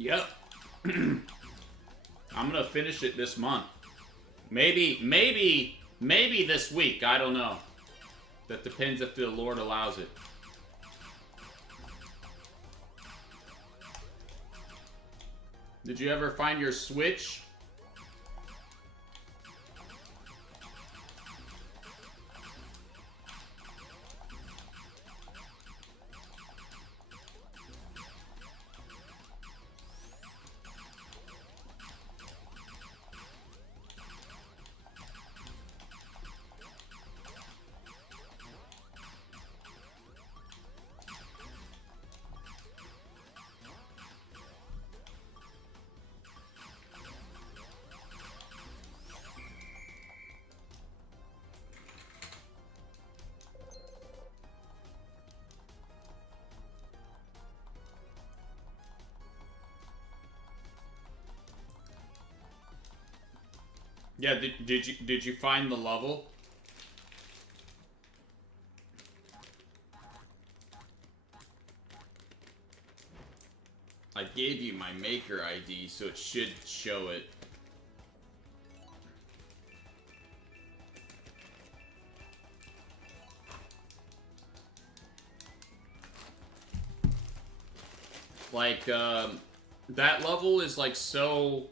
Yep. I'm gonna finish it this month. Maybe this week. I don't know. That depends if the Lord allows it. Did you ever find your Switch? Yeah, did you find the level? I gave you my maker ID, so it should show it. Like, that level is like so...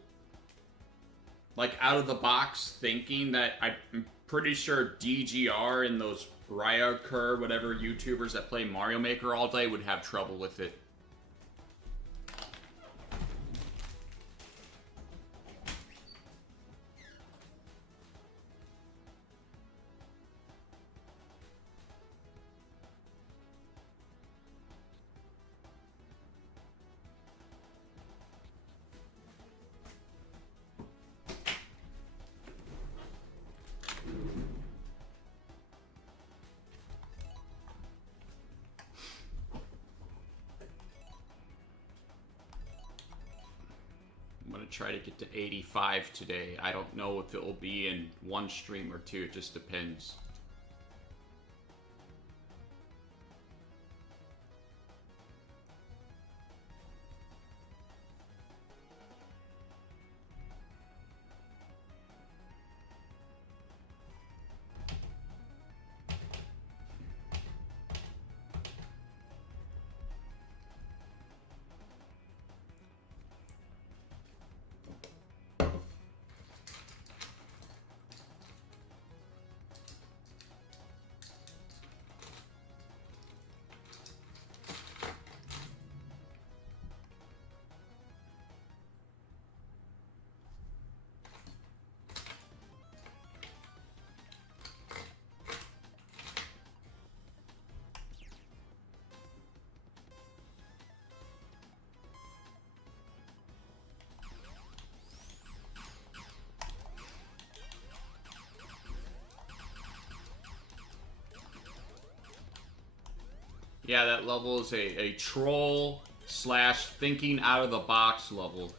like out of the box thinking that I'm pretty sure DGR and those Ryuker, whatever YouTubers that play Mario Maker all day would have trouble with it. Try to get to 85 today. I don't know if it will be in one stream or two. It just depends. Yeah, that level is a troll slash thinking out of the box level.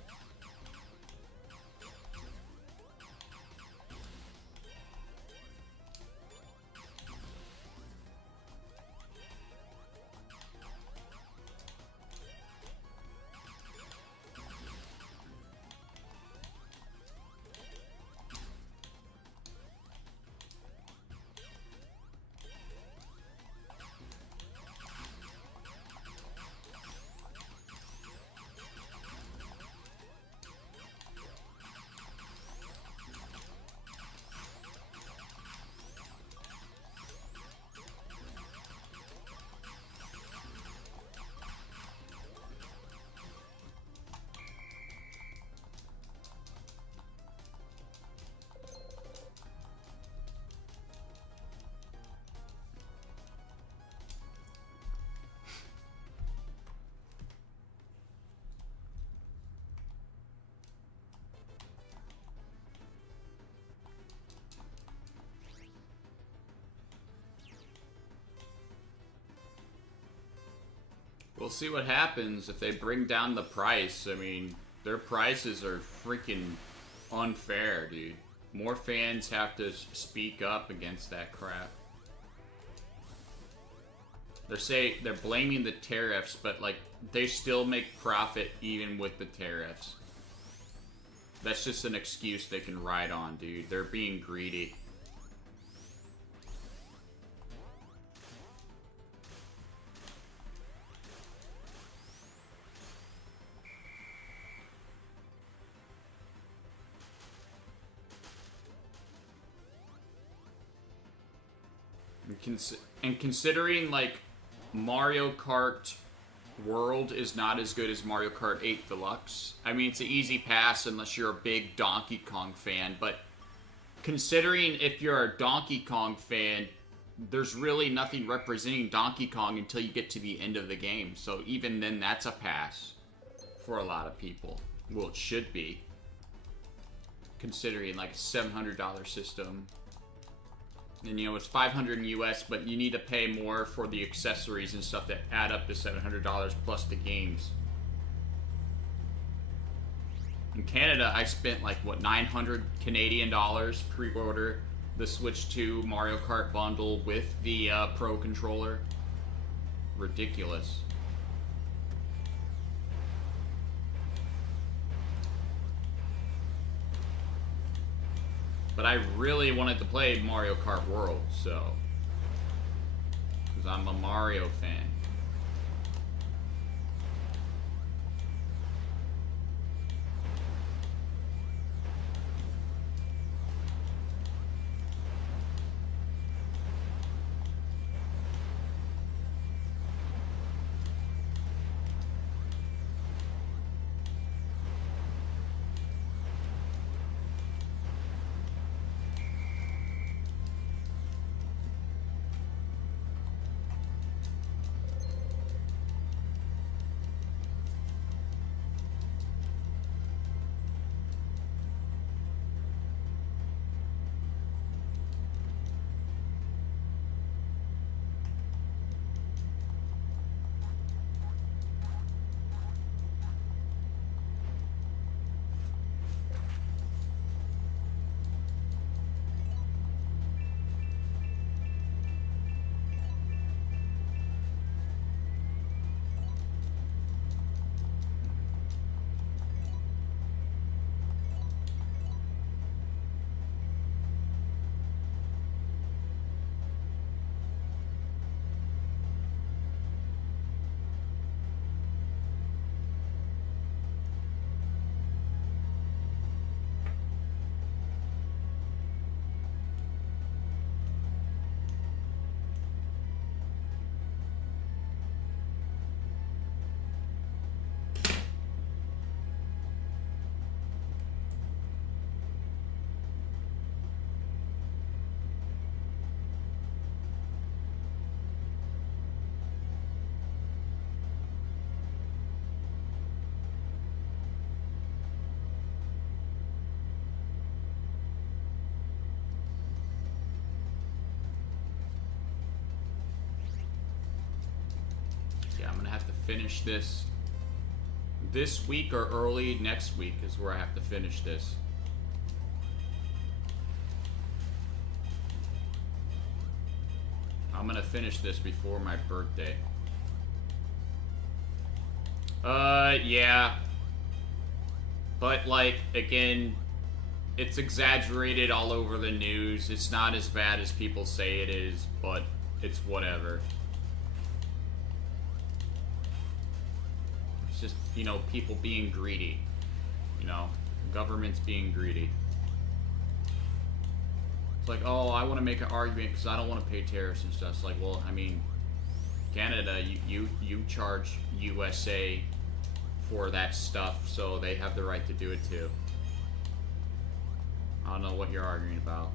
We'll see what happens if they bring down the price. I mean, their prices are freaking unfair, dude. More fans have to speak up against that crap. They're blaming the tariffs, but like they still make profit even with the tariffs. That's just an excuse they can ride on, dude. They're being greedy. And considering, like, Mario Kart World is not as good as Mario Kart 8 Deluxe. I mean, it's an easy pass unless you're a big Donkey Kong fan, but considering if you're a Donkey Kong fan, there's really nothing representing Donkey Kong until you get to the end of the game. So even then, that's a pass for a lot of people. Well, it should be. Considering, like, a $700 system. And, you know, it's $500 in US, but you need to pay more for the accessories and stuff that add up to $700 plus the games. In Canada, I spent, like, what, 900 Canadian dollars pre-order the Switch 2 Mario Kart bundle with the Pro controller. Ridiculous. But I really wanted to play Mario Kart World, so... because I'm a Mario fan. Yeah, I'm gonna have to finish this week or early next week is where I have to finish this. I'm gonna finish this before my birthday. Yeah. But, like, again, it's exaggerated all over the news. It's not as bad as people say it is, but it's whatever. It's just, you know, people being greedy. You know, governments being greedy. It's like, oh, I want to make an argument because I don't want to pay tariffs and stuff. It's like, well, I mean, Canada, you charge USA for that stuff, so they have the right to do it too. I don't know what you're arguing about.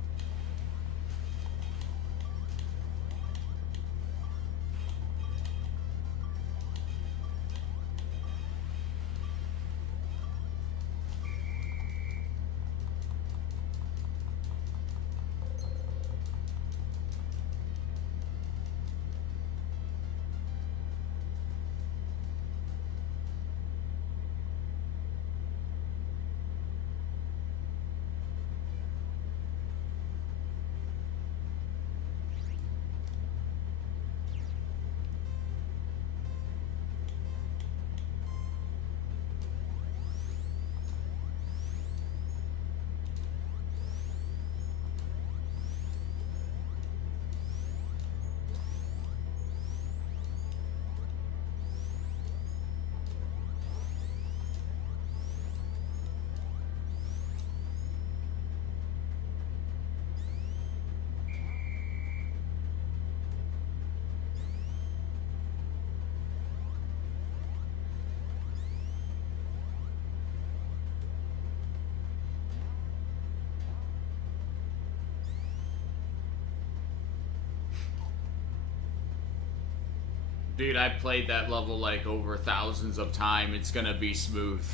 Dude, I played that level like over thousands of times. It's gonna be smooth.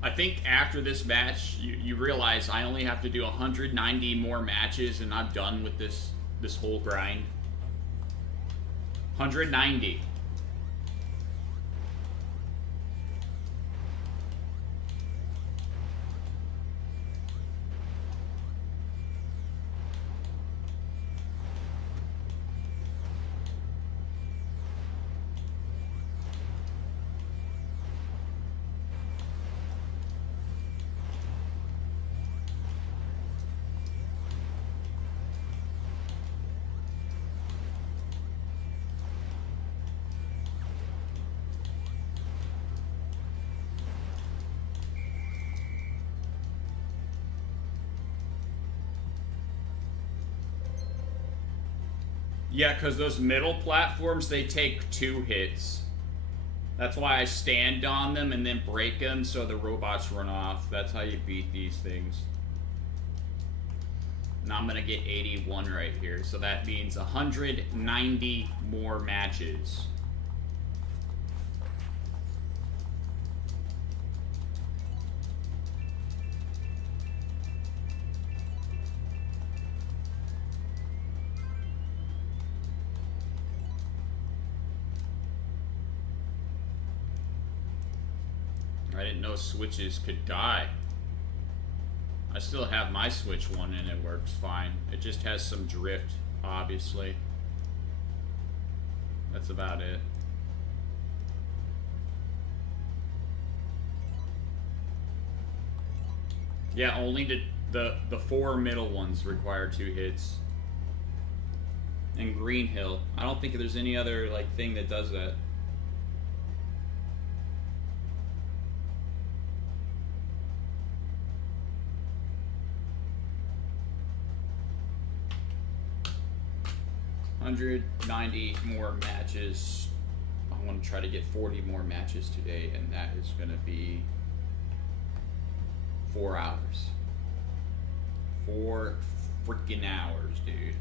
I think after this match, you realize I only have to do 190 more matches, and I'm done with this whole grind. 190. Yeah, because those middle platforms, they take 2 hits. That's why I stand on them and then break them so the robots run off. That's how you beat these things. Now I'm going to get 81 right here. So that means 190 more matches. I didn't know switches could die. I still have my Switch one and it works fine. It just has some drift, obviously. That's about it. Yeah, only the 4 middle ones require 2 hits. And Green Hill. I don't think there's any other like thing that does that. $190 more matches. I want to try to get 40 more matches today, and that is going to be 4 hours. 4 freaking hours, dude.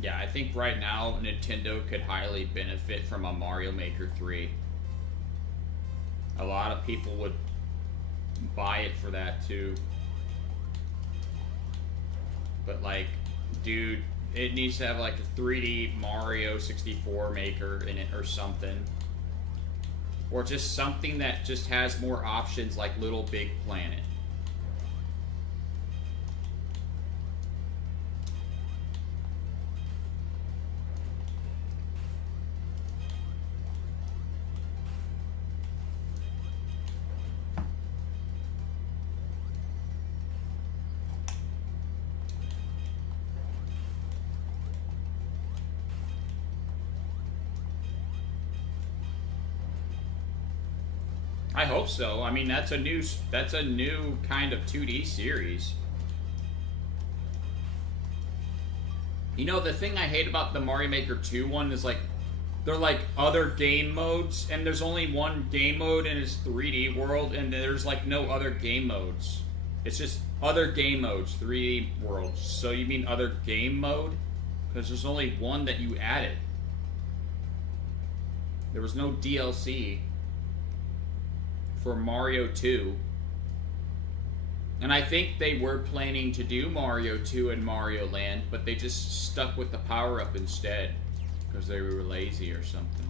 Yeah, I think right now Nintendo could highly benefit from a Mario Maker 3. A lot of people would buy it for that too. But like, dude, it needs to have like a 3D Mario 64 Maker in it or something. Or just something that just has more options like Little Big Planet. I hope so. I mean, that's a new kind of 2D series. You know, the thing I hate about the Mario Maker 2 one is like, they're like other game modes, and there's only one game mode and it's 3D world, and there's like no other game modes. It's just other game modes, 3D worlds. So you mean other game mode? Because there's only one that you added. There was no DLC for Mario 2. And I think they were planning to do Mario 2 and Mario Land, but they just stuck with the power-up instead because they were lazy or something.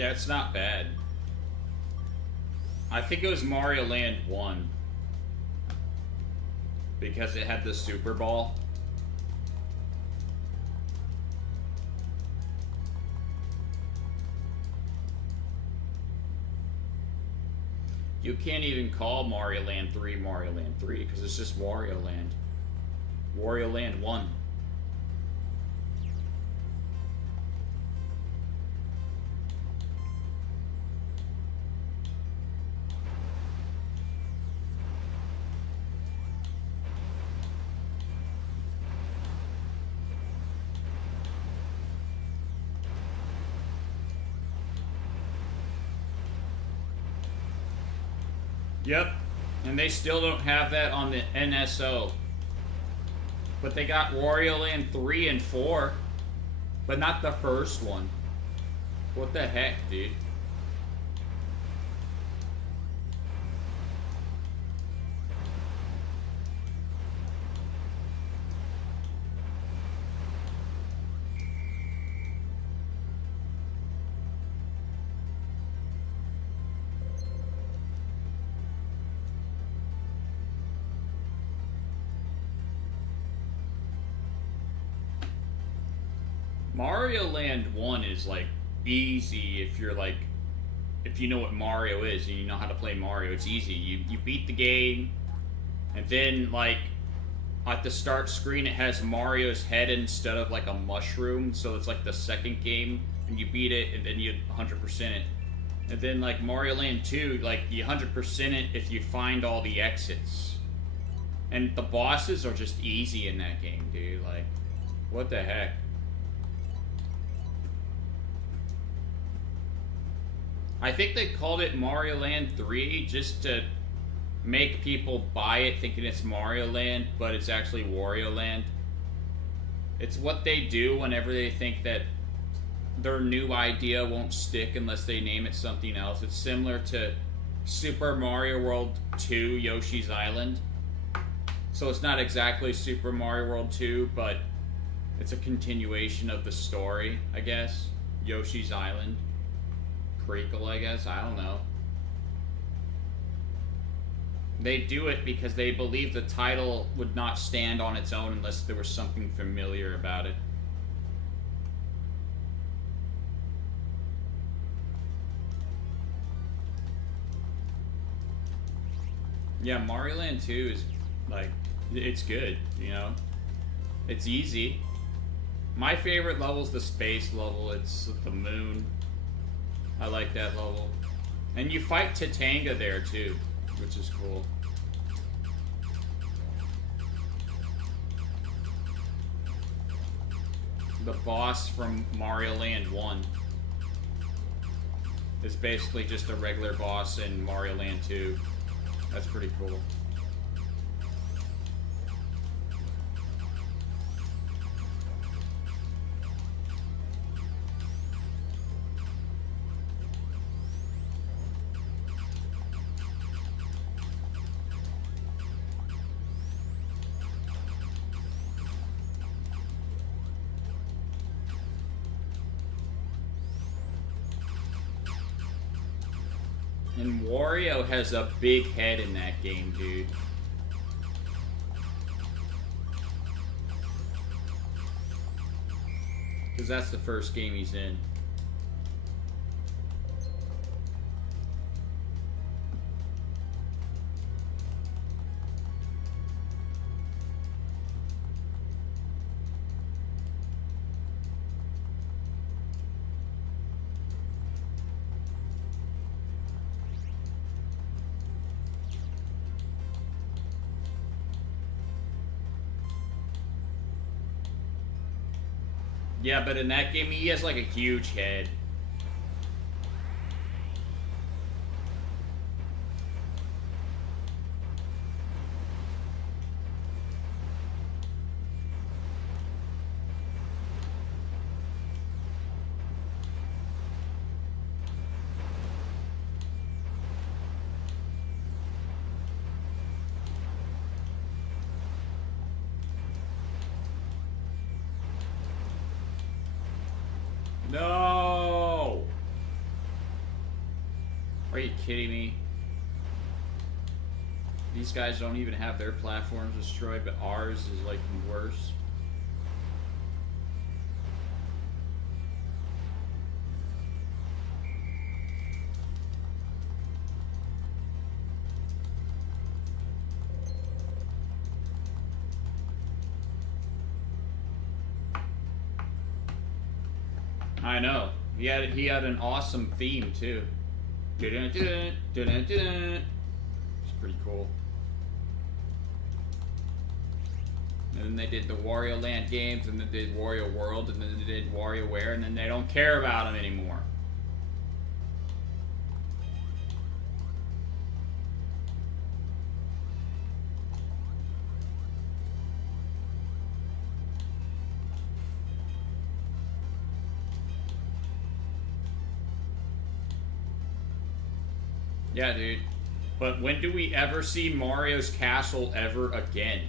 Yeah, it's not bad. I think it was Mario Land 1. Because it had the Super Ball. You can't even call Mario Land 3 Mario Land 3 because it's just Wario Land. Wario Land 1. Yep. And they still don't have that on the NSO. But they got Wario Land 3 and 4. But not the first one. What the heck, dude? Mario Land 1 is like easy if you're like, if you know what Mario is and you know how to play Mario. It's easy. You beat the game, and then like at the start screen it has Mario's head instead of like a mushroom, so it's like the second game, and you beat it and then you 100% it. And then like Mario Land 2, like you 100% it if you find all the exits. And the bosses are just easy in that game, dude. Like, what the heck? I think they called it Mario Land 3 just to make people buy it thinking it's Mario Land, but it's actually Wario Land. It's what they do whenever they think that their new idea won't stick unless they name it something else. It's similar to Super Mario World 2 Yoshi's Island. So it's not exactly Super Mario World 2, but it's a continuation of the story, I guess. Yoshi's Island. Prequel, I guess. I don't know. They do it because they believe the title would not stand on its own unless there was something familiar about it. Yeah, Mario Land 2 is, like, it's good, you know? It's easy. My favorite level is the space level. It's the moon. I like that level. And you fight Tatanga there, too, which is cool. The boss from Mario Land 1 is basically just a regular boss in Mario Land 2. That's pretty cool. And Wario has a big head in that game, dude. Because that's the first game he's in. Yeah, but in that game, he has like a huge head. No! Are you kidding me? These guys don't even have their platforms destroyed, but ours is like worse. I know. He had an awesome theme too. It's pretty cool. And then they did the Wario Land games, and then they did Wario World, and then they did WarioWare, and then they don't care about them anymore. Yeah, dude. But when do we ever see Mario's Castle ever again?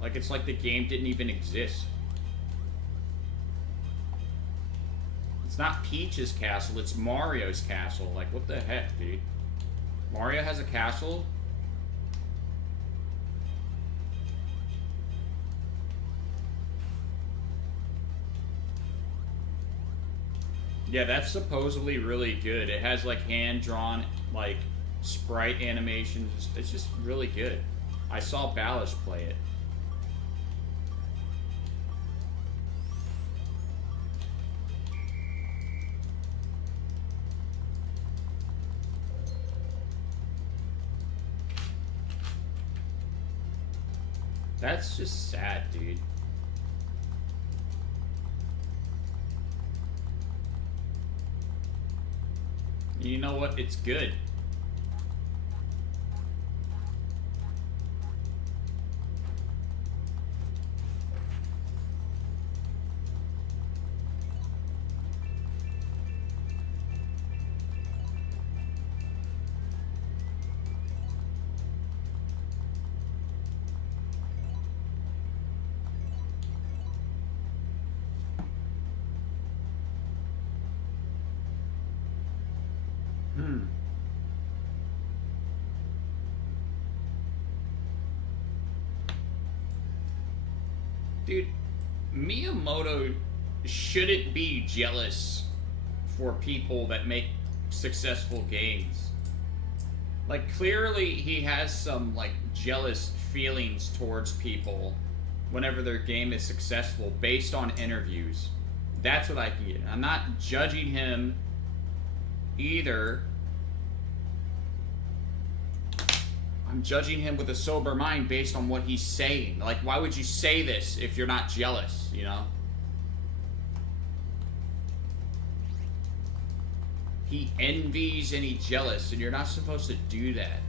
Like, it's like the game didn't even exist. It's not Peach's castle, it's Mario's castle. Like, what the heck, dude? Mario has a castle? Yeah, that's supposedly really good. It has, like, hand-drawn, like, sprite animations. It's just really good. I saw Ballish play it. That's just sad, dude. You know what? It's good. Dude, Miyamoto shouldn't be jealous for people that make successful games. Like, clearly he has some, like, jealous feelings towards people whenever their game is successful based on interviews. That's what I get. I'm not judging him either. I'm judging him with a sober mind based on what he's saying. Like, why would you say this if you're not jealous, you know? He envies and he's jealous, and you're not supposed to do that.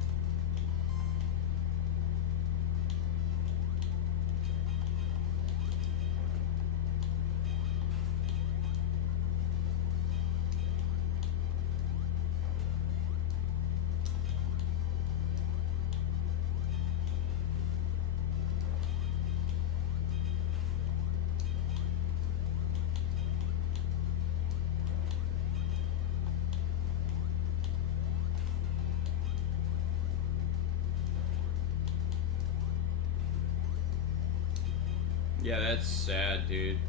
Yeah, that's sad, dude.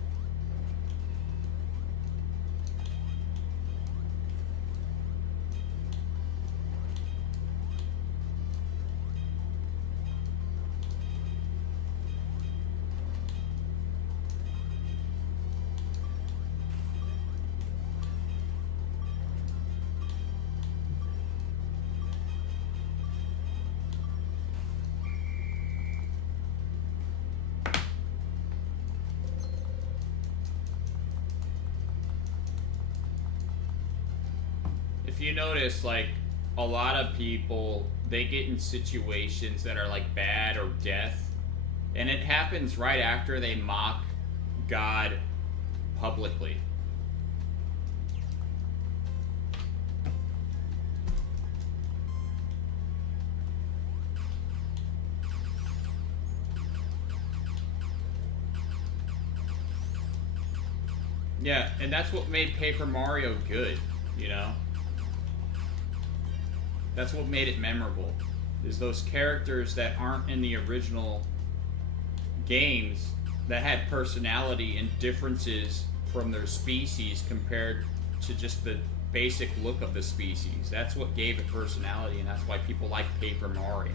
If you notice, like, a lot of people, they get in situations that are, like, bad or death, and it happens right after they mock God publicly. Yeah, and that's what made Paper Mario good, you know? That's what made it memorable. Is those characters that aren't in the original games that had personality and differences from their species compared to just the basic look of the species. That's what gave it personality, and that's why people like Paper Mario.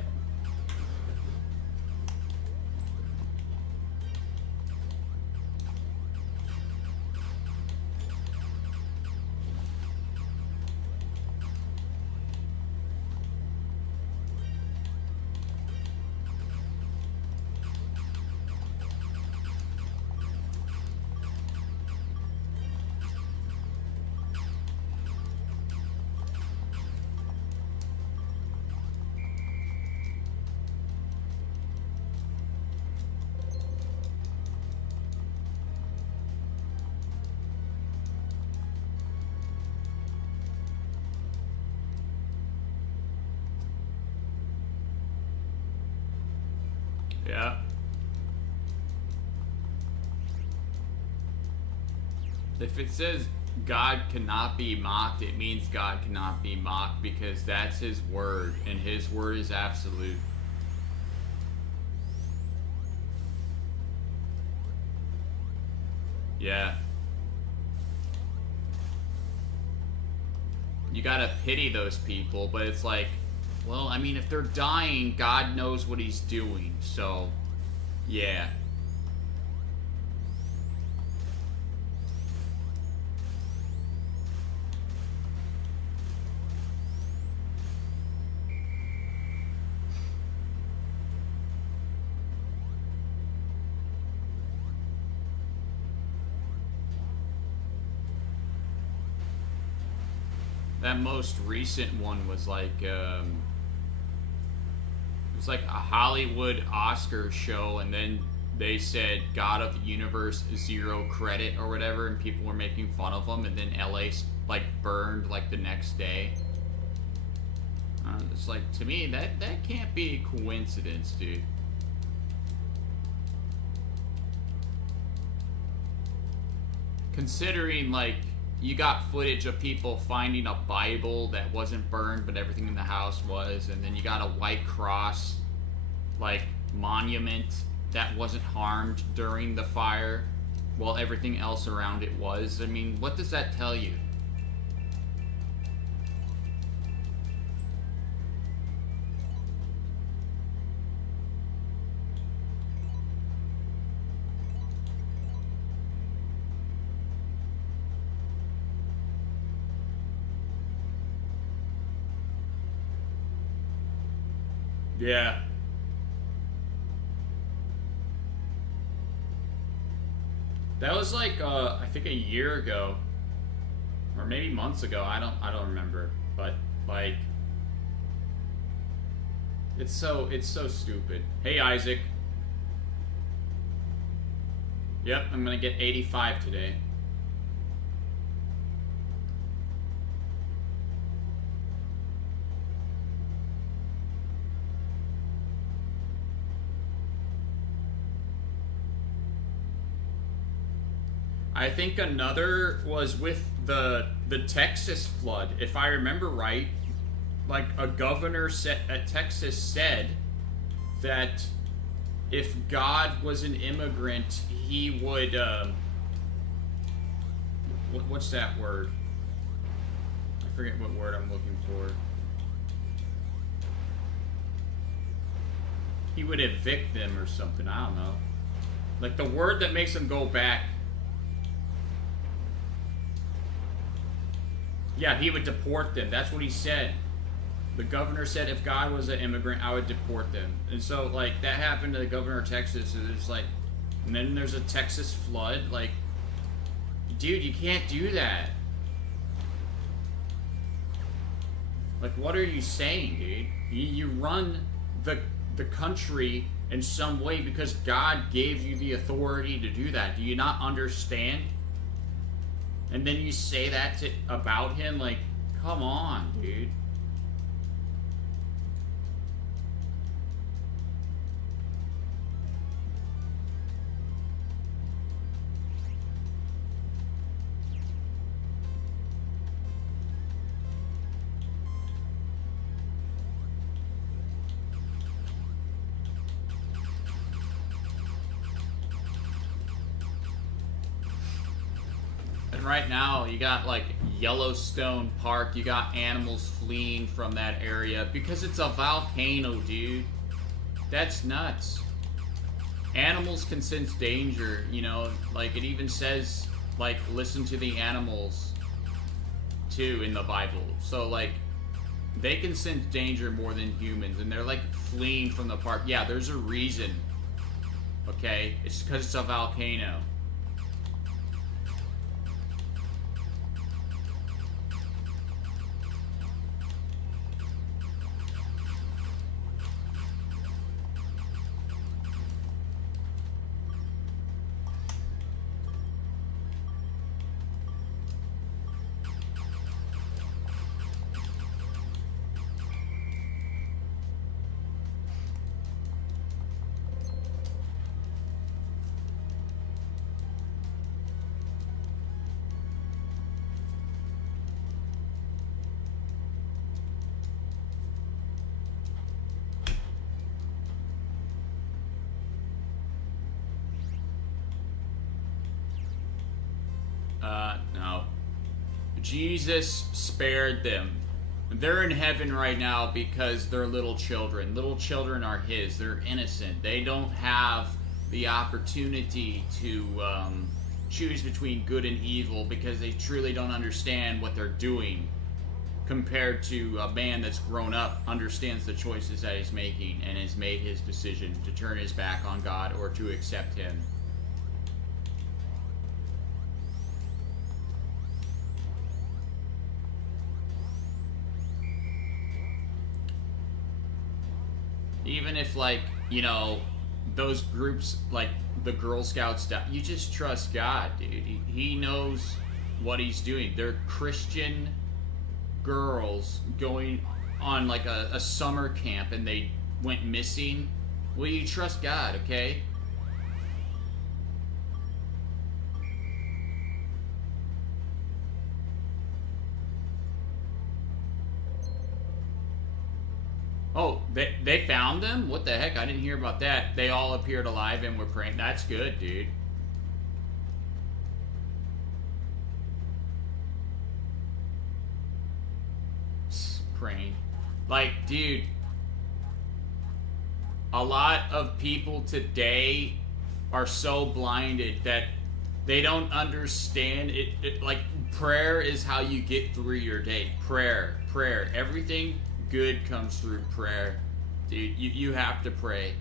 Yeah. If it says God cannot be mocked, it means God cannot be mocked because that's his word, and his word is absolute. Yeah. You gotta pity those people, but it's like, well, I mean, if they're dying, God knows what he's doing, so, yeah. That most recent one was like, it was like a Hollywood Oscar show, and then they said God of the Universe 0 credit or whatever, and people were making fun of them, and then LA like burned like the next day. It's like, to me, that can't be a coincidence, dude. Considering, like, you got footage of people finding a Bible that wasn't burned, but everything in the house was, and then you got a white cross, like, monument that wasn't harmed during the fire, while everything else around it was. I mean, what does that tell you? Yeah. That was like I think a year ago, or maybe months ago. I don't remember, but like, it's so stupid. Hey, Isaac. Yep, I'm gonna get 85 today. I think another was with the Texas flood, if I remember right. Like, a governor at Texas said that if God was an immigrant, he would what's that word? I forget what word I'm looking for. He would evict them or something. I don't know. Like, the word that makes them go back. Yeah, he would deport them. That's what he said. The governor said if God was an immigrant, I would deport them. And so, like, that happened to the governor of Texas. And it's like, and then there's a Texas flood. Like, dude, you can't do that. Like, what are you saying, dude? You run the country in some way because God gave you the authority to do that. Do you not understand? And then you say that about him? Like, come on, dude. And right now, you got like Yellowstone Park, you got animals fleeing from that area because it's a volcano, dude. That's nuts. Animals can sense danger, you know, like it even says, like, listen to the animals, too, in the Bible. So, like, they can sense danger more than humans, and they're, like, fleeing from the park. Yeah, there's a reason, okay? It's because it's a volcano. No. Jesus spared them. They're in heaven right now because they're little children. Little children are his. They're innocent. They don't have the opportunity to choose between good and evil because they truly don't understand what they're doing, compared to a man that's grown up, understands the choices that he's making, and has made his decision to turn his back on God or to accept him. Even if, like, you know, those groups, like the Girl Scouts, you just trust God, dude. He knows what he's doing. They're Christian girls going on, like, a summer camp, and they went missing. Well, you trust God, okay? Oh, they found them? What the heck? I didn't hear about that. They all appeared alive and were praying. That's good, dude. Praying. Like, dude, a lot of people today are so blinded that they don't understand it. Like, prayer is how you get through your day. Prayer. Everything good comes through prayer. Dude, you have to pray.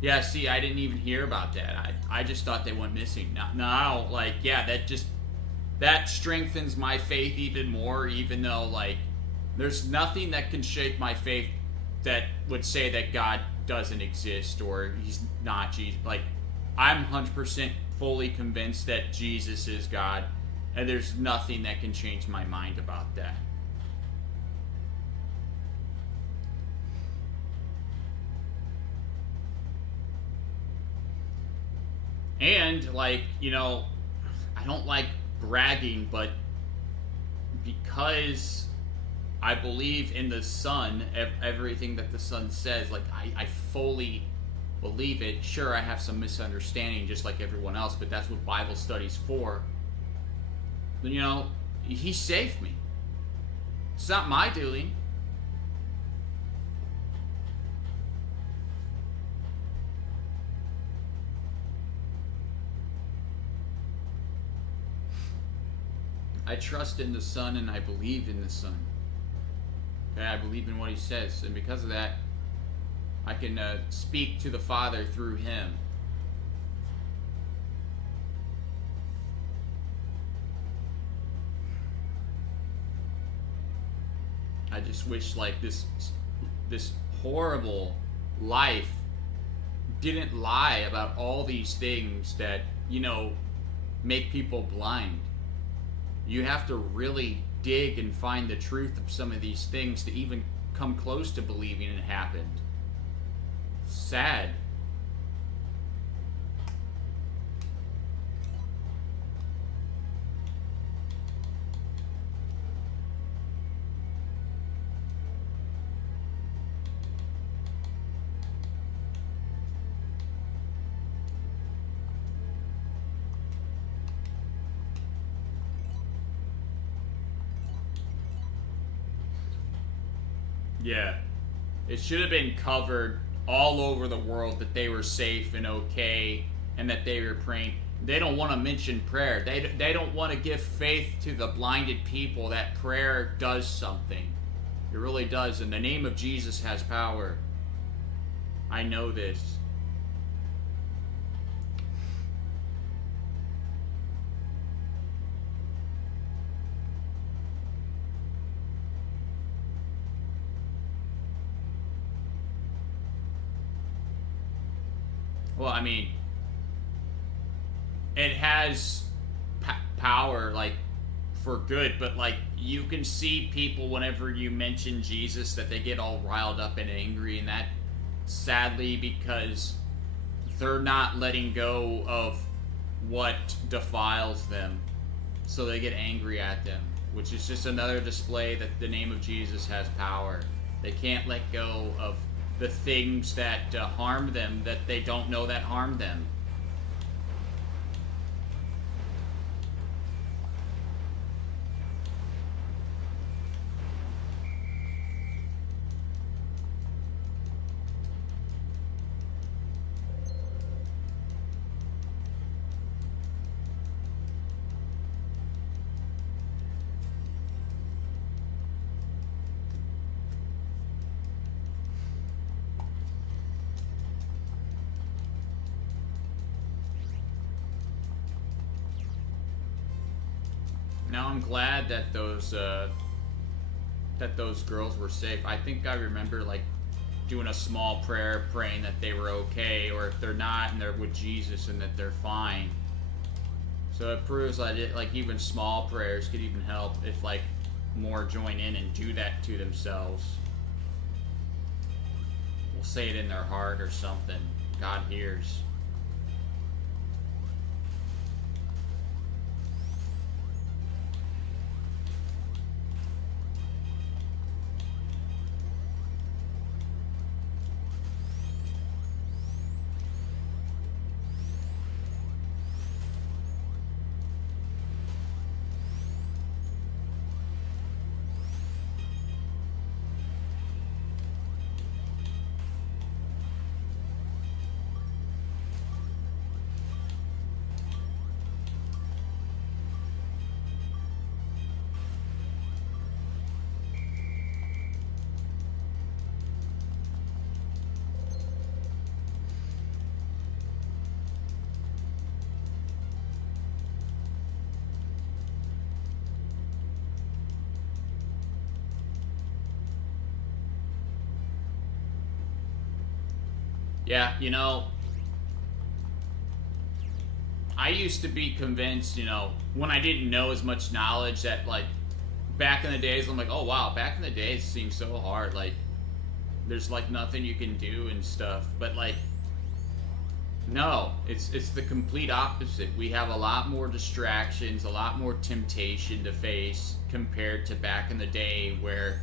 Yeah, see, I didn't even hear about that. I just thought they went missing. Now, like, yeah, that strengthens my faith even more, even though, like, there's nothing that can shake my faith that would say that God doesn't exist or he's not Jesus. Like, I'm 100% fully convinced that Jesus is God, and there's nothing that can change my mind about that. And, like, you know, I don't like bragging, but because I believe in the Son, everything that the Son says, like, I fully believe it. Sure, I have some misunderstanding just like everyone else, but that's what Bible study's for. You know, he saved me. It's not my doing. I trust in the Son and I believe in the Son. Okay, I believe in what he says, and because of that, I can speak to the Father through him. I just wish, like, this horrible life didn't lie about all these things that, you know, make people blind. You have to really dig and find the truth of some of these things to even come close to believing it happened. Sad. Yeah. It should have been covered all over the world that they were safe and okay and that they were praying. They don't want to mention prayer. They don't want to give faith to the blinded people that prayer does something. It really does. And the name of Jesus has power. I know this. Well, I mean, it has power, like, for good, but, like, you can see people whenever you mention Jesus that they get all riled up and angry, and that, sadly, because they're not letting go of what defiles them, so they get angry at them, which is just another display that the name of Jesus has power. They can't let go of the things that harm them, that they don't know that harm them. Now I'm glad that those girls were safe. I think I remember like doing a small prayer, praying that they were okay, or if they're not and they're with Jesus and that they're fine. So it proves that like even small prayers could even help if like more join in and do that to themselves. We'll say it in their heart or something. God hears. Yeah, you know, I used to be convinced, you know, when I didn't know as much knowledge that, like, back in the days, I'm like, oh, wow, back in the days it seemed so hard. Like, there's, like, nothing you can do and stuff. But, like, no, it's the complete opposite. We have a lot more distractions, a lot more temptation to face compared to back in the day where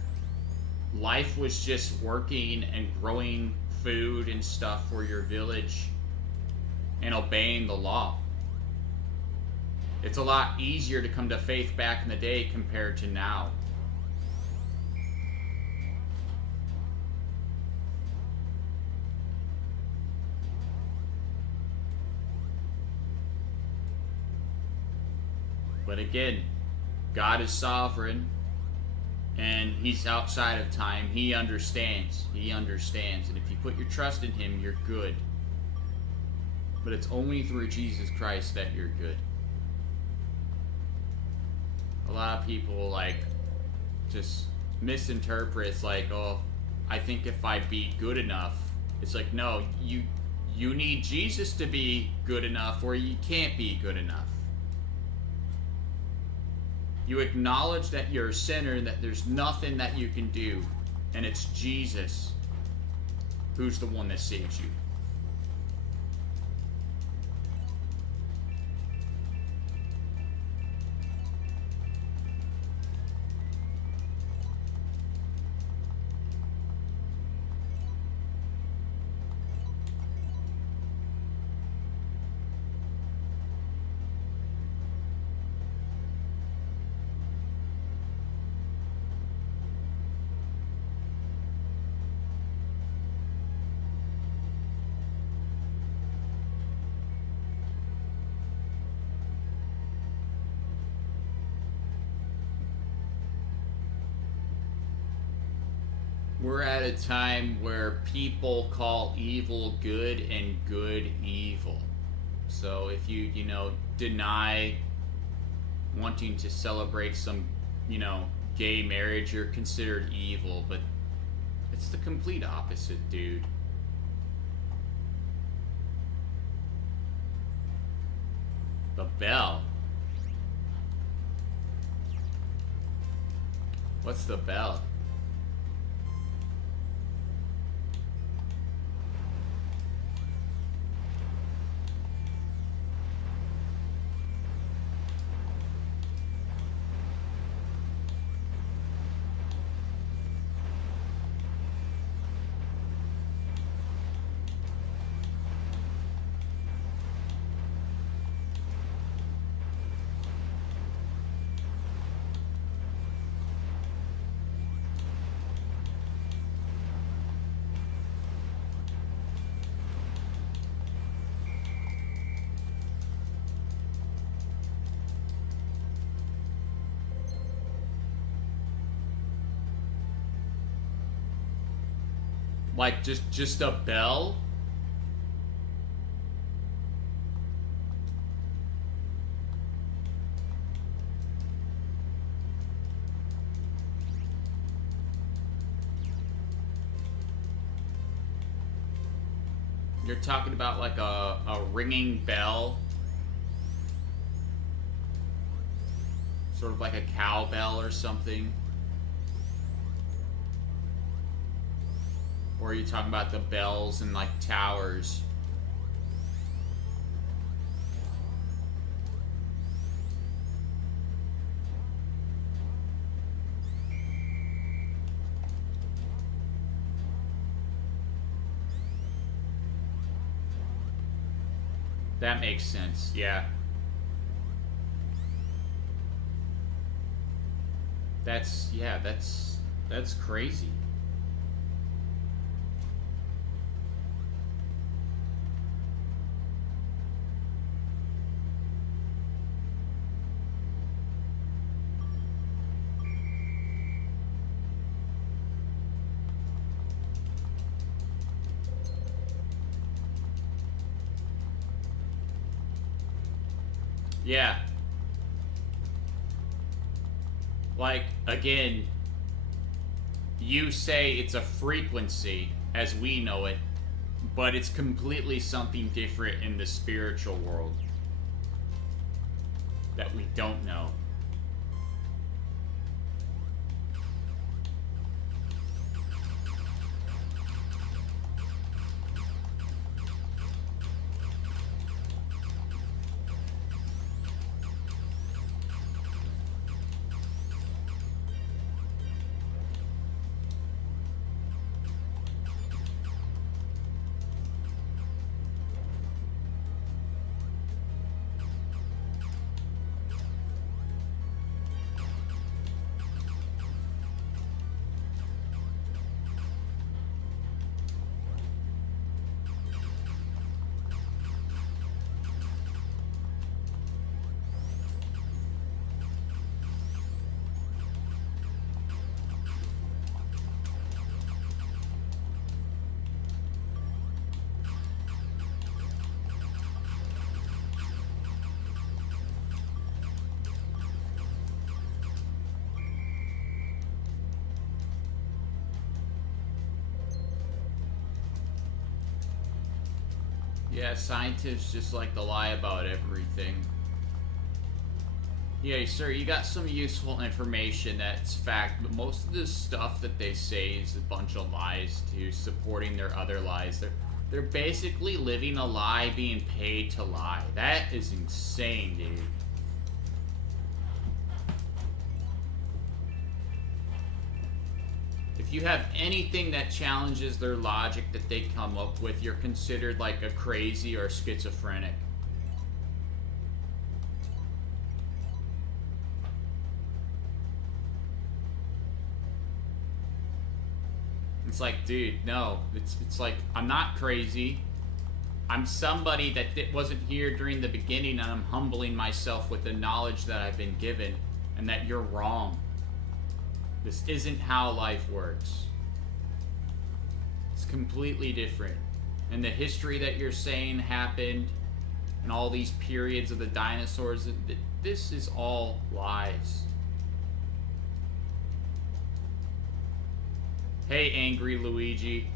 life was just working and growing food and stuff for your village and obeying the law. It's a lot easier to come to faith back in the day compared to now. But again, God is sovereign. And he's outside of time. He understands. He understands. And if you put your trust in him, you're good. But it's only through Jesus Christ that you're good. A lot of people, like, just misinterpret. It's like, oh, I think if I be good enough. It's like, no, you need Jesus to be good enough, or you can't be good enough. You acknowledge that you're a sinner and that there's nothing that you can do. And it's Jesus who's the one that saves you. We're at a time where people call evil good and good evil. So if you, deny wanting to celebrate some, gay marriage, you're considered evil, but it's the complete opposite, dude. The bell. What's the bell? Like just a bell? You're talking about like a ringing bell? Sort of like a cowbell or something? Or are you talking about the bells and like towers? That makes sense, yeah. That's crazy. Yeah. Like, again, you say it's a frequency as we know it, but it's completely something different in the spiritual world that we don't know. Yeah, scientists just like to lie about everything. Yeah, sir, you got some useful information that's fact, but most of the stuff that they say is a bunch of lies too, supporting their other lies. They're basically living a lie, being paid to lie. That is insane, dude. If you have anything that challenges their logic that they come up with, you're considered like a crazy or schizophrenic. It's like, dude, no. It's like, I'm not crazy. I'm somebody that wasn't here during the beginning, and I'm humbling myself with the knowledge that I've been given, and that you're wrong. This isn't how life works. completely different. And the history that you're saying happened, and all these periods of the dinosaurs, this is all lies. Hey, Angry Luigi.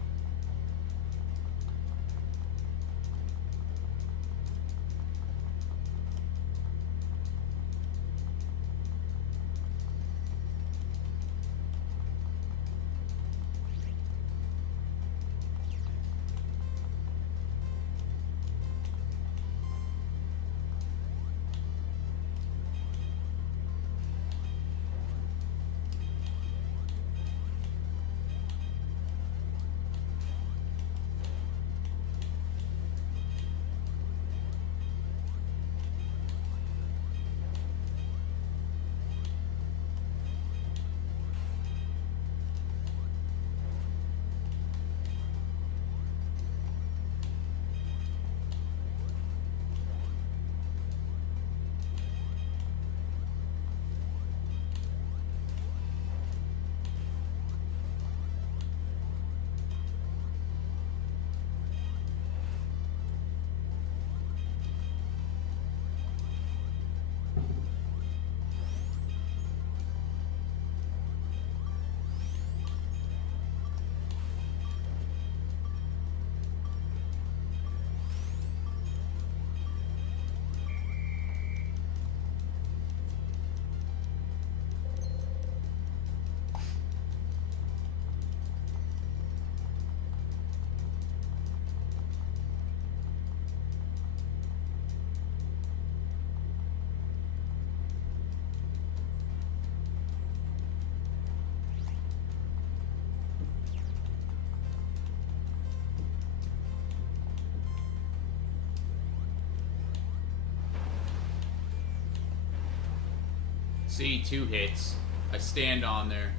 See, 2 hits. I stand on there.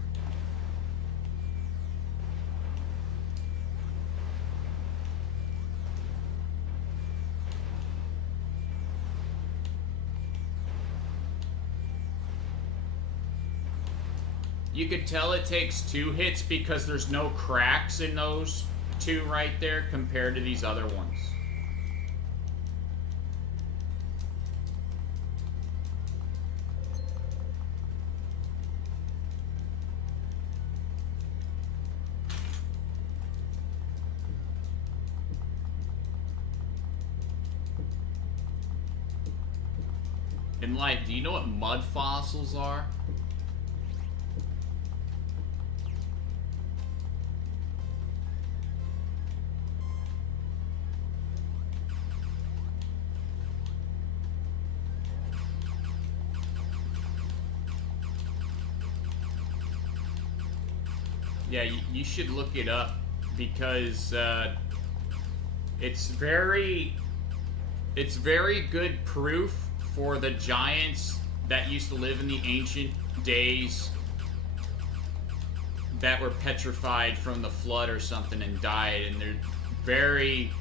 You could tell it takes 2 hits because there's no cracks in those 2 right there compared to these other ones. In life, do you know what mud fossils are? Yeah, you should look it up because it's very good proof for the giants that used to live in the ancient days that were petrified from the flood or something and died, and they're very,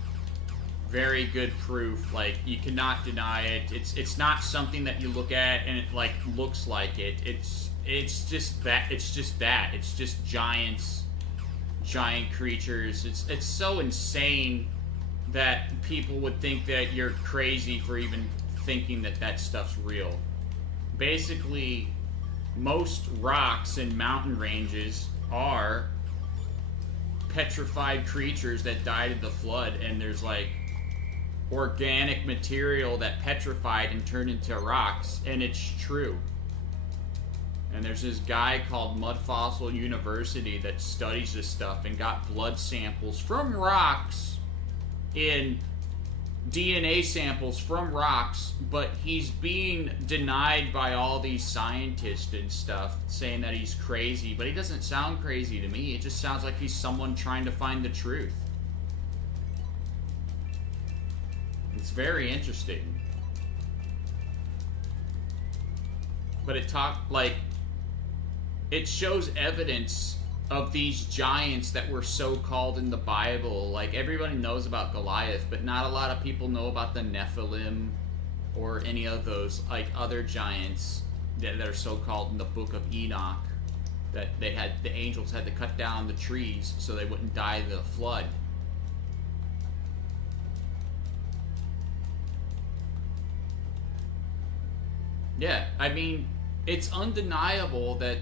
very good proof. Like, you cannot deny it. It's not something that you look at and it like looks like it. It's just that. It's just giants, giant creatures. It's so insane that people would think that you're crazy for even thinking that that stuff's real. Basically, most rocks and mountain ranges are petrified creatures that died in the flood, and there's like organic material that petrified and turned into rocks, and it's true. And there's this guy called Mud Fossil University that studies this stuff and got blood samples from rocks in DNA samples from rocks, but he's being denied by all these scientists and stuff, saying that he's crazy, but he doesn't sound crazy to me. It just sounds like he's someone trying to find the truth. It's very interesting. But it shows evidence of these giants that were so-called in the Bible. Like, everybody knows about Goliath, but not a lot of people know about the Nephilim or any of those, like, other giants that are so-called in the Book of Enoch that the angels had to cut down the trees so they wouldn't die in the flood. Yeah, I mean, it's undeniable that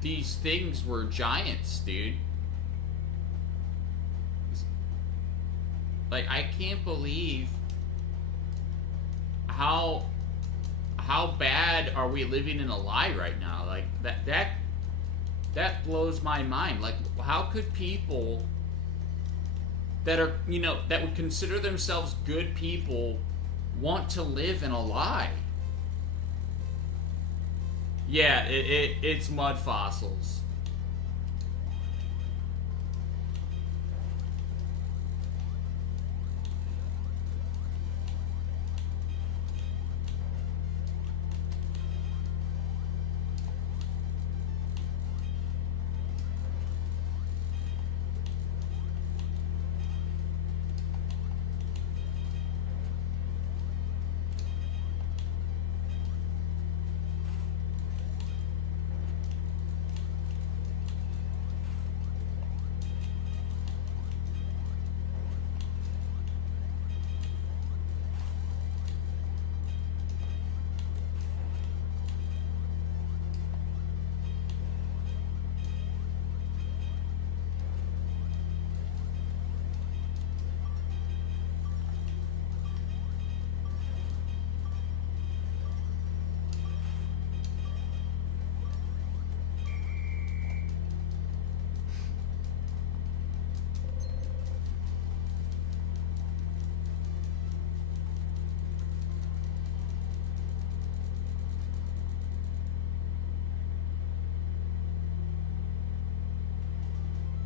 these things were giants, dude. Like, I can't believe how bad are we living in a lie right now? Like, that blows my mind. Like, how could people that are, you know, that would consider themselves good people want to live in a lie? Yeah, it's mud fossils.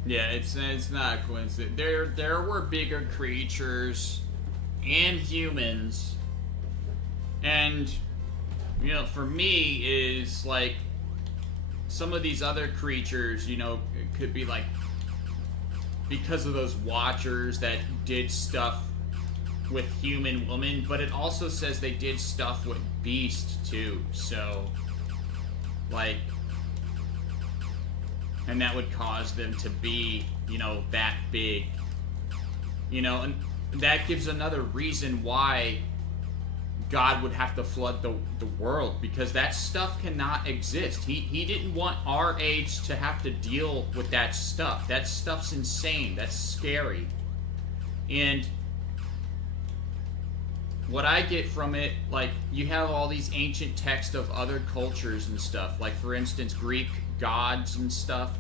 Yeah, it's not a coincidence. There were bigger creatures and humans, and you know, for me is like some of these other creatures, you know, it could be like because of those watchers that did stuff with human women, but it also says they did stuff with beast too. So like, and that would cause them to be, you know, that big. You know, and that gives another reason why God would have to flood the world, because that stuff cannot exist. He didn't want our age to have to deal with that stuff. That stuff's insane. That's scary. And what I get from it, like, you have all these ancient texts of other cultures and stuff. Like, for instance, Greek gods and stuff.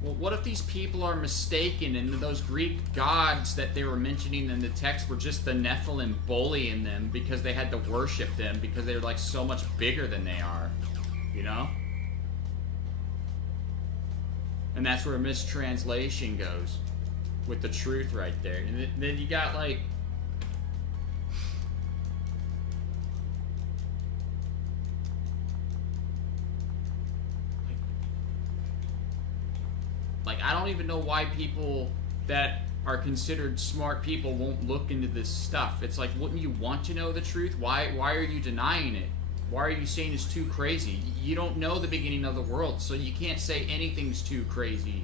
Well, what if these people are mistaken and those Greek gods that they were mentioning in the text were just the Nephilim bullying them because they had to worship them because they were like so much bigger than they are, you know? And that's where mistranslation goes with the truth right there. And then you got like, I don't even know why people that are considered smart people won't look into this stuff. It's like, wouldn't you want to know the truth? Why are you denying it? Why are you saying it's too crazy? You don't know the beginning of the world, so you can't say anything's too crazy.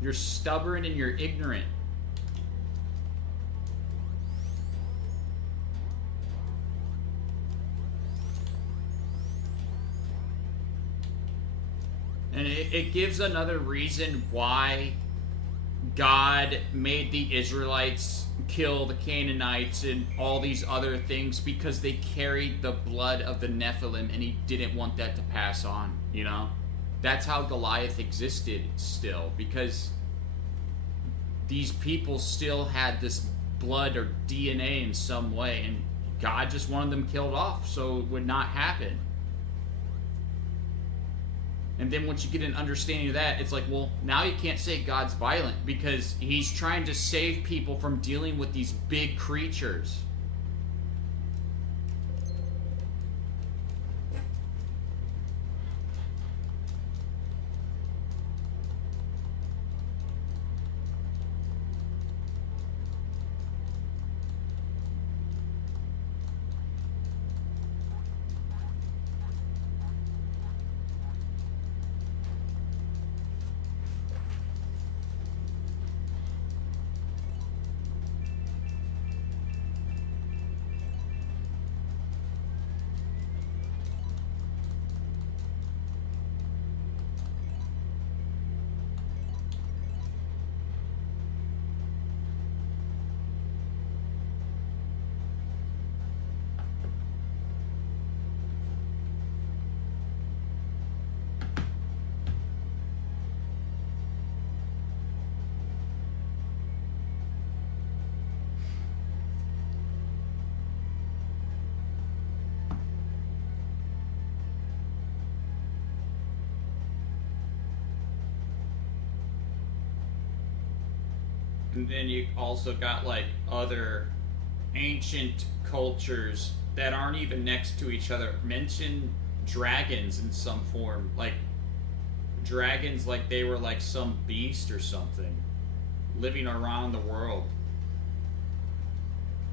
You're stubborn and you're ignorant. And it gives another reason why God made the Israelites kill the Canaanites and all these other things, because they carried the blood of the Nephilim and he didn't want that to pass on, you know? That's how Goliath existed still, because these people still had this blood or DNA in some way, and God just wanted them killed off so it would not happen. And then once you get an understanding of that, it's like, well, now you can't say God's violent because he's trying to save people from dealing with these big creatures. And then you also got like other ancient cultures that aren't even next to each other. Mention dragons in some form. Like dragons like they were like some beast or something living around the world.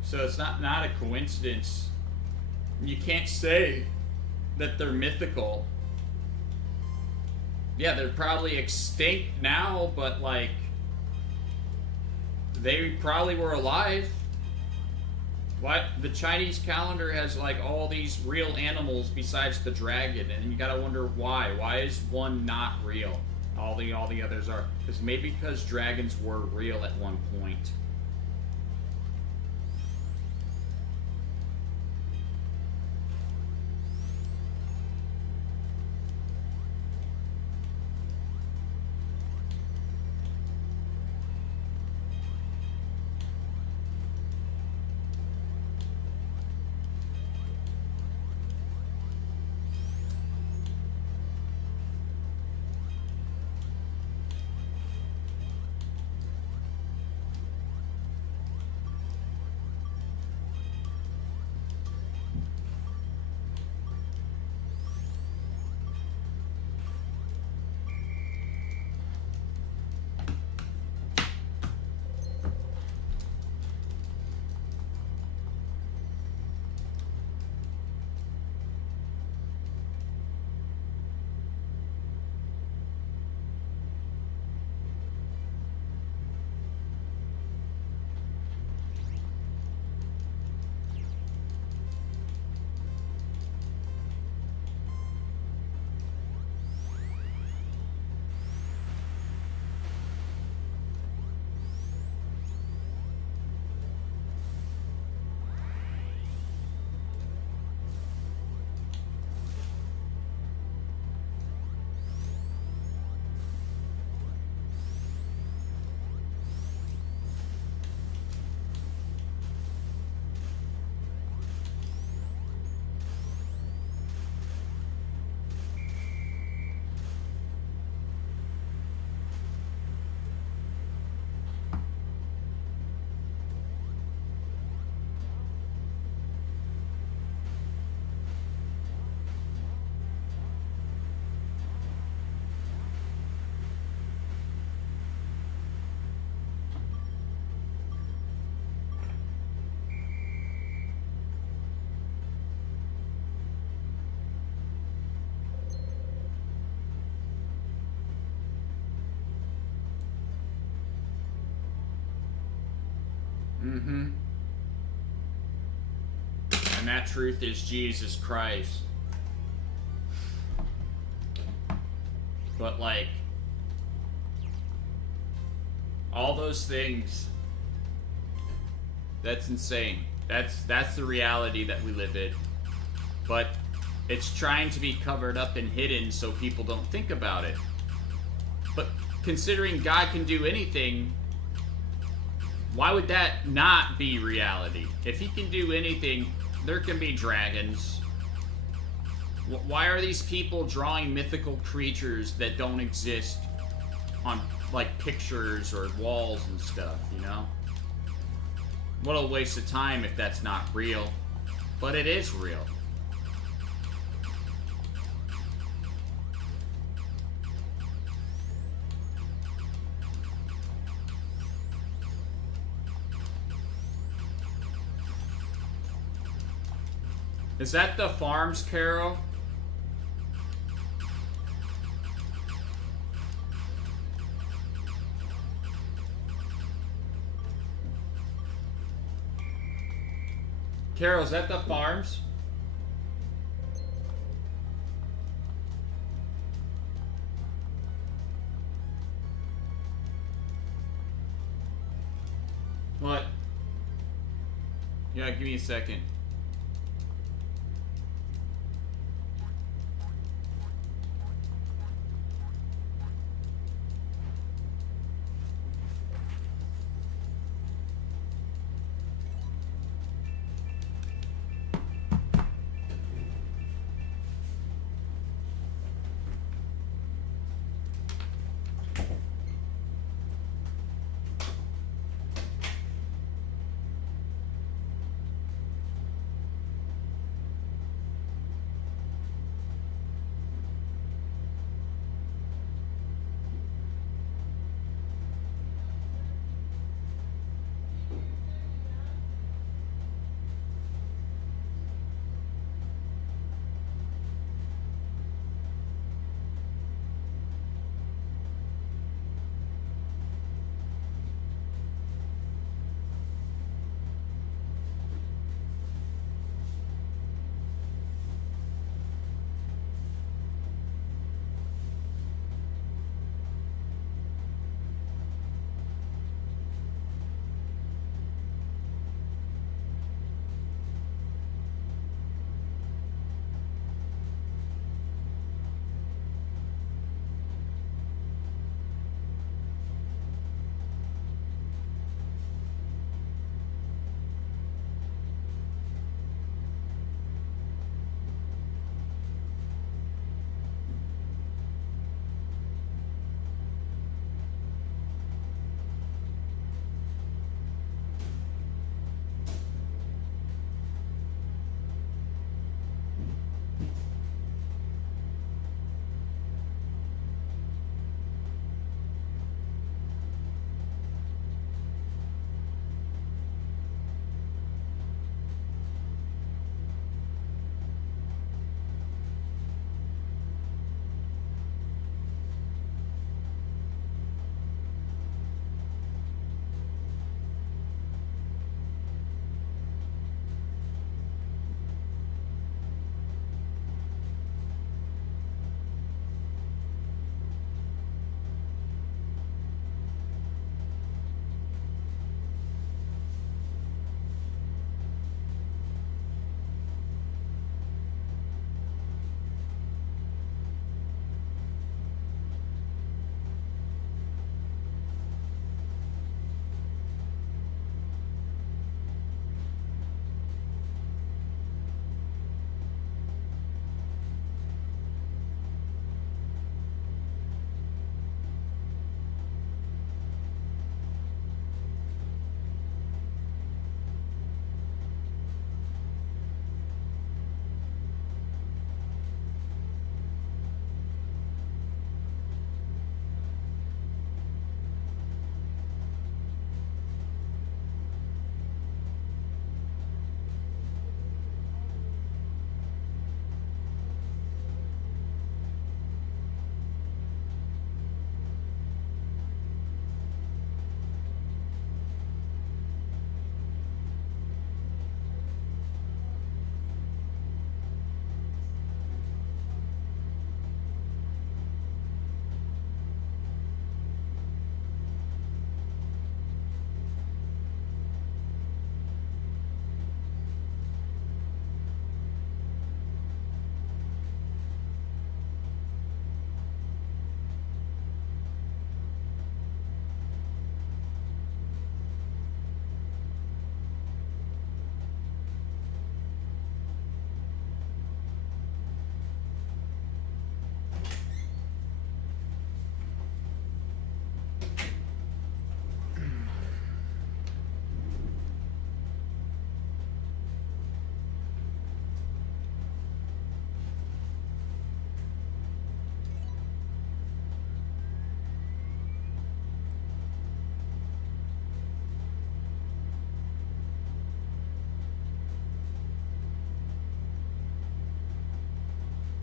So it's not a coincidence. You can't say that they're mythical. Yeah, they're probably extinct now, but like they probably were alive. What? The Chinese calendar has like all these real animals besides the dragon, and you gotta wonder why. Why is one not real? All the others are. Because dragons were real at one point. Mm-hmm. And that truth is Jesus Christ. But like all those things, that's insane. That's the reality that we live in. But it's trying to be covered up and hidden so people don't think about it. But considering God can do anything, why would that not be reality? If he can do anything, there can be dragons. Why are these people drawing mythical creatures that don't exist on like pictures or walls and stuff, you know? What a waste of time if that's not real. But it is real. Is that the farms, Carol? Carol, is that the farms? What? Yeah, give me a second.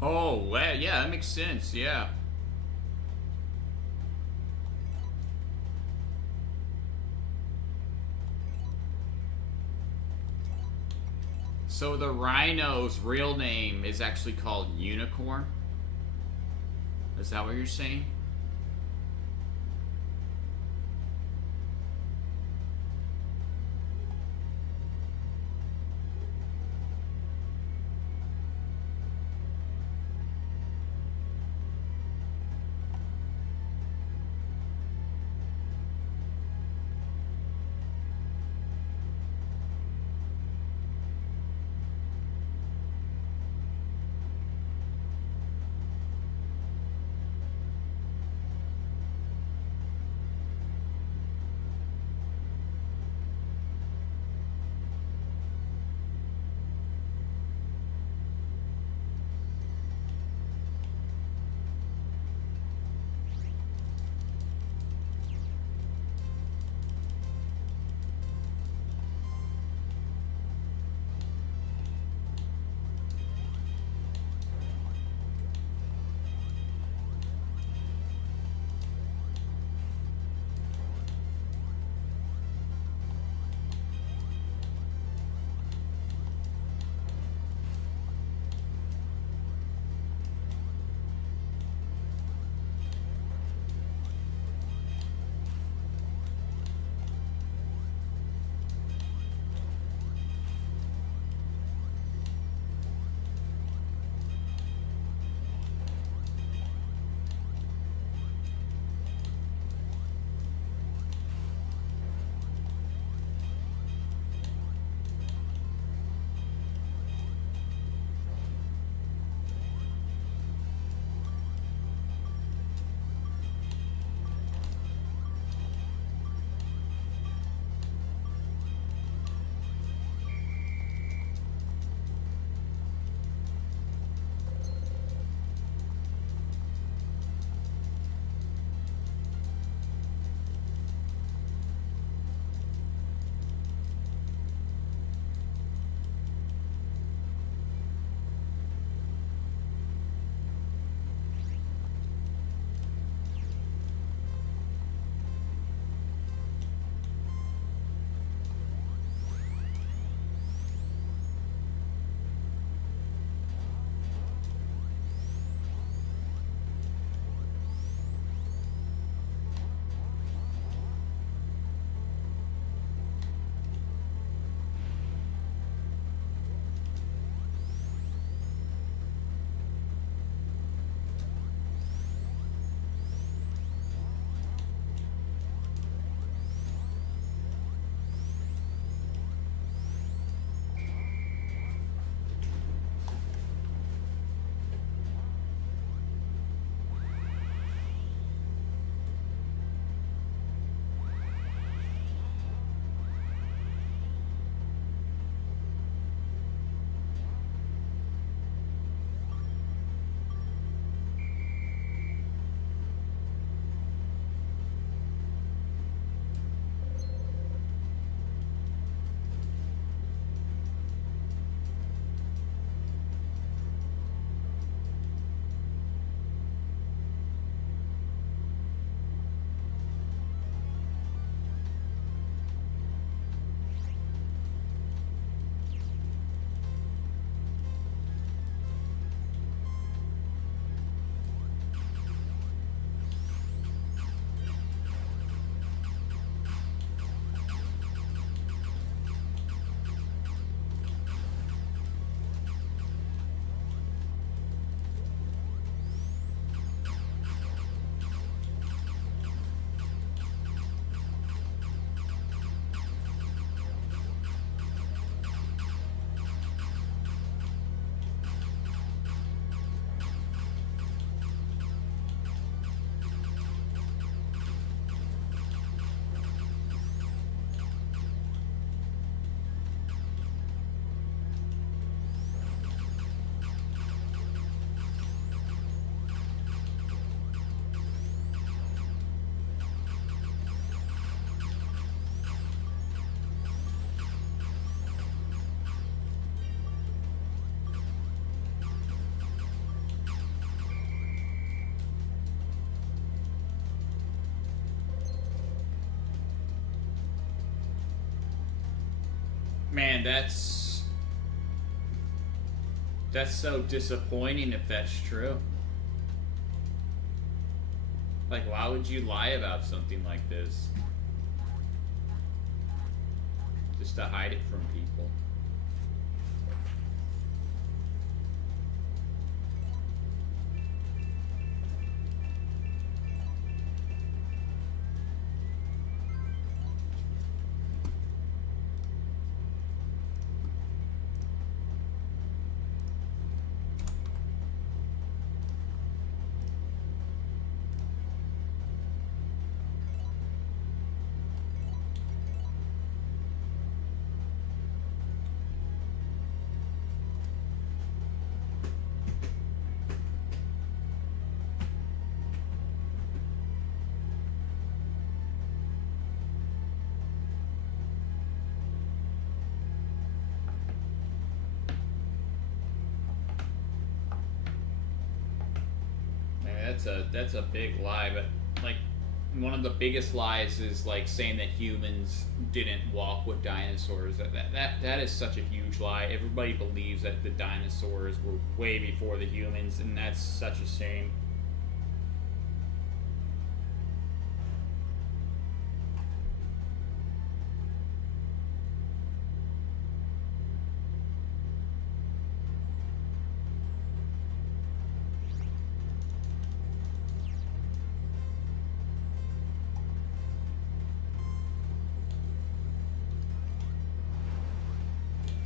Oh, well, yeah, that makes sense. Yeah. So the rhino's real name is actually called Unicorn? Is that what you're saying? Man, that's so disappointing if that's true. Like, why would you lie about something like this? Just to hide it from people. That's a big lie, but like one of the biggest lies is like saying that humans didn't walk with dinosaurs. That is such a huge lie. Everybody believes that the dinosaurs were way before the humans, and that's such a shame.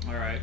All right.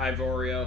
Hi, Vorio.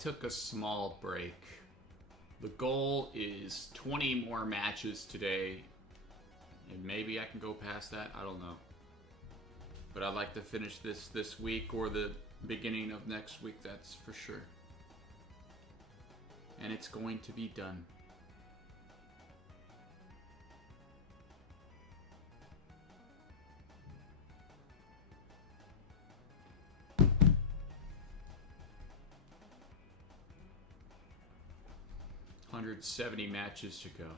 took a small break. The goal is 20 more matches today. And maybe I can go past that. I don't know. But I'd like to finish this week or the beginning of next week, that's for sure. And it's going to be done. $170 matches to go.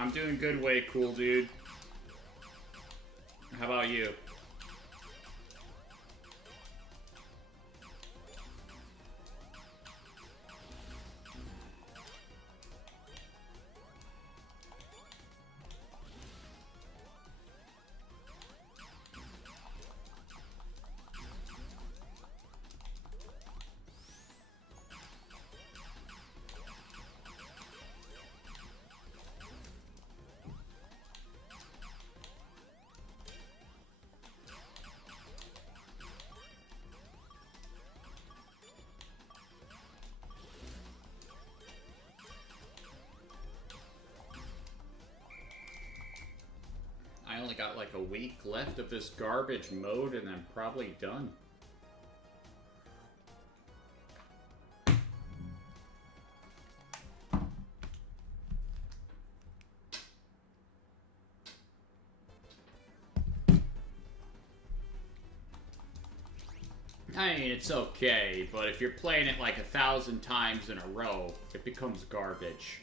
I'm doing good, way cool, dude. How about you? I only got like a week left of this garbage mode and I'm probably done. I mean, it's okay, but if you're playing it like 1,000 times in a row, it becomes garbage.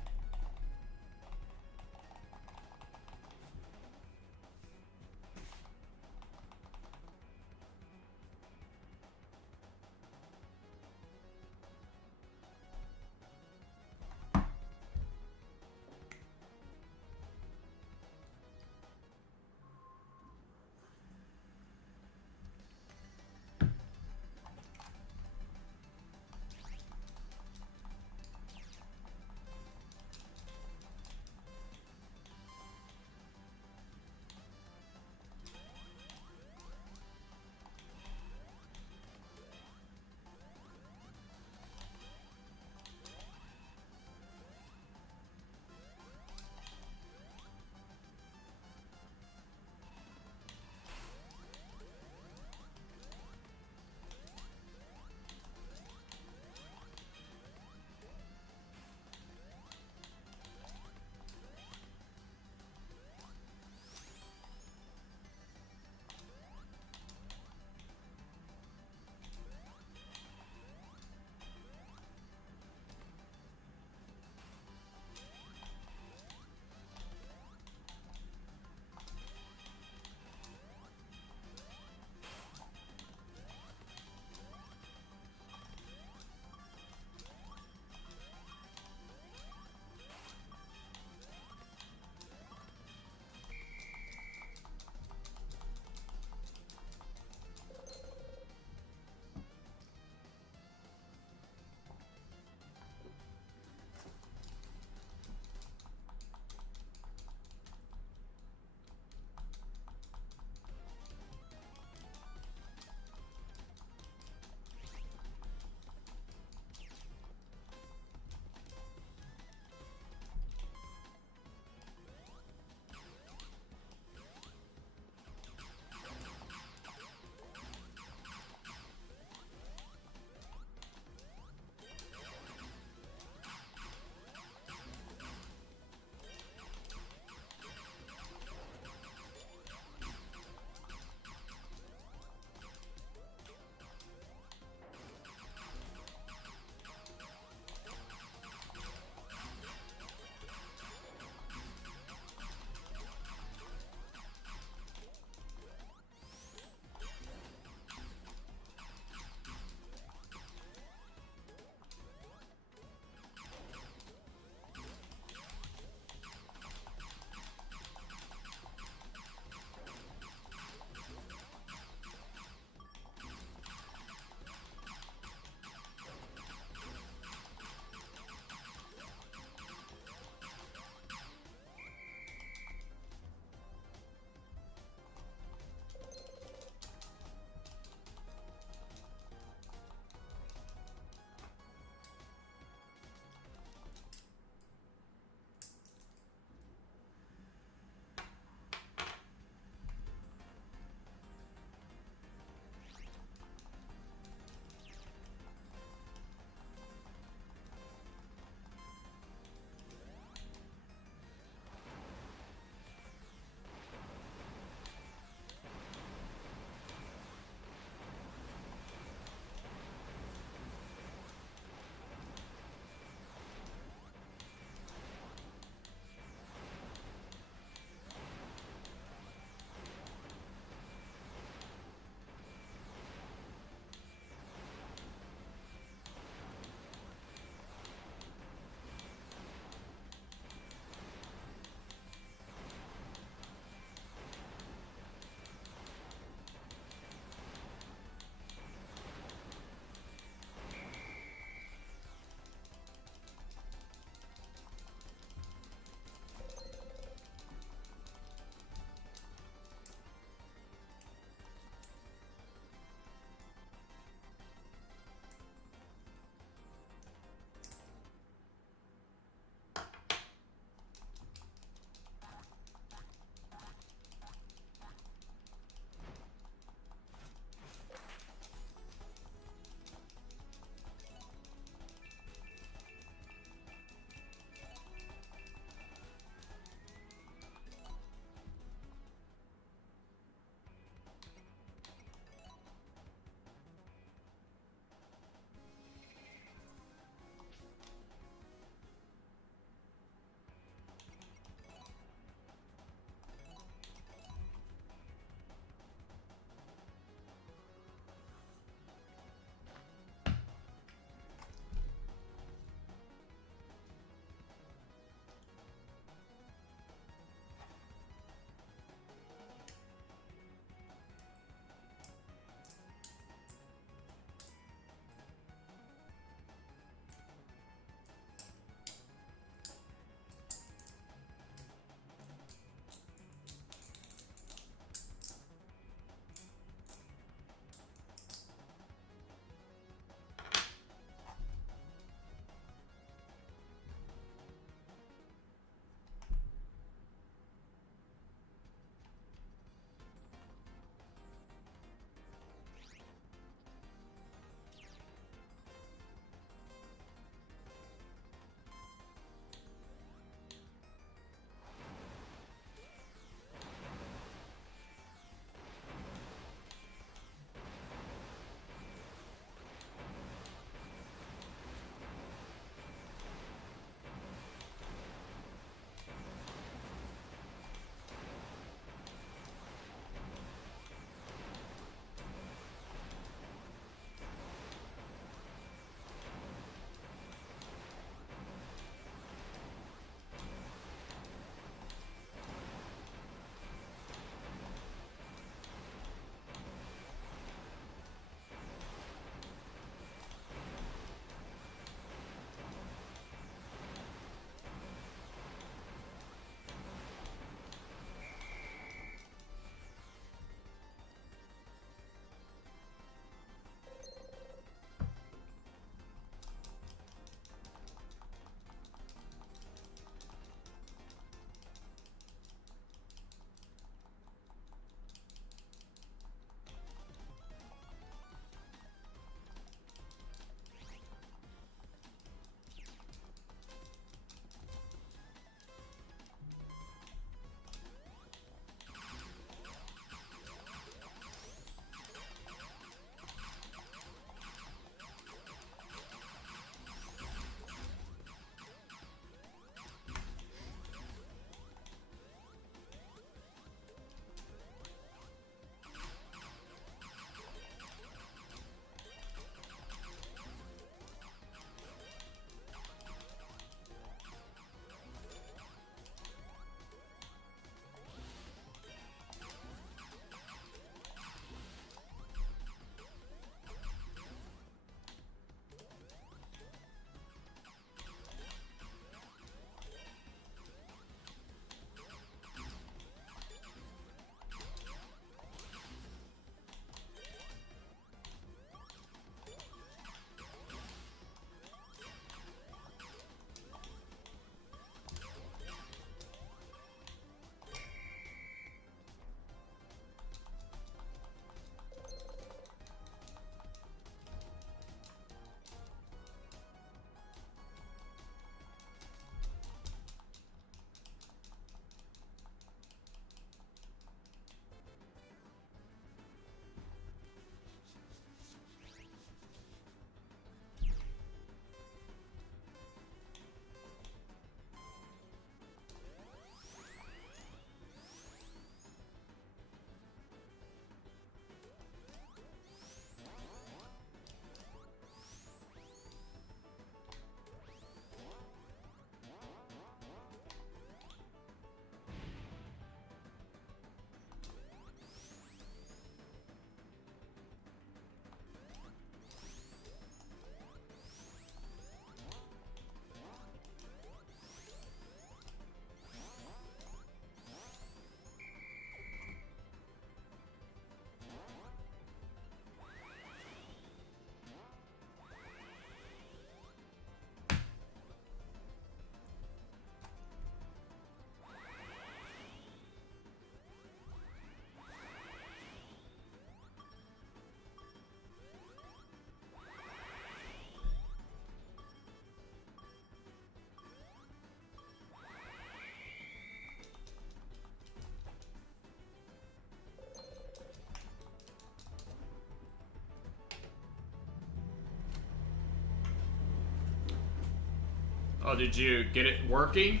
Oh, did you get it working?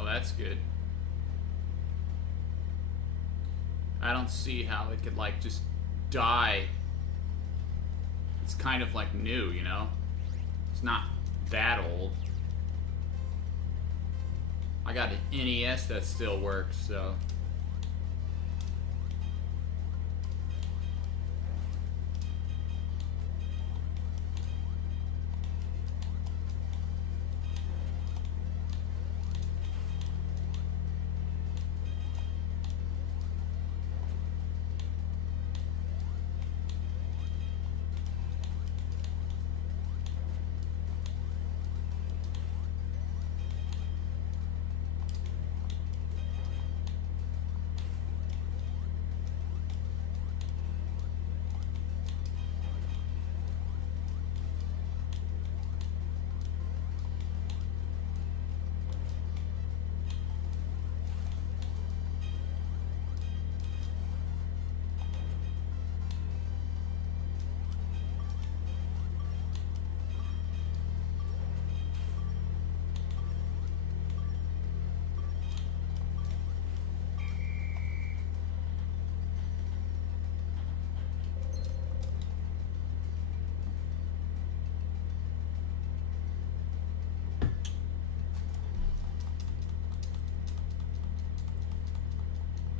Oh, that's good. I don't see how it could, like, just die. It's kind of, like, new, you know? It's not that old. I got an NES that still works, so...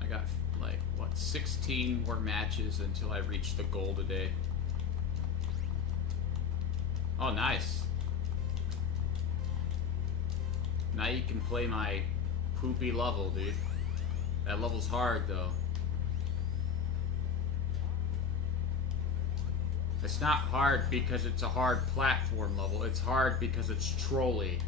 I got, like, what, 16 more matches until I reach the goal today. Oh, nice. Now you can play my poopy level, dude. That level's hard, though. It's not hard because it's a hard platform level. It's hard because it's trolly.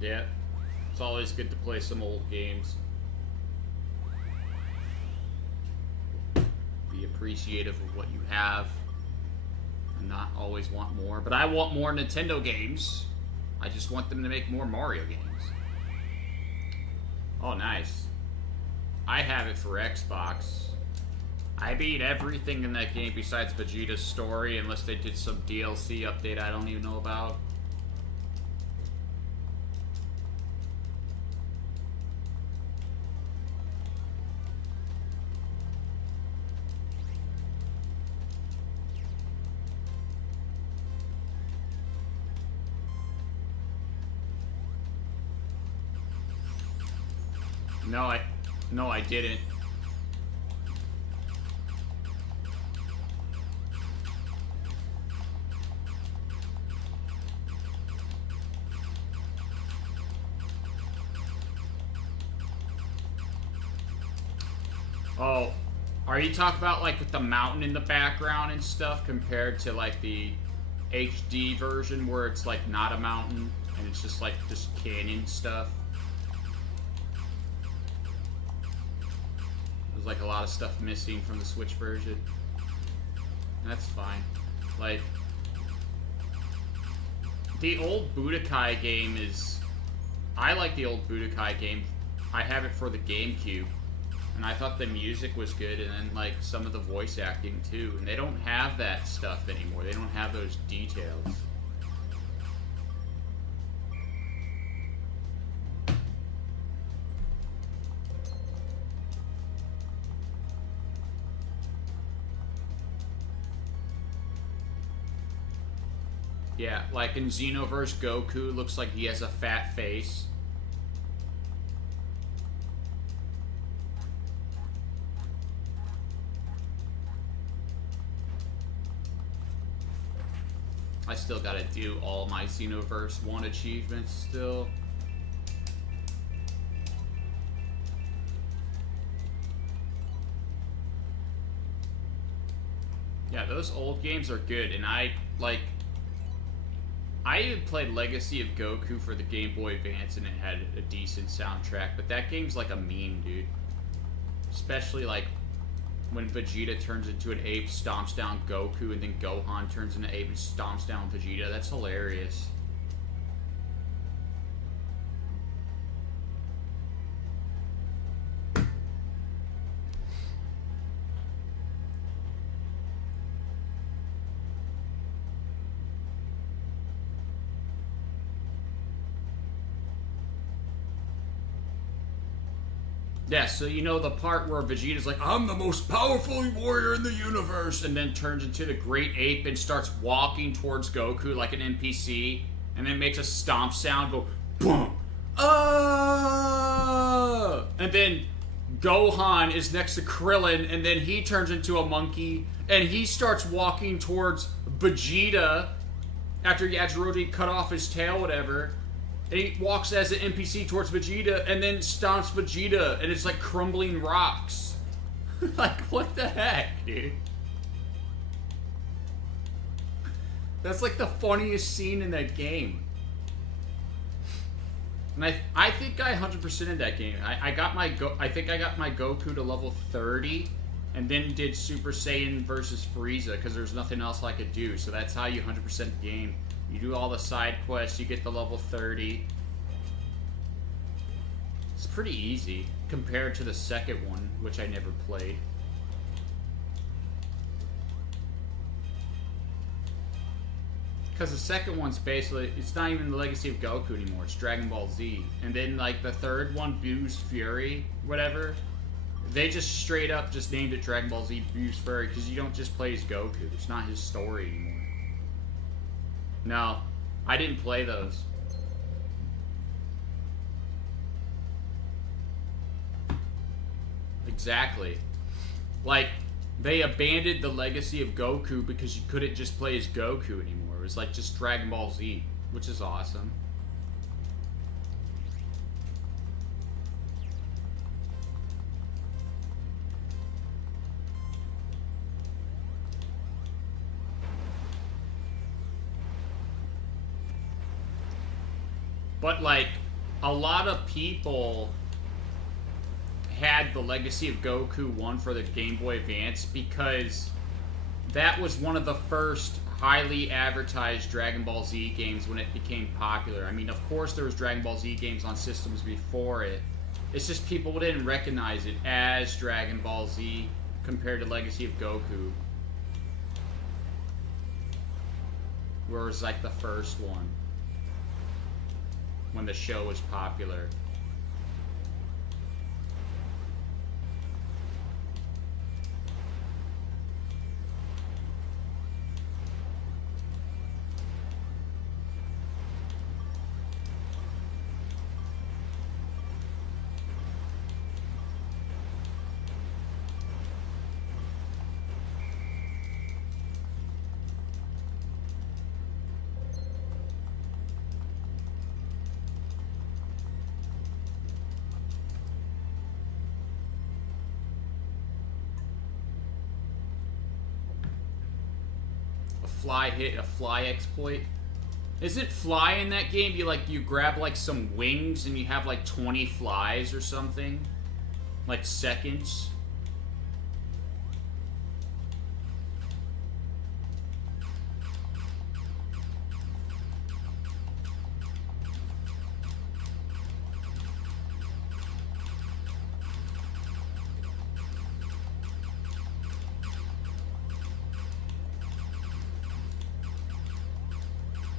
Yeah, it's always good to play some old games. Be appreciative of what you have and not always want more. But I want more Nintendo games. I just want them to make more Mario games. Oh, nice. I have it for Xbox. I beat everything in that game besides Vegeta's story, unless they did some DLC update I don't even know about. No, I didn't. Oh, are you talking about like with the mountain in the background and stuff compared to like the HD version where it's like not a mountain and it's just like just canyon stuff? There's like a lot of stuff missing from the Switch version. That's fine. Like, the old Budokai game is... I like the old Budokai game. I have it for the GameCube. And I thought the music was good, and then, like, some of the voice acting, too. And they don't have that stuff anymore. They don't have those details. Yeah, like in Xenoverse, Goku looks like he has a fat face. I still gotta do all my Xenoverse 1 achievements still. Yeah, those old games are good, and I even played Legacy of Goku for the Game Boy Advance, and it had a decent soundtrack, but that game's like a meme, dude. Especially, like, when Vegeta turns into an ape, stomps down Goku, and then Gohan turns into an ape and stomps down Vegeta. That's hilarious. Yeah, so you know the part where Vegeta's like, I'm the most powerful warrior in the universe, and then turns into the great ape and starts walking towards Goku like an NPC, and then makes a stomp sound, go, boom, and then Gohan is next to Krillin, and then he turns into a monkey, and he starts walking towards Vegeta after Yajirobe cut off his tail, whatever. And he walks as an NPC towards Vegeta, and then stomps Vegeta, and it's like crumbling rocks. Like, what the heck, dude? That's like the funniest scene in that game. And I think I 100%ed that game. I think I got my Goku to level 30, and then did Super Saiyan versus Frieza, because there's nothing else I could do. So that's how you 100% the game. You do all the side quests, you get the level 30. It's pretty easy compared to the second one, which I never played. Because the second one's basically, it's not even the Legacy of Goku anymore, it's Dragon Ball Z. And then, like, the third one, Buu's Fury, whatever, they just straight up just named it Dragon Ball Z Buu's Fury, because you don't just play as Goku. It's not his story anymore. No, I didn't play those. Exactly. Like, they abandoned the Legacy of Goku because you couldn't just play as Goku anymore. It was like just Dragon Ball Z, which is awesome. But, like, a lot of people had the Legacy of Goku 1 for the Game Boy Advance because that was one of the first highly advertised Dragon Ball Z games when it became popular. I mean, of course there was Dragon Ball Z games on systems before it. It's just people didn't recognize it as Dragon Ball Z compared to Legacy of Goku, where it was like the first one when the show was popular. A fly exploit. Isn't fly in that game? You grab like some wings and you have like 20 flies or something, like seconds.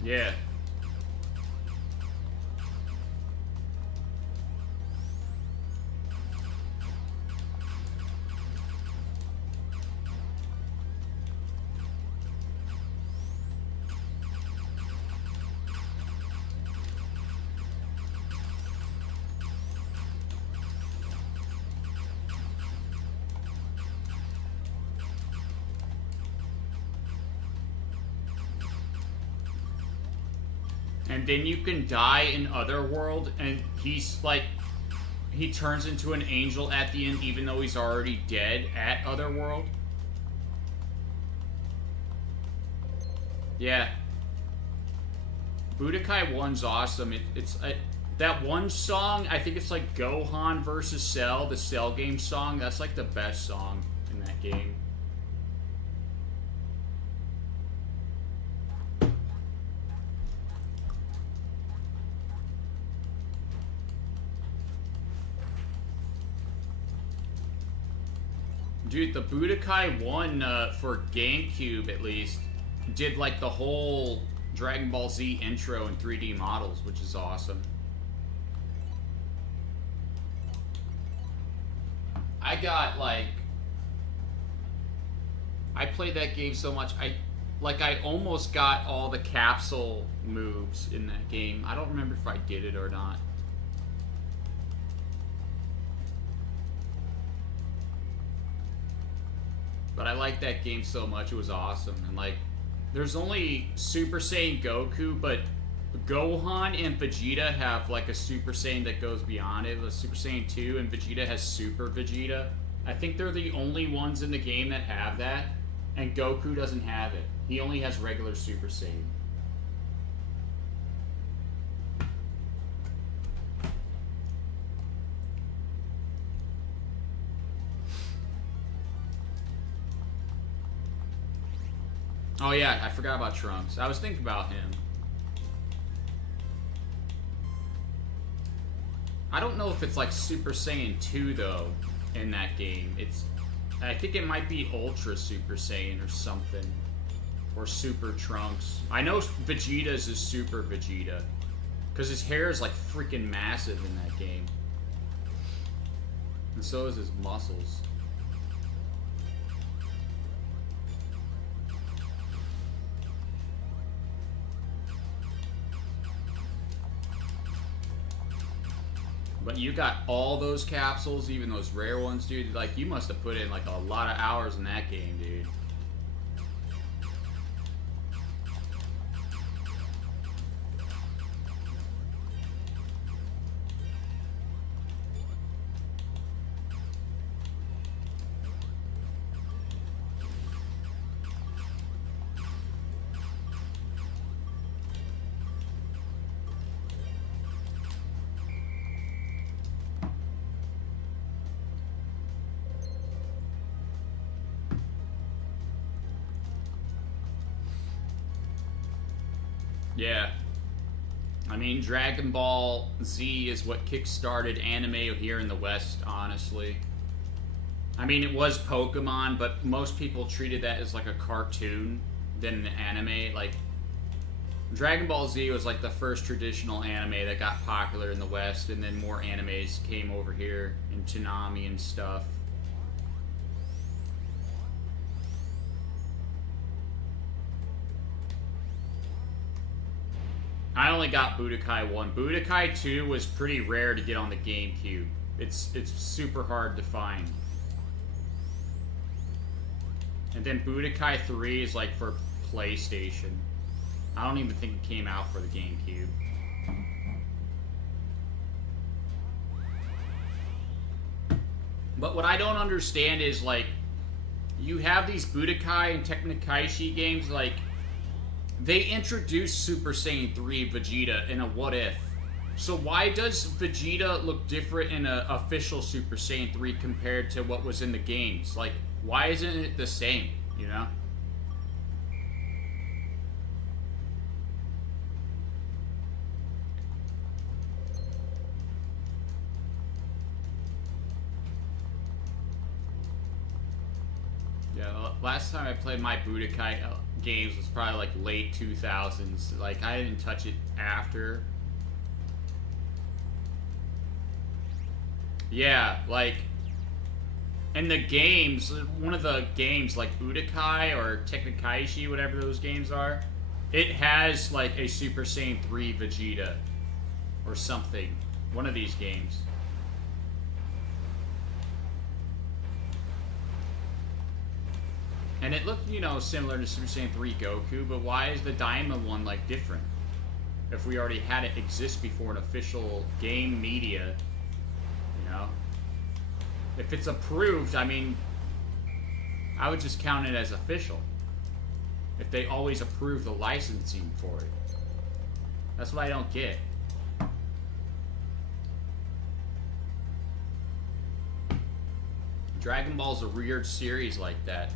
Yeah. And then you can die in Otherworld, and he's like, he turns into an angel at the end, even though he's already dead at Otherworld. Yeah. Budokai 1's awesome. It's that one song, I think it's like Gohan versus Cell, the Cell game song. That's like the best song in that game. Dude, the Budokai 1 for GameCube, at least, did like the whole Dragon Ball Z intro in 3D models, which is awesome. I got like... I played that game so much, I almost got all the capsule moves in that game. I don't remember if I did it or not. But I liked that game so much, it was awesome. And like, there's only Super Saiyan Goku, but Gohan and Vegeta have like a Super Saiyan that goes beyond it, a Super Saiyan 2, and Vegeta has Super Vegeta. I think they're the only ones in the game that have that, and Goku doesn't have it. He only has regular Super Saiyan. Oh yeah, I forgot about Trunks. I was thinking about him. I don't know if it's like Super Saiyan 2 though in that game. I think it might be Ultra Super Saiyan or something. Or Super Trunks. I know Vegeta's is Super Vegeta. Because his hair is like freaking massive in that game. And so is his muscles. But you got all those capsules, even those rare ones, dude. Like, you must have put in, like, a lot of hours in that game, dude. Yeah. I mean, Dragon Ball Z is what kickstarted anime here in the West, honestly. I mean, it was Pokemon, but most people treated that as like a cartoon than an anime. Like, Dragon Ball Z was like the first traditional anime that got popular in the West, and then more animes came over here in Toonami and stuff. I only got Budokai 1. Budokai 2 was pretty rare to get on the GameCube. It's super hard to find. And then Budokai 3 is like for PlayStation. I don't even think it came out for the GameCube. But what I don't understand is, like, you have these Budokai and Tenkaichi games, like, they introduced Super Saiyan 3 Vegeta in a What If. So why does Vegeta look different in an official Super Saiyan 3 compared to what was in the games? Like, why isn't it the same, you know? Yeah, last time I played my Budokai games was probably like late 2000s. Like, I didn't touch it after. Yeah, like, in the games, one of the games, like Udakai or Teknikaishi, whatever those games are, it has, like, a Super Saiyan 3 Vegeta or something. One of these games. And it looked, you know, similar to Super Saiyan 3 Goku, but why is the Daima one, like, different? If we already had it exist before an official game media, you know? If it's approved, I mean, I would just count it as official. If they always approve the licensing for it. That's what I don't get. Dragon Ball's a weird series like that.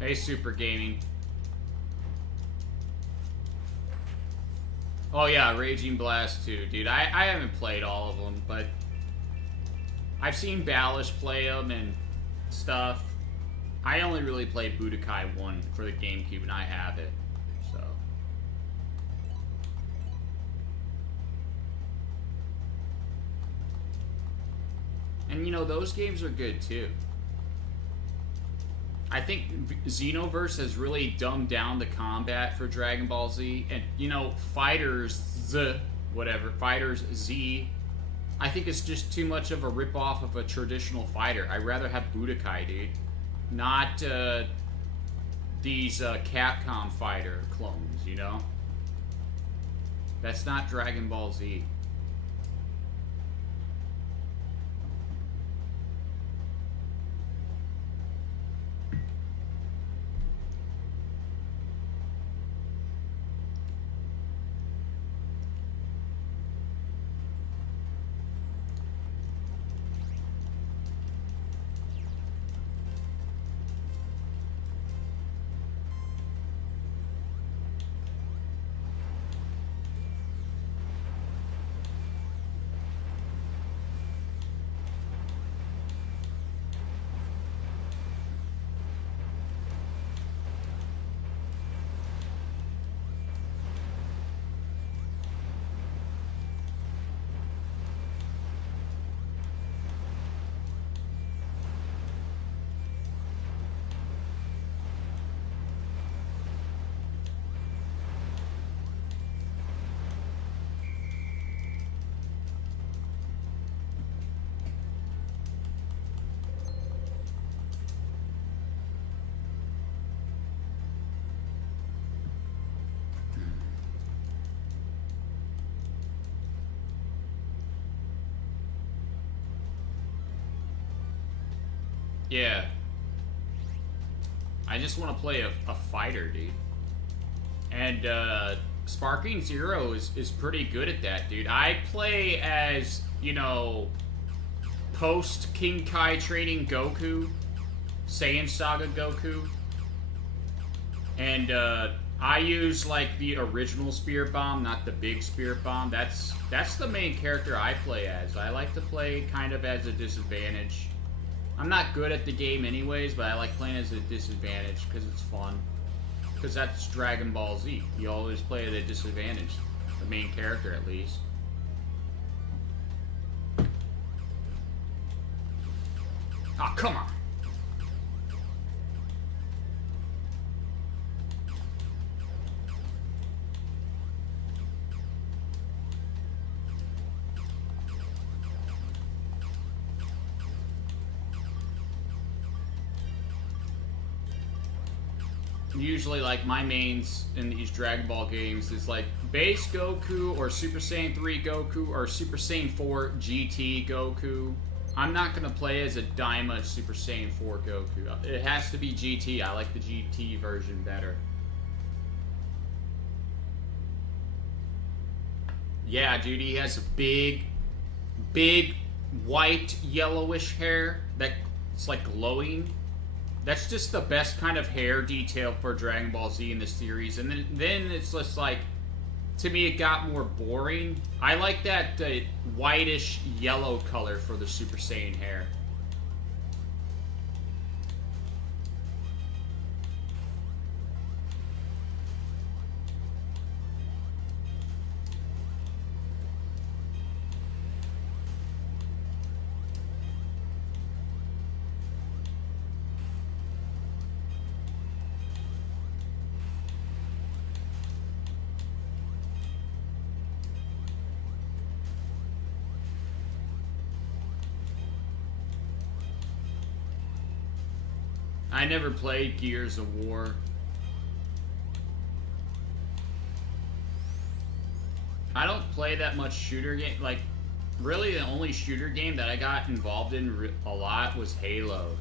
Hey, Super Gaming. Oh yeah, Raging Blast 2. Dude, I haven't played all of them, but I've seen Ballish play them and stuff. I only really played Budokai 1 for the GameCube, and I have it, so. And, you know, those games are good, too. I think Xenoverse has really dumbed down the combat for Dragon Ball Z. And, you know, Fighters Z, I think it's just too much of a ripoff of a traditional fighter. I'd rather have Budokai, dude. Not these Capcom fighter clones, you know? That's not Dragon Ball Z. Yeah. I just want to play a fighter, dude. And Sparking Zero is pretty good at that, dude. I play as, you know, post King Kai training Goku, Saiyan Saga Goku. And I use like the original Spirit Bomb, not the big Spirit Bomb. That's the main character I play as. I like to play kind of as a disadvantage. I'm not good at the game anyways, but I like playing as a disadvantage because it's fun. Because that's Dragon Ball Z. You always play at a disadvantage. The main character, at least. Ah, come on! Usually, like, my mains in these Dragon Ball games is, like, base Goku or Super Saiyan 3 Goku or Super Saiyan 4 GT Goku. I'm not going to play as a Daima Super Saiyan 4 Goku. It has to be GT. I like the GT version better. Yeah, dude, he has a big white, yellowish hair that's, like, glowing. That's just the best kind of hair detail for Dragon Ball Z in the series. And then it's just like to me, it got more boring. I like that whitish yellow color for the Super Saiyan hair. I never played Gears of War. I don't play that much shooter game. Like, really the only shooter game that I got involved in a lot was Halo.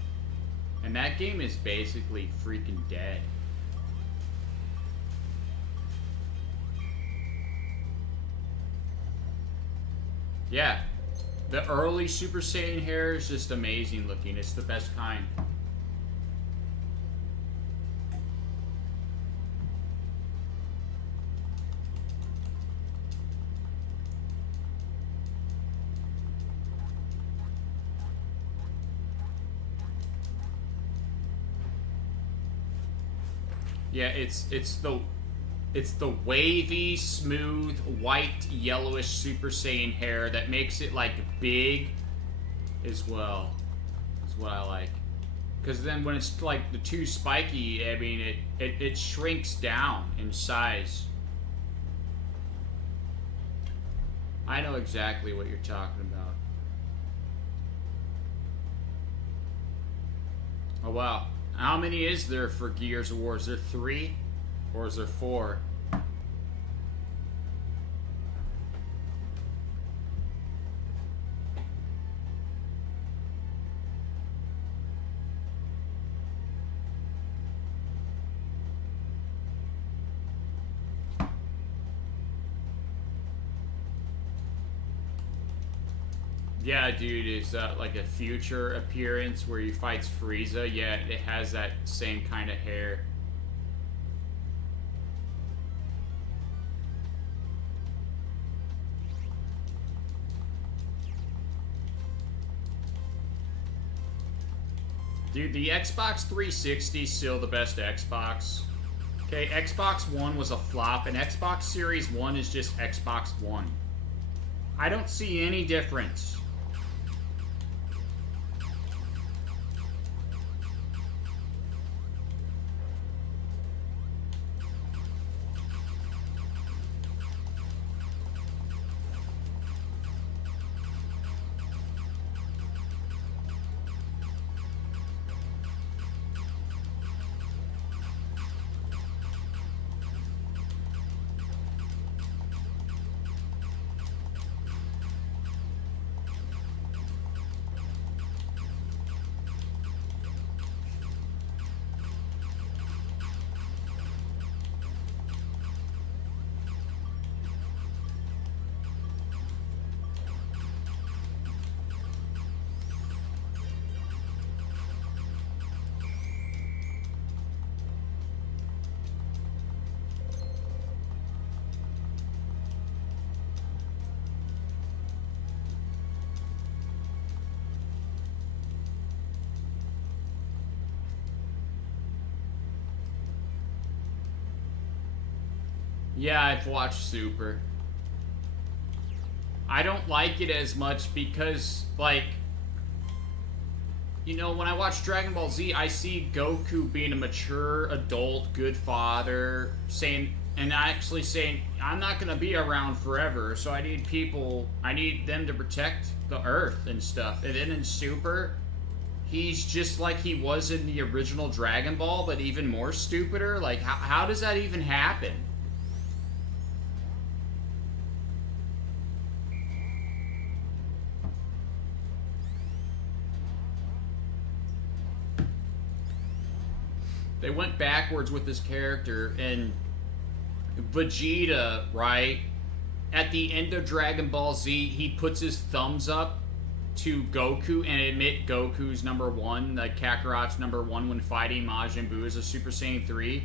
And that game is basically freaking dead. Yeah. The early Super Saiyan hair is just amazing looking. It's the best kind. Yeah, it's the wavy, smooth, white, yellowish Super Saiyan hair that makes it like big as well. Is what I like. Because then when it's like the too spiky, I mean it shrinks down in size. I know exactly what you're talking about. Oh wow. How many is there for Gears of War? Is there 3? Or is there 4? Yeah, dude, is like a future appearance where he fights Frieza? Yeah, it has that same kind of hair. Dude, the Xbox 360 is still the best Xbox. Okay, Xbox One was a flop, and Xbox Series 1 is just Xbox One. I don't see any difference. Yeah, I've watched Super. I don't like it as much because, like, you know, when I watch Dragon Ball Z, I see Goku being a mature, adult, good father, saying, and actually saying, I'm not going to be around forever, so I need them to protect the Earth and stuff. And then in Super, he's just like he was in the original Dragon Ball, but even more stupider. Like, how does that even happen? They went backwards with this character, and Vegeta, right? At the end of Dragon Ball Z, he puts his thumbs up to Goku and admit Goku's number one, like Kakarot's number one when fighting Majin Buu as a Super Saiyan 3.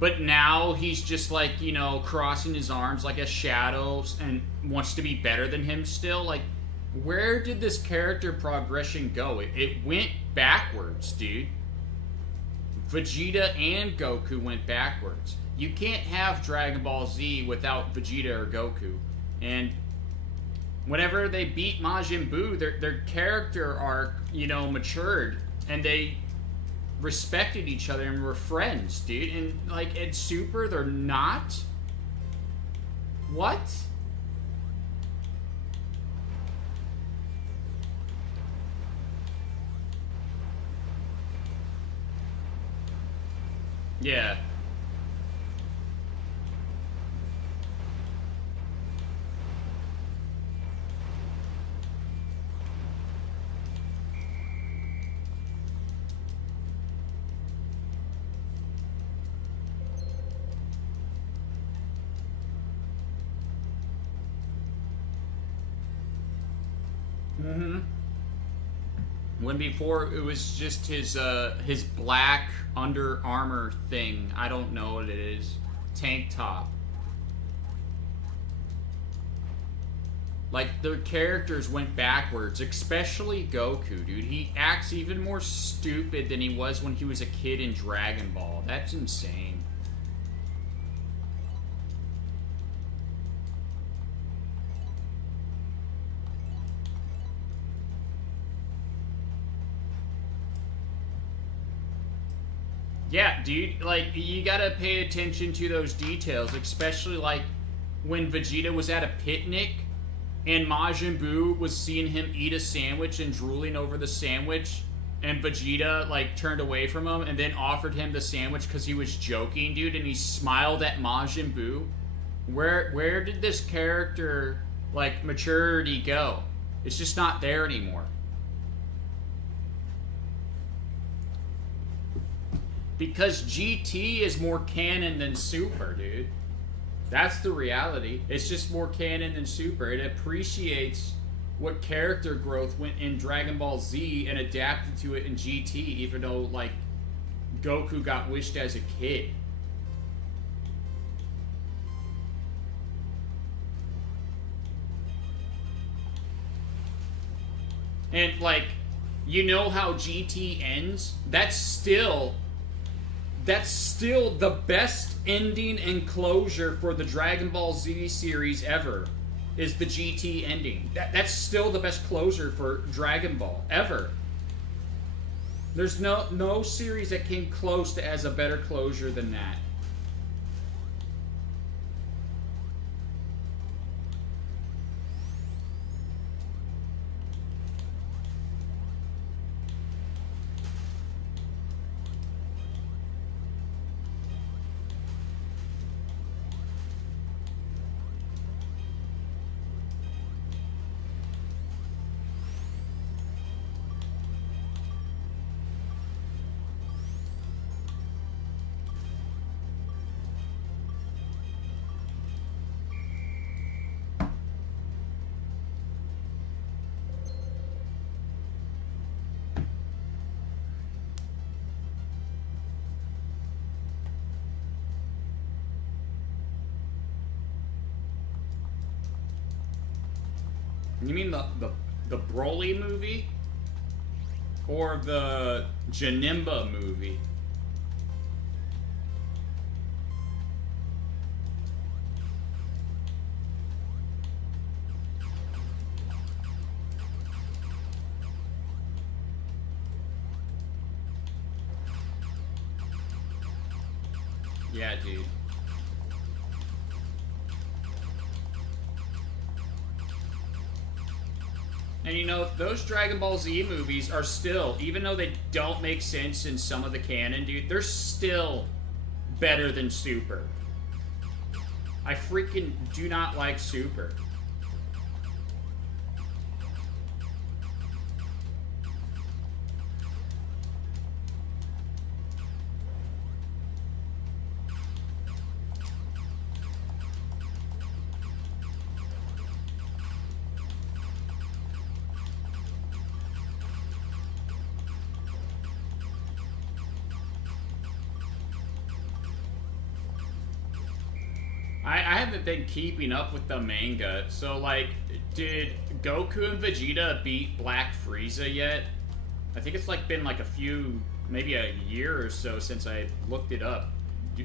But now he's just like, you know, crossing his arms like a shadow and wants to be better than him still. Like, where did this character progression go? It went backwards, dude. Vegeta and Goku went backwards. You can't have Dragon Ball Z without Vegeta or Goku. And whenever they beat Majin Buu, their character arc, you know, matured. And they respected each other and were friends, dude. And, like, in Super, they're not? What? Yeah. Mm-hmm. When before it was just his black Under Armour thing. I don't know what it is. Tank top. Like, the characters went backwards, especially Goku, dude. He acts even more stupid than he was when he was a kid in Dragon Ball. That's insane. Yeah, dude, like, you gotta pay attention to those details, especially, like, when Vegeta was at a picnic and Majin Buu was seeing him eat a sandwich and drooling over the sandwich, and Vegeta, like, turned away from him and then offered him the sandwich because he was joking, dude, and he smiled at Majin Buu. Where did this character, like, maturity go? It's just not there anymore. Because GT is more canon than Super, dude. That's the reality. It's just more canon than Super. It appreciates what character growth went in Dragon Ball Z and adapted to it in GT, even though, like, Goku got wished as a kid. And, like, you know how GT ends? That's still the best ending and closure for the Dragon Ball Z series ever, is the GT ending. That's still the best closure for Dragon Ball ever. There's no series that came close to as a better closure than that. You mean the Broly movie? Or the Janemba movie? Yeah, dude. And you know, those Dragon Ball Z movies are still, even though they don't make sense in some of the canon, dude, they're still better than Super. I freaking do not like Super. I haven't been keeping up with the manga, so like, did Goku and Vegeta beat Black Frieza yet? I think it's like been like a few, maybe a year or so since I looked it up.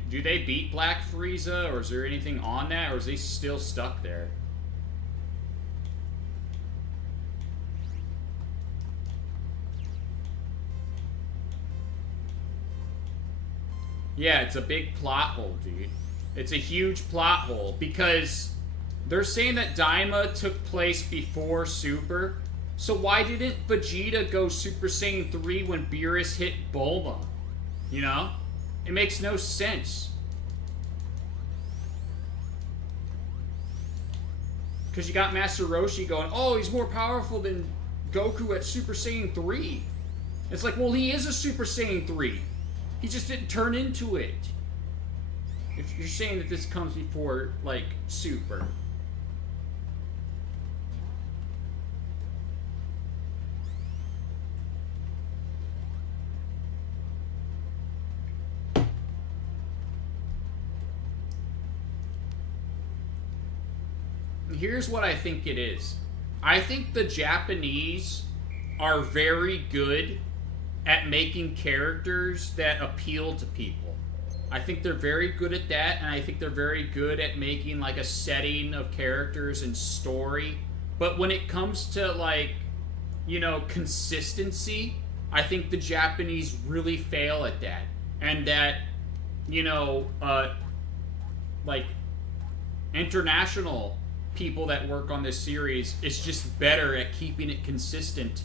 Do they beat Black Frieza, or is there anything on that, or is he still stuck there? Yeah, it's a big plot hole, dude. It's a huge plot hole, because they're saying that Daima took place before Super, so why didn't Vegeta go Super Saiyan 3 when Beerus hit Bulma? You know? It makes no sense. Because you got Master Roshi going, oh, he's more powerful than Goku at Super Saiyan 3. It's like, well, he is a Super Saiyan 3. He just didn't turn into it. If you're saying that this comes before, like, Super. Here's what I think it is. I think the Japanese are very good at making characters that appeal to people. I think they're very good at that, and I think they're very good at making like a setting of characters and story. But when it comes to like, you know, consistency, I think the Japanese really fail at that. And that, you know, like international people that work on this series is just better at keeping it consistent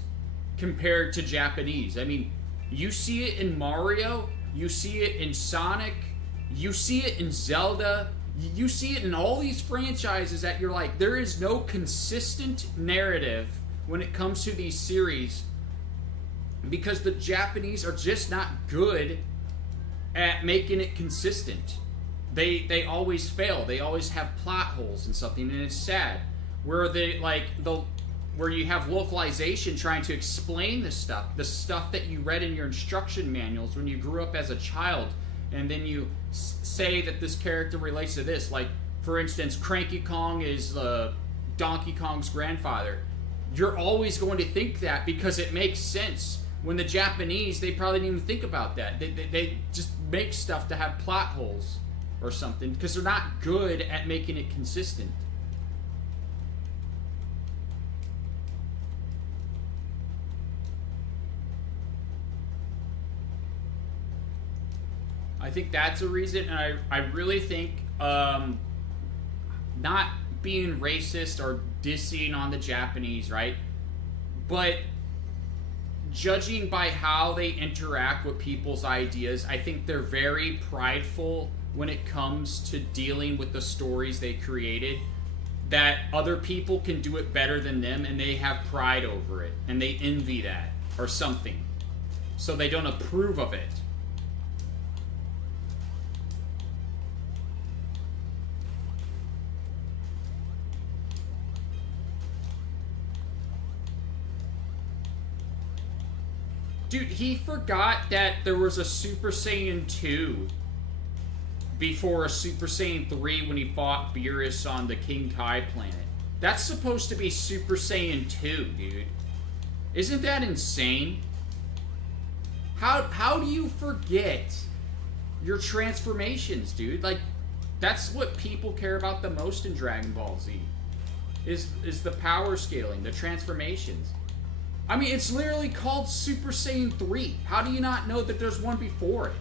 compared to Japanese. I mean, you see it in Mario, you see it in Sonic, you see it in Zelda, you see it in all these franchises that you're like, there is no consistent narrative when it comes to these series because the Japanese are just not good at making it consistent. They always fail. They always have plot holes in something, and it's sad. Where they where you have localization trying to explain the stuff that you read in your instruction manuals when you grew up as a child, and then you say that this character relates to this. Like, for instance, Cranky Kong is Donkey Kong's grandfather. You're always going to think that because it makes sense. When the Japanese, they probably didn't even think about that. They just make stuff to have plot holes or something because they're not good at making it consistent. I think that's a reason, and I really think not being racist or dissing on the Japanese, right? But judging by how they interact with people's ideas, I think they're very prideful when it comes to dealing with the stories they created, that other people can do it better than them, and they have pride over it, and they envy that, or something. So they don't approve of it. Dude, he forgot that there was a Super Saiyan 2 before a Super Saiyan 3 when he fought Beerus on the King Kai planet. That's supposed to be Super Saiyan 2, dude. Isn't that insane? How do you forget your transformations, dude? Like, that's what people care about the most in Dragon Ball Z. Is the power scaling, the transformations. I mean, it's literally called Super Saiyan 3. How do you not know that there's one before it?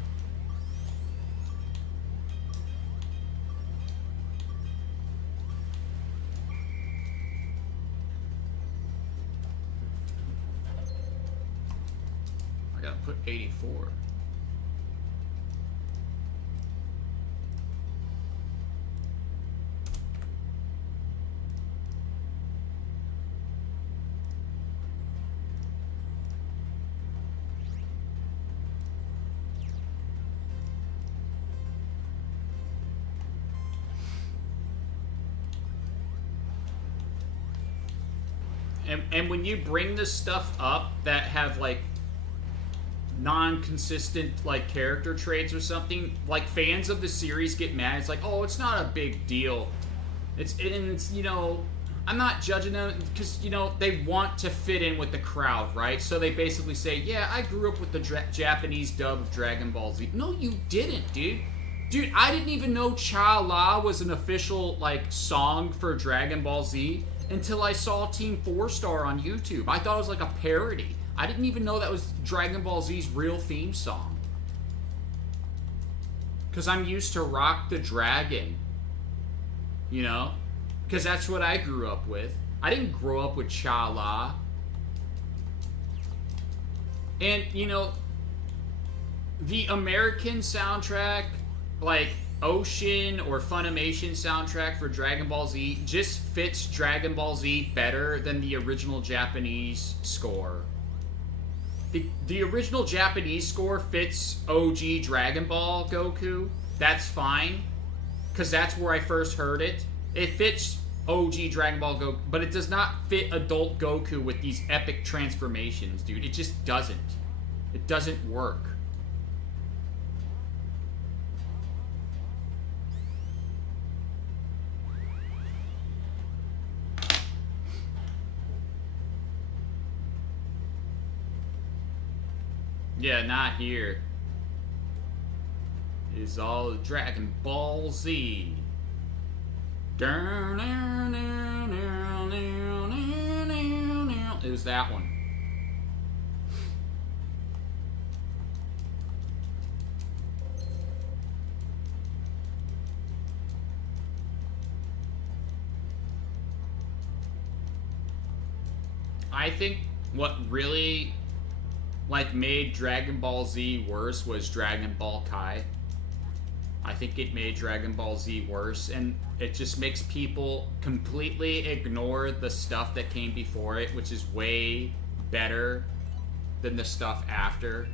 I gotta put 84. And when you bring this stuff up that have like non-consistent like character traits or something, like fans of the series get mad. It's like, oh, it's not a big deal. It's you know, I'm not judging them because you know they want to fit in with the crowd, right? So they basically say, yeah, I grew up with the Japanese dub of Dragon Ball Z. No, you didn't, dude. Dude, I didn't even know Cha La was an official like song for Dragon Ball Z until I saw Team 4-Star on YouTube. I thought it was like a parody. I didn't even know that was Dragon Ball Z's real theme song. Because I'm used to Rock the Dragon. You know? Because that's what I grew up with. I didn't grow up with Cha La. And, you know, the American soundtrack, like Ocean or Funimation soundtrack for Dragon Ball Z, just fits Dragon Ball Z better than the original Japanese score. The original Japanese score fits OG Dragon Ball Goku. That's fine. Because that's where I first heard it. It fits OG Dragon Ball Goku. But it does not fit adult Goku with these epic transformations, dude. It just doesn't. It doesn't work. Yeah, not here. It's all Dragon Ball Z. It was that one. I think what really like made Dragon Ball Z worse was Dragon Ball Kai. I think it made Dragon Ball Z worse, and it just makes people completely ignore the stuff that came before it, which is way better than the stuff after.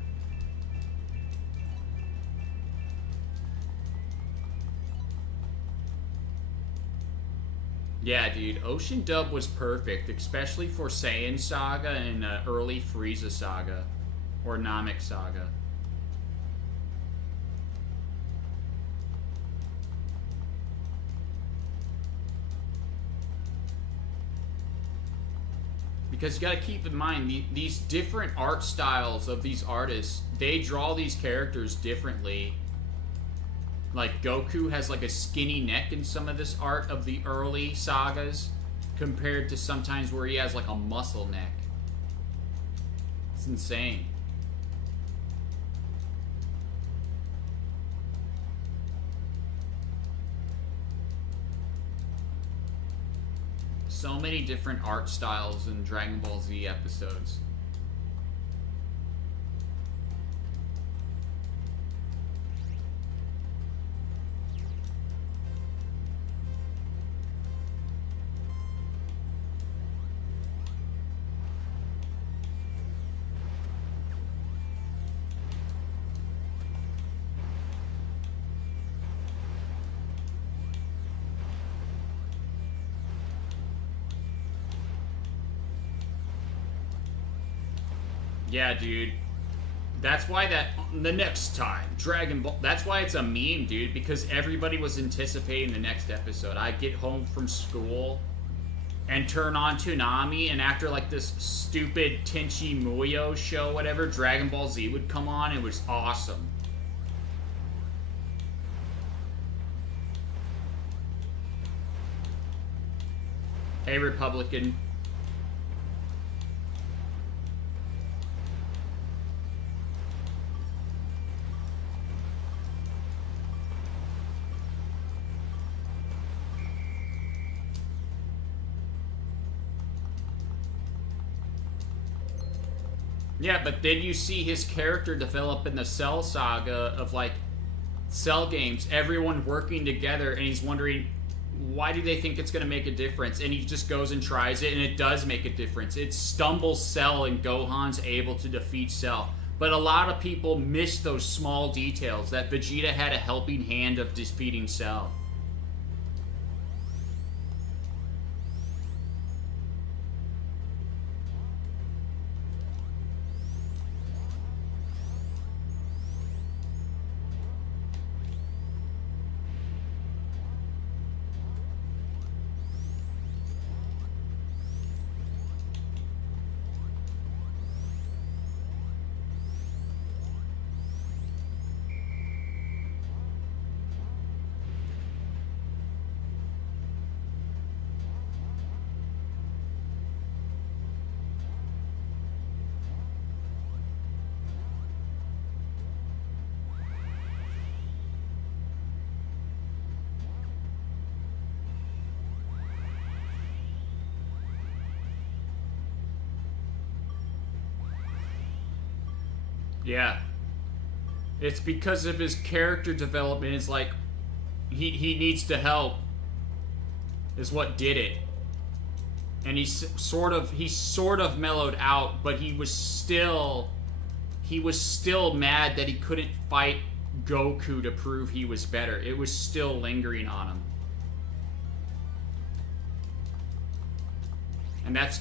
Yeah, dude, Ocean Dub was perfect, especially for Saiyan Saga and early Frieza Saga. Or Namek Saga. Because you gotta keep in mind, these different art styles of these artists, they draw these characters differently. Like, Goku has like a skinny neck in some of this art of the early sagas, compared to sometimes where he has like a muscle neck. It's insane. So many different art styles in Dragon Ball Z episodes. Yeah, dude. That's why the next time, Dragon Ball, that's why it's a meme, dude, because everybody was anticipating the next episode. I'd get home from school and turn on Toonami, and after like this stupid Tenchi Muyo show, whatever, Dragon Ball Z would come on. It was awesome. Hey, Republican. Yeah, but then you see his character develop in the Cell saga of, like, Cell games, everyone working together, and he's wondering, why do they think it's going to make a difference? And he just goes and tries it, and it does make a difference. It stumbles Cell, and Gohan's able to defeat Cell. But a lot of people miss those small details, that Vegeta had a helping hand of defeating Cell. Yeah. It's because of his character development. It's like he needs to help is what did it. And he sort of mellowed out, but he was still mad that he couldn't fight Goku to prove he was better. It was still lingering on him. And that's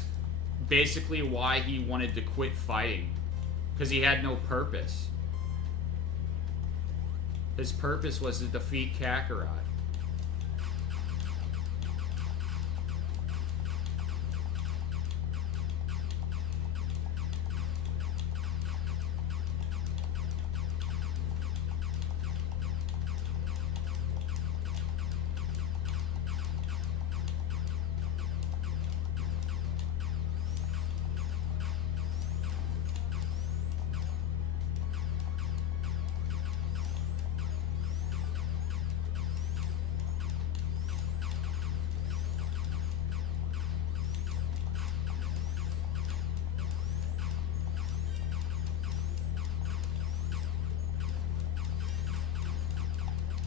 basically why he wanted to quit fighting. Because he had no purpose. His purpose was to defeat Kakarot.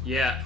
Yeah.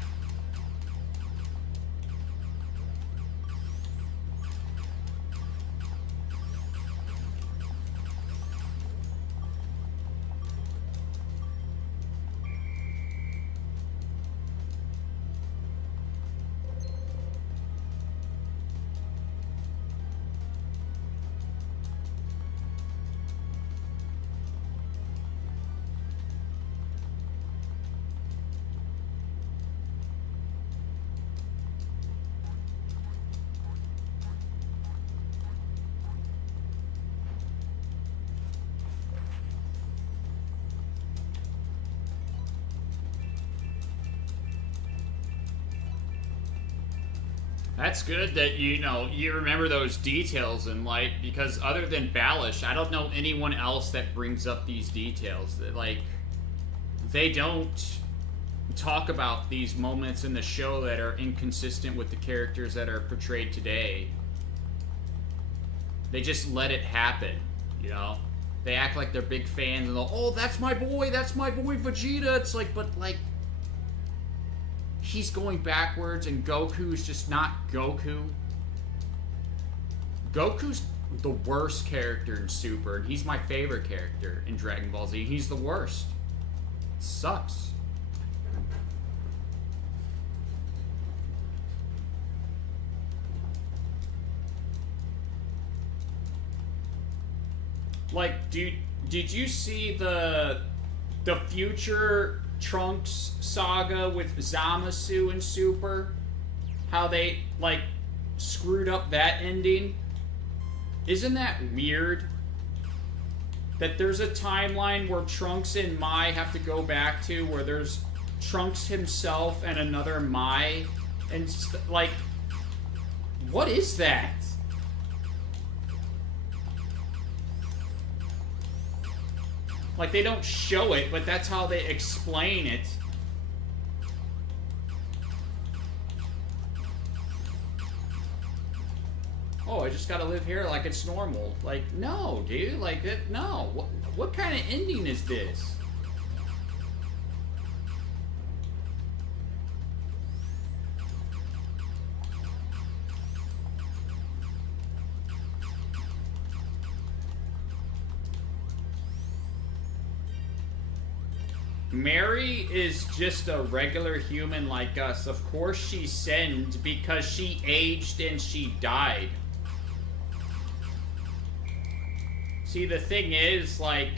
That's good that you remember those details in Light, because other than Balish, I don't know anyone else that brings up these details. That, like, they don't talk about these moments in the show that are inconsistent with the characters that are portrayed today. They just let it happen, you know? They act like they're big fans and they'll, oh, that's my boy Vegeta. It's like, but like, he's going backwards and Goku's just not Goku. Goku's the worst character in Super, and he's my favorite character in Dragon Ball Z. He's the worst. It sucks. Like, did you see the future Trunks saga with Zamasu and Super? How they, like, screwed up that ending? Isn't that weird? That there's a timeline where Trunks and Mai have to go back to, where there's Trunks himself and another Mai, and, like, what is that? Like, they don't show it, but that's how they explain it. Oh, I just gotta live here like it's normal. Like, no, dude. Like, no. What kind of ending is this? Mary is just a regular human like us. Of course she's sinned because she aged and she died. See, the thing is, like,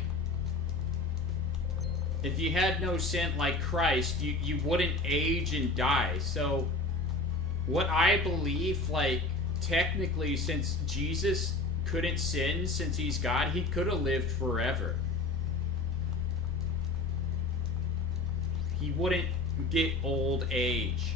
if you had no sin like Christ, you wouldn't age and die. So, what I believe, like, technically, since Jesus couldn't sin, since he's God, he could have lived forever. He wouldn't get old age.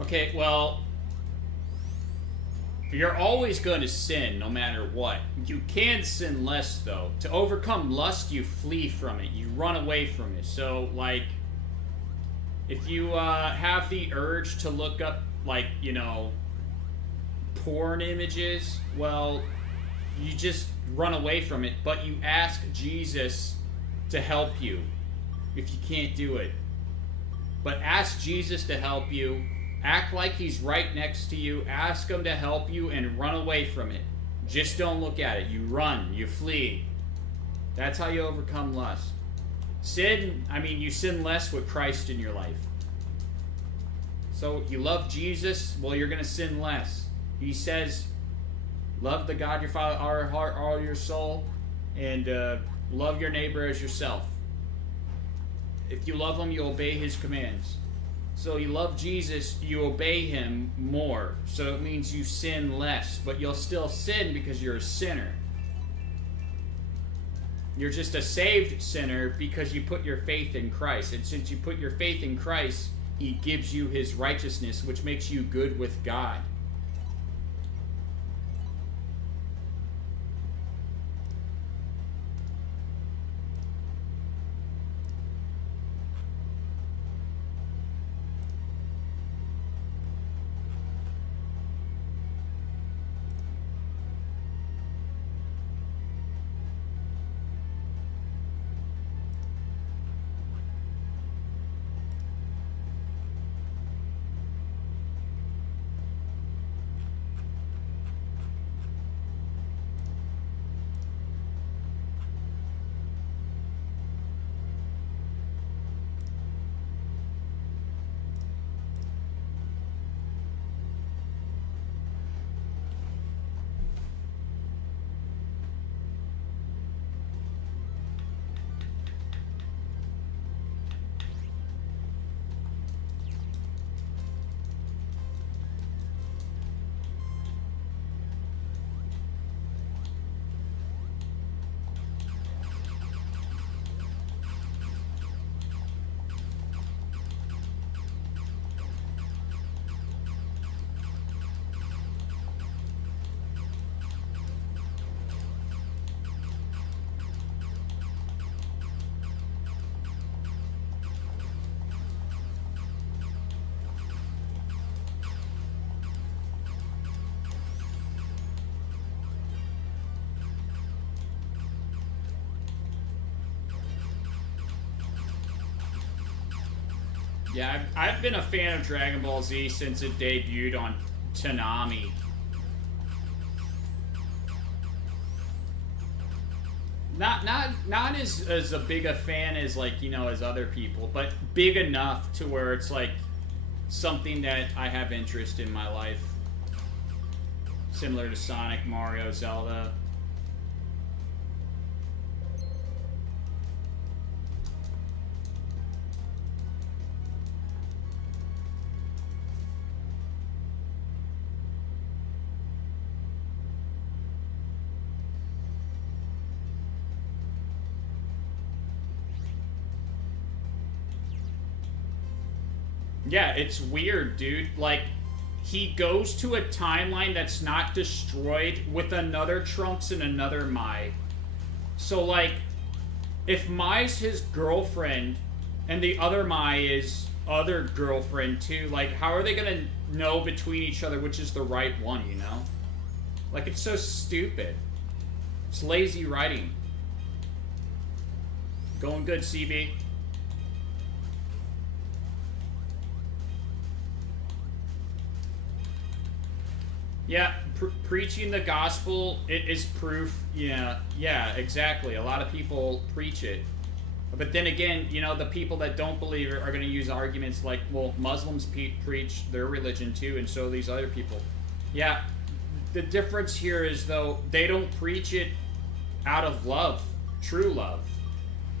Okay, well, you're always going to sin no matter what. You can sin less, though. To overcome lust, you flee from it. You run away from it. So, like, if you have the urge to look up, like, you know, porn images, well, you just run away from it. But you ask Jesus to help you if you can't do it. But ask Jesus to help you. Act like he's right next to you. Ask him to help you and run away from it. Just don't look at it. You run. You flee. That's how you overcome lust. Sin, I mean, you sin less with Christ in your life. So you love Jesus, well, you're going to sin less. He says, love the God your Father, our heart, all your soul, and love your neighbor as yourself. If you love him, you obey his commands. So you love Jesus, you obey him more. So it means you sin less, but you'll still sin because you're a sinner. You're just a saved sinner because you put your faith in Christ. And since you put your faith in Christ, he gives you his righteousness, which makes you good with God. Yeah, I've been a fan of Dragon Ball Z since it debuted on Toonami. Not as a big a fan as, like, you know, as other people, but big enough to where it's like something that I have interest in my life. Similar to Sonic, Mario, Zelda. Yeah, it's weird, dude. Like, he goes to a timeline that's not destroyed with another Trunks and another Mai. So, like, if Mai's his girlfriend and the other Mai is other girlfriend too, like, how are they gonna know between each other which is the right one, you know? Like, it's so stupid. It's lazy writing. Going good, CB. Yeah, preaching the gospel, it is proof. Yeah, exactly. A lot of people preach it. But then again, you know, the people that don't believe it are going to use arguments like, well, Muslims preach their religion too, and so these other people. Yeah, the difference here is, though, they don't preach it out of love, true love.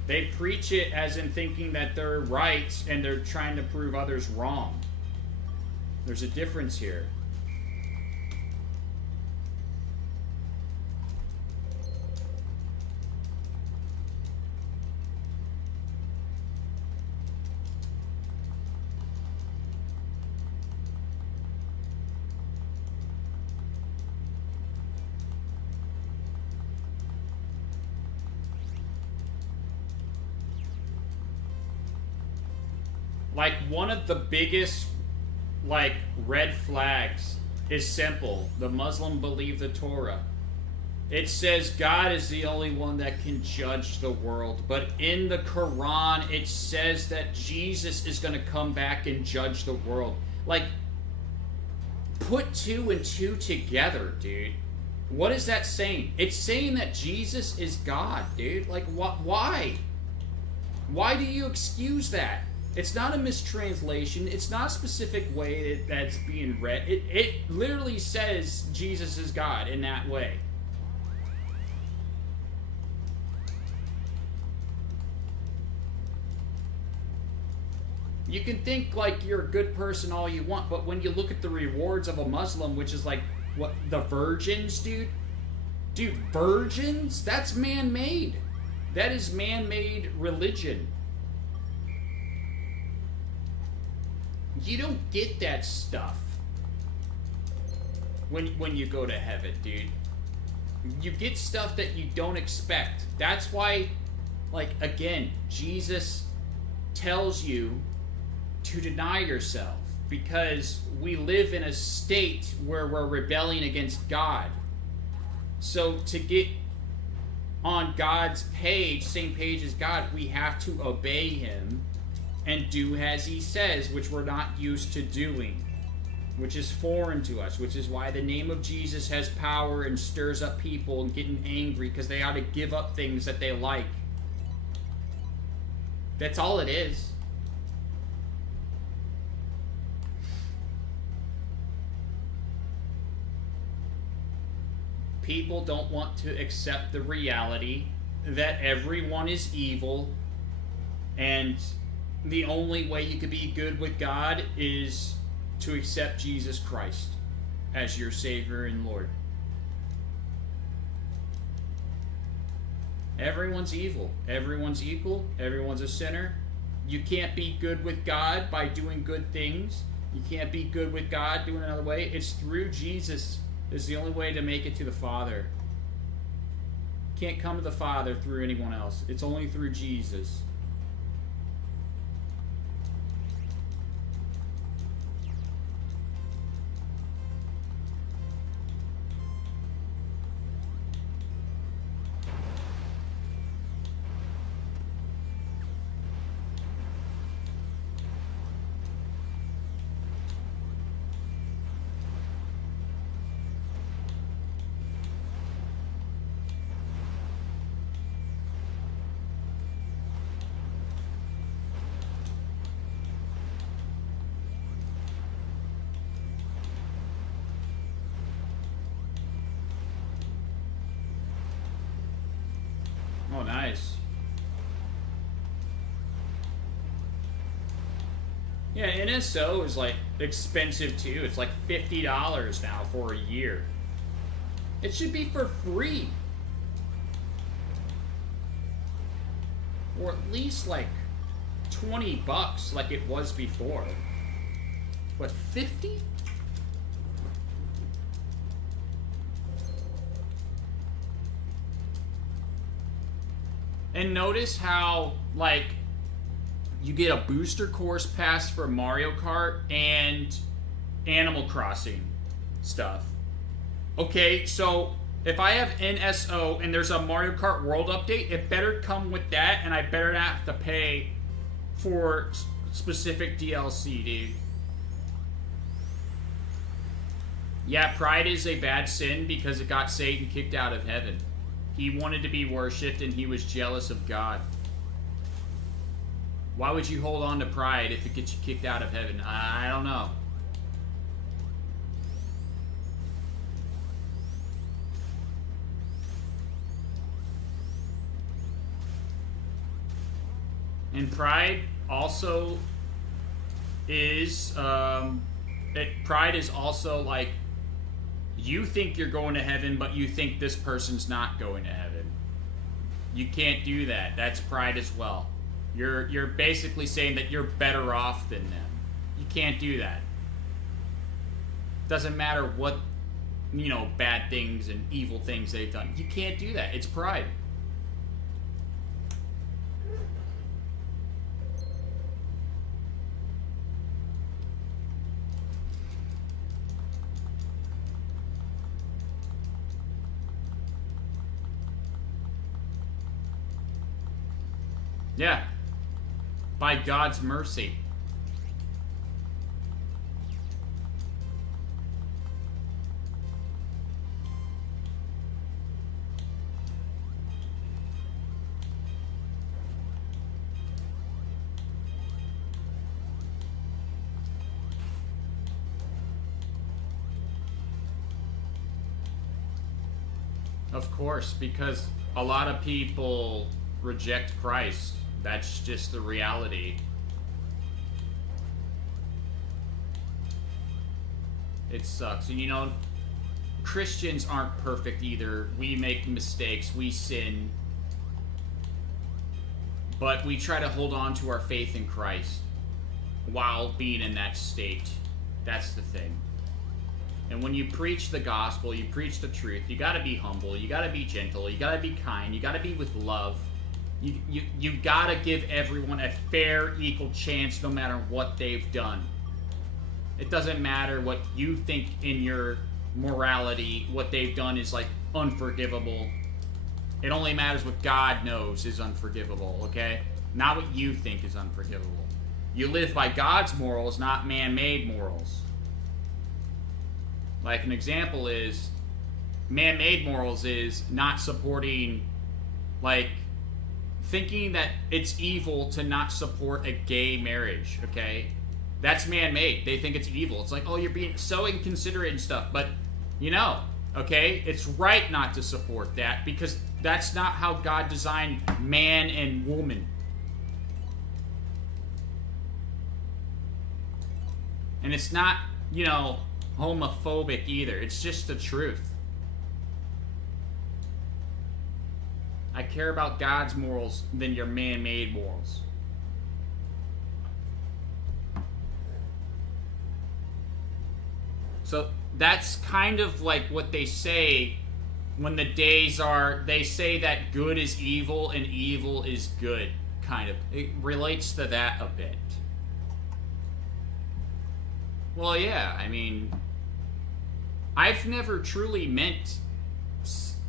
They preach it as in thinking that they're right and they're trying to prove others wrong. There's a difference here. Like, one of the biggest, like, red flags is simple. The Muslim believe the Torah. It says God is the only one that can judge the world. But in the Quran, it says that Jesus is going to come back and judge the world. Like, put 2 and 2 together, dude. What is that saying? It's saying that Jesus is God, dude. Like, why? Why do you excuse that? It's not a mistranslation. It's not a specific way that's being read. It literally says Jesus is God in that way. You can think like you're a good person all you want, but when you look at the rewards of a Muslim, which is like, what, the virgins, dude? Dude, virgins? That's man-made. That is man-made religion. You don't get that stuff when you go to heaven, dude. You get stuff that you don't expect. That's why, like, again, Jesus tells you to deny yourself, because we live in a state where we're rebelling against God. So to get on God's page, same page as God, we have to obey him and do as he says, which we're not used to doing, which is foreign to us, which is why the name of Jesus has power and stirs up people and getting angry, because they ought to give up things that they like. That's all it is. People don't want to accept the reality that everyone is evil, and the only way you can be good with God is to accept Jesus Christ as your Savior and Lord. Everyone's evil. Everyone's equal. Everyone's a sinner. You can't be good with God by doing good things. You can't be good with God doing another way. It's through Jesus. It's the only way to make it to the Father. Can't come to the Father through anyone else. It's only through Jesus. Oh, nice. Yeah, NSO is like expensive too. It's like $50 now for a year. It should be for free. Or at least like 20 bucks like it was before. What, 50? And notice how, like, you get a booster course pass for Mario Kart and Animal Crossing stuff. Okay, so if I have NSO and there's a Mario Kart World update, it better come with that, and I better not have to pay for specific DLC, dude. Yeah, pride is a bad sin because it got Satan kicked out of heaven. He wanted to be worshipped, and he was jealous of God. Why would you hold on to pride if it gets you kicked out of heaven? I don't know. And pride also is, pride is also like, you think you're going to heaven, but you think this person's not going to heaven. You can't do that. That's pride as well. You're basically saying that you're better off than them. You can't do that. Doesn't matter what, bad things and evil things they've done. You can't do that. It's pride. Yeah. By God's mercy. Of course, because a lot of people reject Christ. That's just the reality. It sucks. And you know, Christians aren't perfect either. We make mistakes, we sin. But we try to hold on to our faith in Christ while being in that state. That's the thing. And when you preach the gospel, you preach the truth, you gotta be humble, you gotta be gentle, you gotta be kind, you gotta be with love. You gotta give everyone a fair, equal chance no matter what they've done. It doesn't matter what you think in your morality, what they've done is like unforgivable. It only matters what God knows is unforgivable, okay? Not what you think is unforgivable. You live by God's morals, not man-made morals. Like an example is, man-made morals is not supporting, like, thinking that it's evil to not support a gay marriage, okay? That's man-made. They think it's evil. It's like, oh, you're being so inconsiderate and stuff. But, you know, okay, it's right not to support that because that's not how God designed man and woman. And it's not, you know, homophobic either. It's just the truth. I care about God's morals than your man-made morals. So that's kind of like what they say when the days are, they say that good is evil and evil is good, kind of. It relates to that a bit. Well, yeah, I mean, I've never truly meant,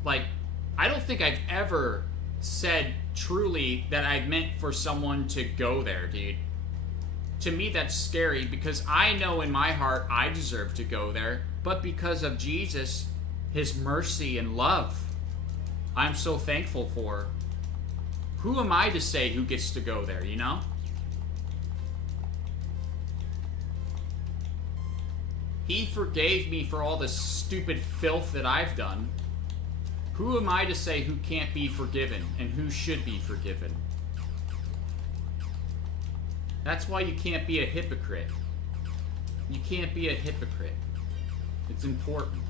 like, I don't think I've ever said truly that I meant for someone to go there, dude. To me, that's scary because I know in my heart I deserve to go there, but because of Jesus, His mercy and love, I'm so thankful for. Who am I to say who gets to go there, you know? He forgave me for all the stupid filth that I've done. Who am I to say who can't be forgiven and who should be forgiven? That's why you can't be a hypocrite. You can't be a hypocrite. It's important.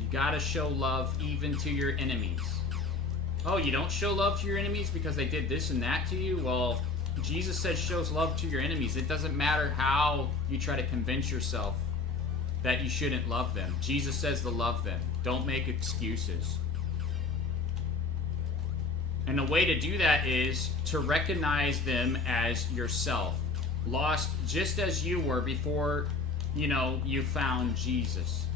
You gotta show love even to your enemies. Oh, you don't show love to your enemies because they did this and that to you? Well, Jesus says shows love to your enemies. It doesn't matter how you try to convince yourself that you shouldn't love them. Jesus says to love them. Don't make excuses. And the way to do that is to recognize them as yourself. Lost just as you were before, you know, you found Jesus.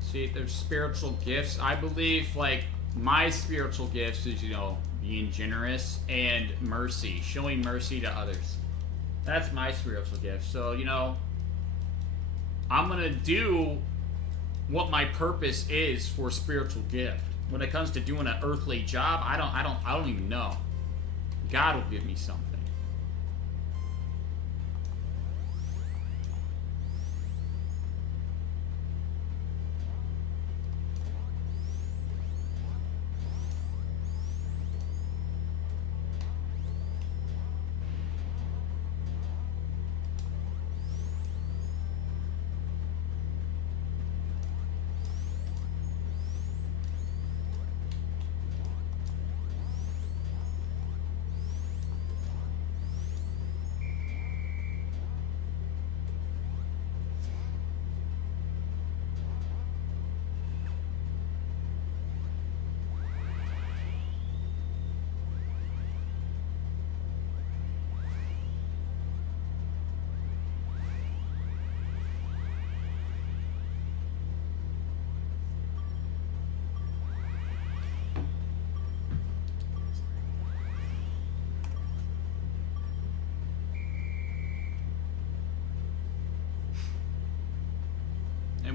See, there's spiritual gifts. I believe, like, my spiritual gifts is, you know, being generous and mercy, showing mercy to others. That's my spiritual gift. So, you know, I'm gonna do what my purpose is for spiritual gift. When it comes to doing an earthly job, I don't even know. God will give me something.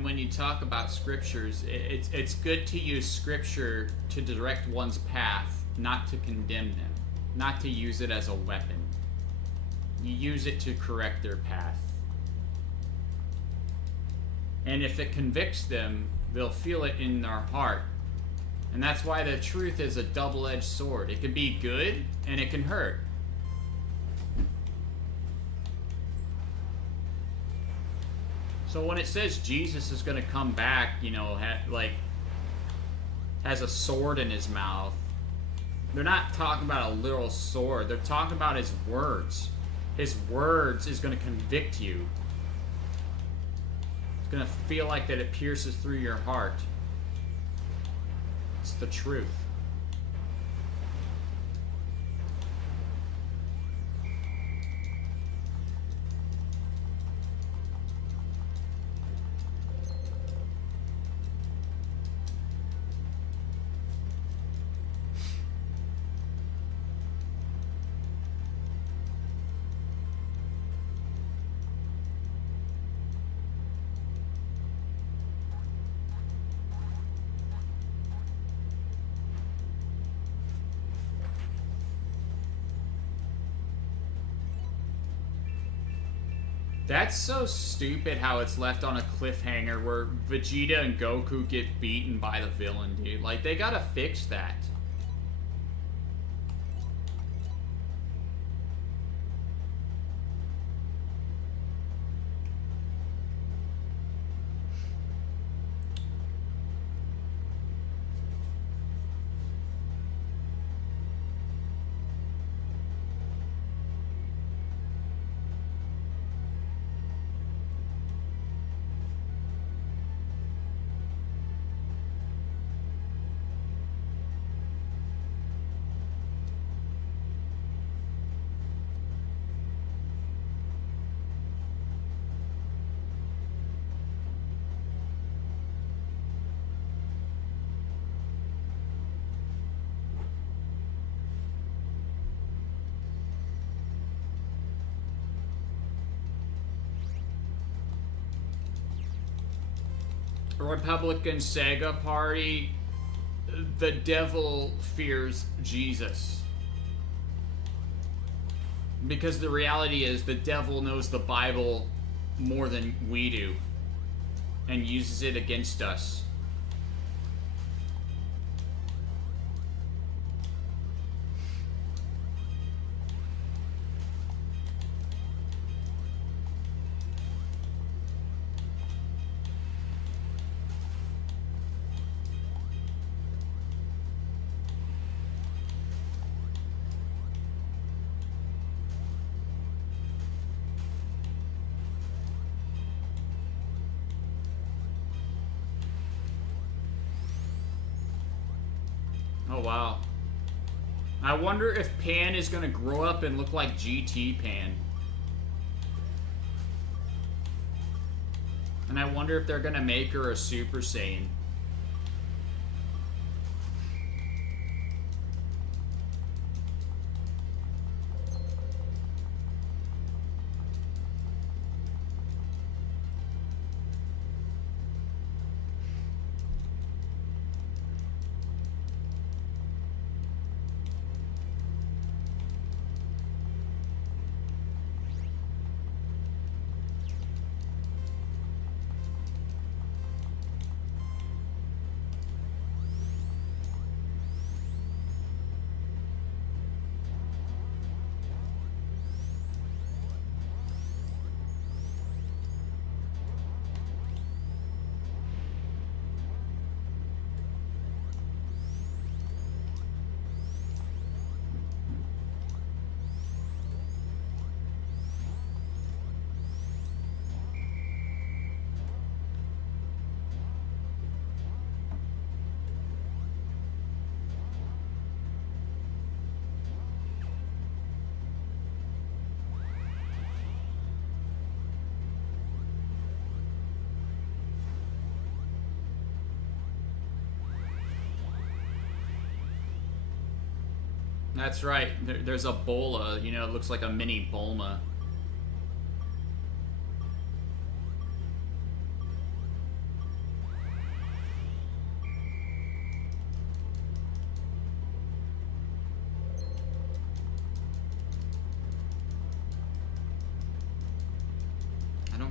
when you talk about scriptures, it's good to use scripture to direct one's path, not to condemn them, not to use it as a weapon. You use it to correct their path. And if it convicts them, they'll feel it in their heart. And that's why the truth is a double-edged sword. It can be good, and it can hurt. So when it says Jesus is going to come back, you know, has a sword in his mouth, they're not talking about a literal sword. They're talking about his words. His words is going to convict you. It's going to feel like that it pierces through your heart. It's the truth. That's so stupid how it's left on a cliffhanger where Vegeta and Goku get beaten by the villain, dude. Like, they gotta fix that. Republican Sega Party, the devil fears Jesus. Because the reality is the devil knows the Bible more than we do and uses it against us. Oh, wow. I wonder if Pan is going to grow up and look like GT Pan. And I wonder if they're going to make her a Super Saiyan. That's right. There's a bola. You know, it looks like a mini Bulma.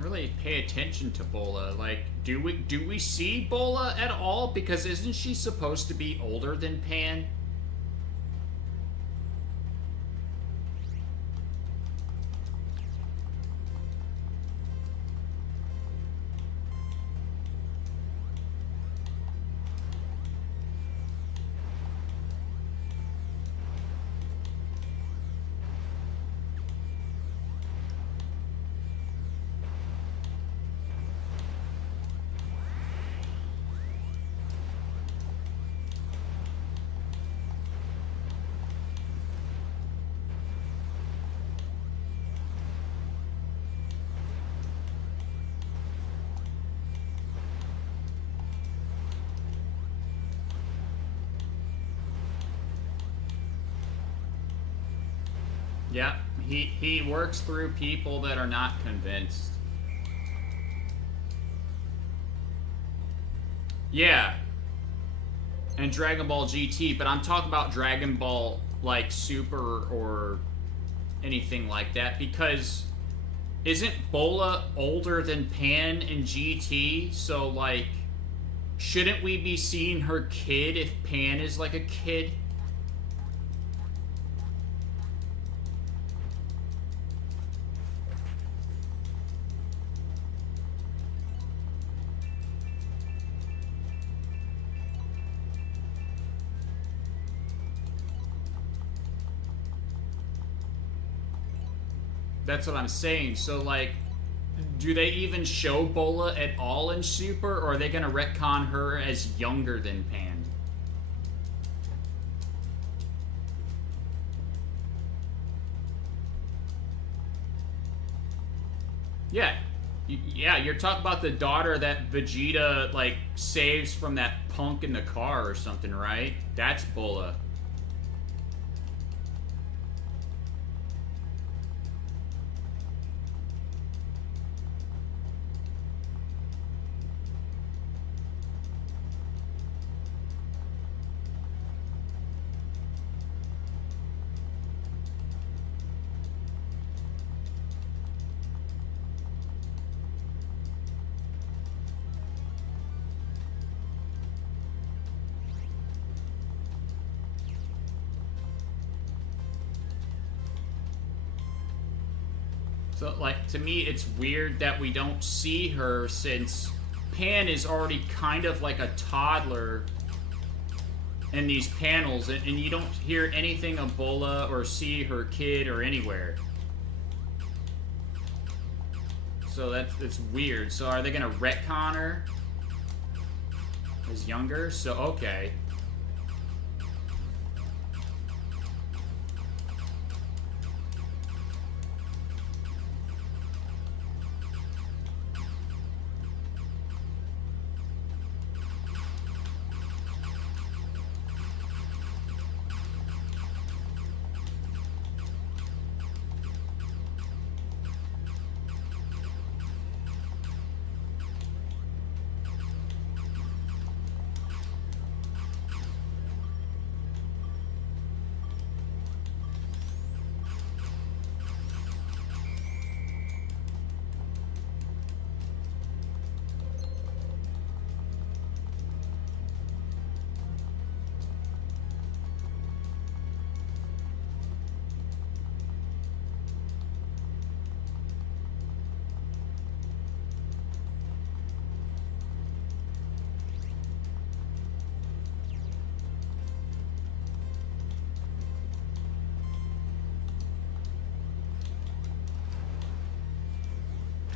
really pay attention to Bola. Like, do we see Bola at all? Because isn't she supposed to be older than Pan? Yeah, he works through people that are not convinced. Yeah, and Dragon Ball GT, but I'm talking about Dragon Ball like Super or anything like that, because isn't Bola older than Pan in GT? So like, shouldn't we be seeing her kid if Pan is like a kid? That's what I'm saying. So, like, do they even show Bola at all in Super, or are they gonna retcon her as younger than Pan? Yeah. Yeah, you're talking about the daughter that Vegeta, like, saves from that punk in the car or something, right? That's Bola. So, like, to me, it's weird that we don't see her since Pan is already kind of like a toddler in these panels, and you don't hear anything of Bola or see her kid or anywhere. So that's weird. So are they gonna retcon her as younger? So, okay.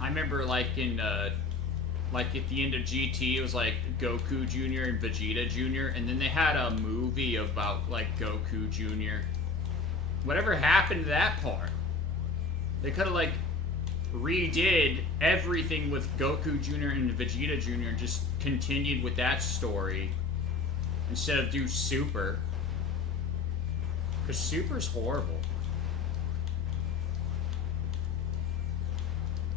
I remember, like, in, like, at the end of GT, it was, like, Goku Jr. and Vegeta Jr., and then they had a movie about, like, Goku Jr. Whatever happened to that part? They could have, like, redid everything with Goku Jr. and Vegeta Jr. and just continued with that story instead of do Super. Because Super's horrible.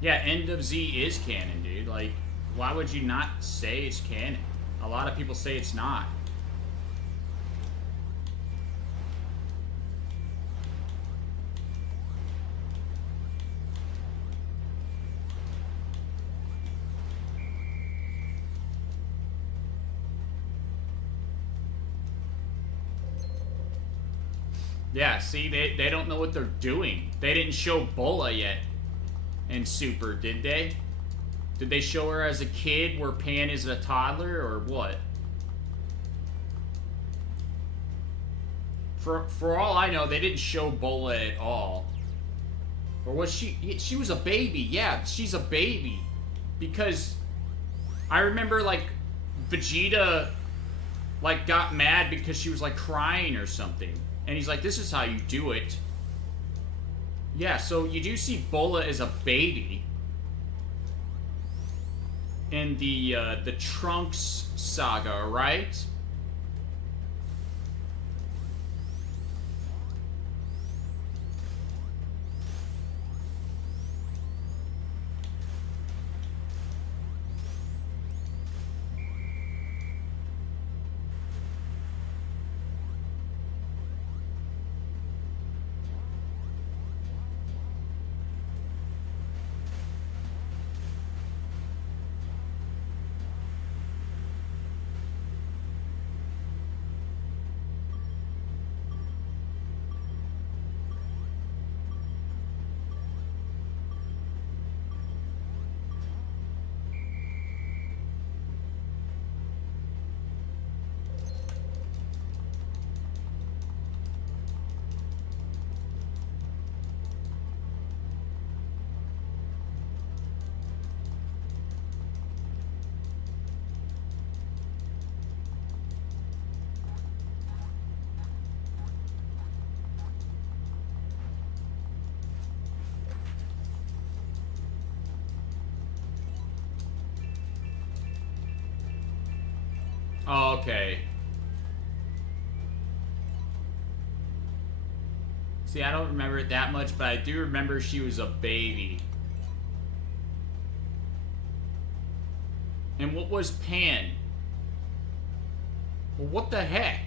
Yeah, End of Z is canon, dude. Like, why would you not say it's canon? A lot of people say it's not. Yeah, see, they don't know what they're doing. They didn't show Bola yet in Super, did they? Did they show her as a kid where Pan is a toddler, or what? For all I know, they didn't show Bola at all. Or was she? She was a baby. Yeah, she's a baby. Because I remember, like, Vegeta, like, got mad because she was, like, crying or something. And he's like, this is how you do it. Yeah, so you do see Bola as a baby in the Trunks saga, right? Oh, okay. See, I don't remember it that much, but I do remember she was a baby. And what was Pan? Well, what the heck?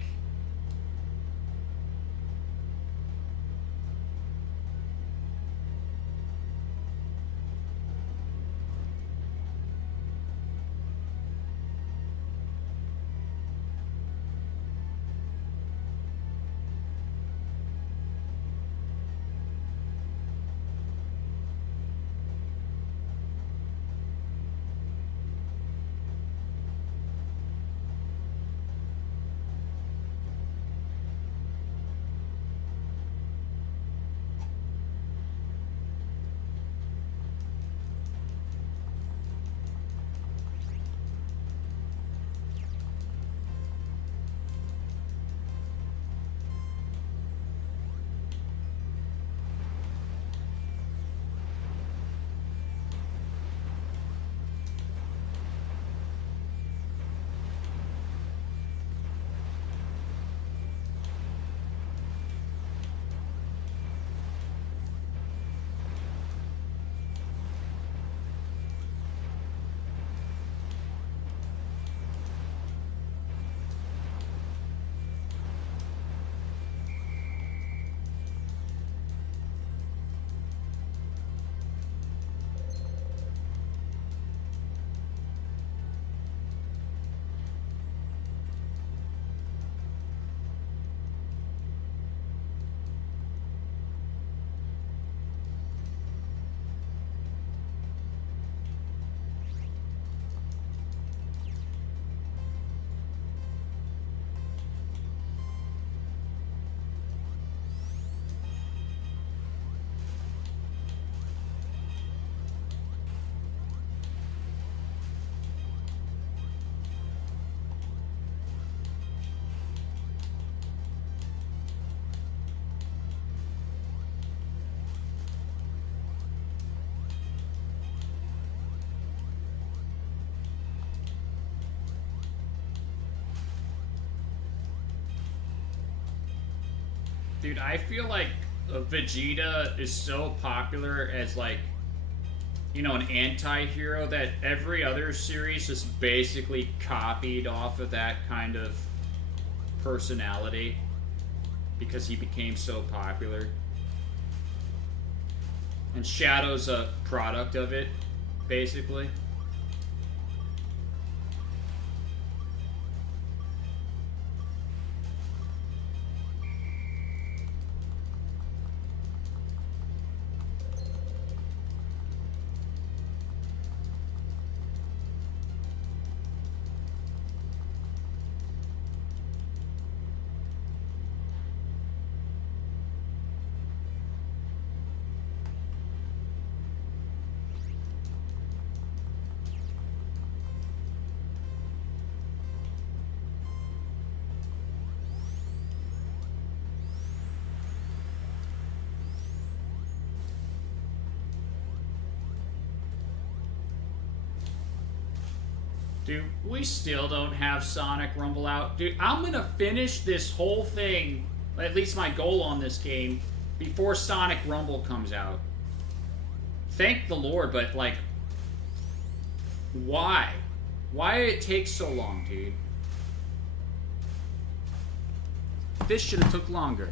Dude, I feel like Vegeta is so popular as, like, you know, an anti-hero that every other series is basically copied off of that kind of personality because he became so popular. And Shadow's a product of it, basically. Dude, we still don't have Sonic Rumble out. Dude, I'm gonna finish this whole thing, at least my goal on this game, before Sonic Rumble comes out. Thank the Lord, but, like, why? Why did it take so long, dude? This should have took longer.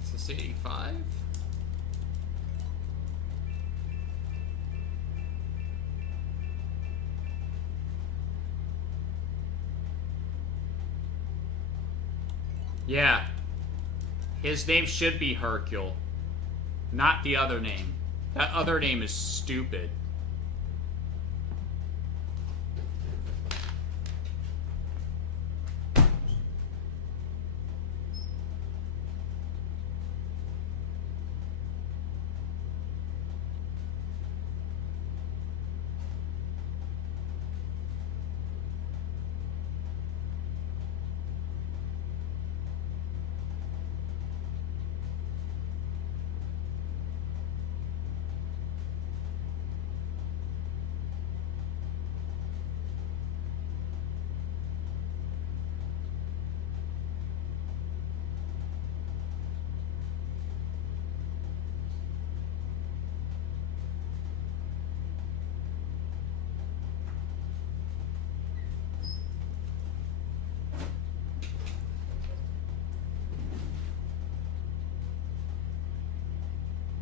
Is this 85? Yeah. His name should be Hercule, not the other name. That other name is stupid.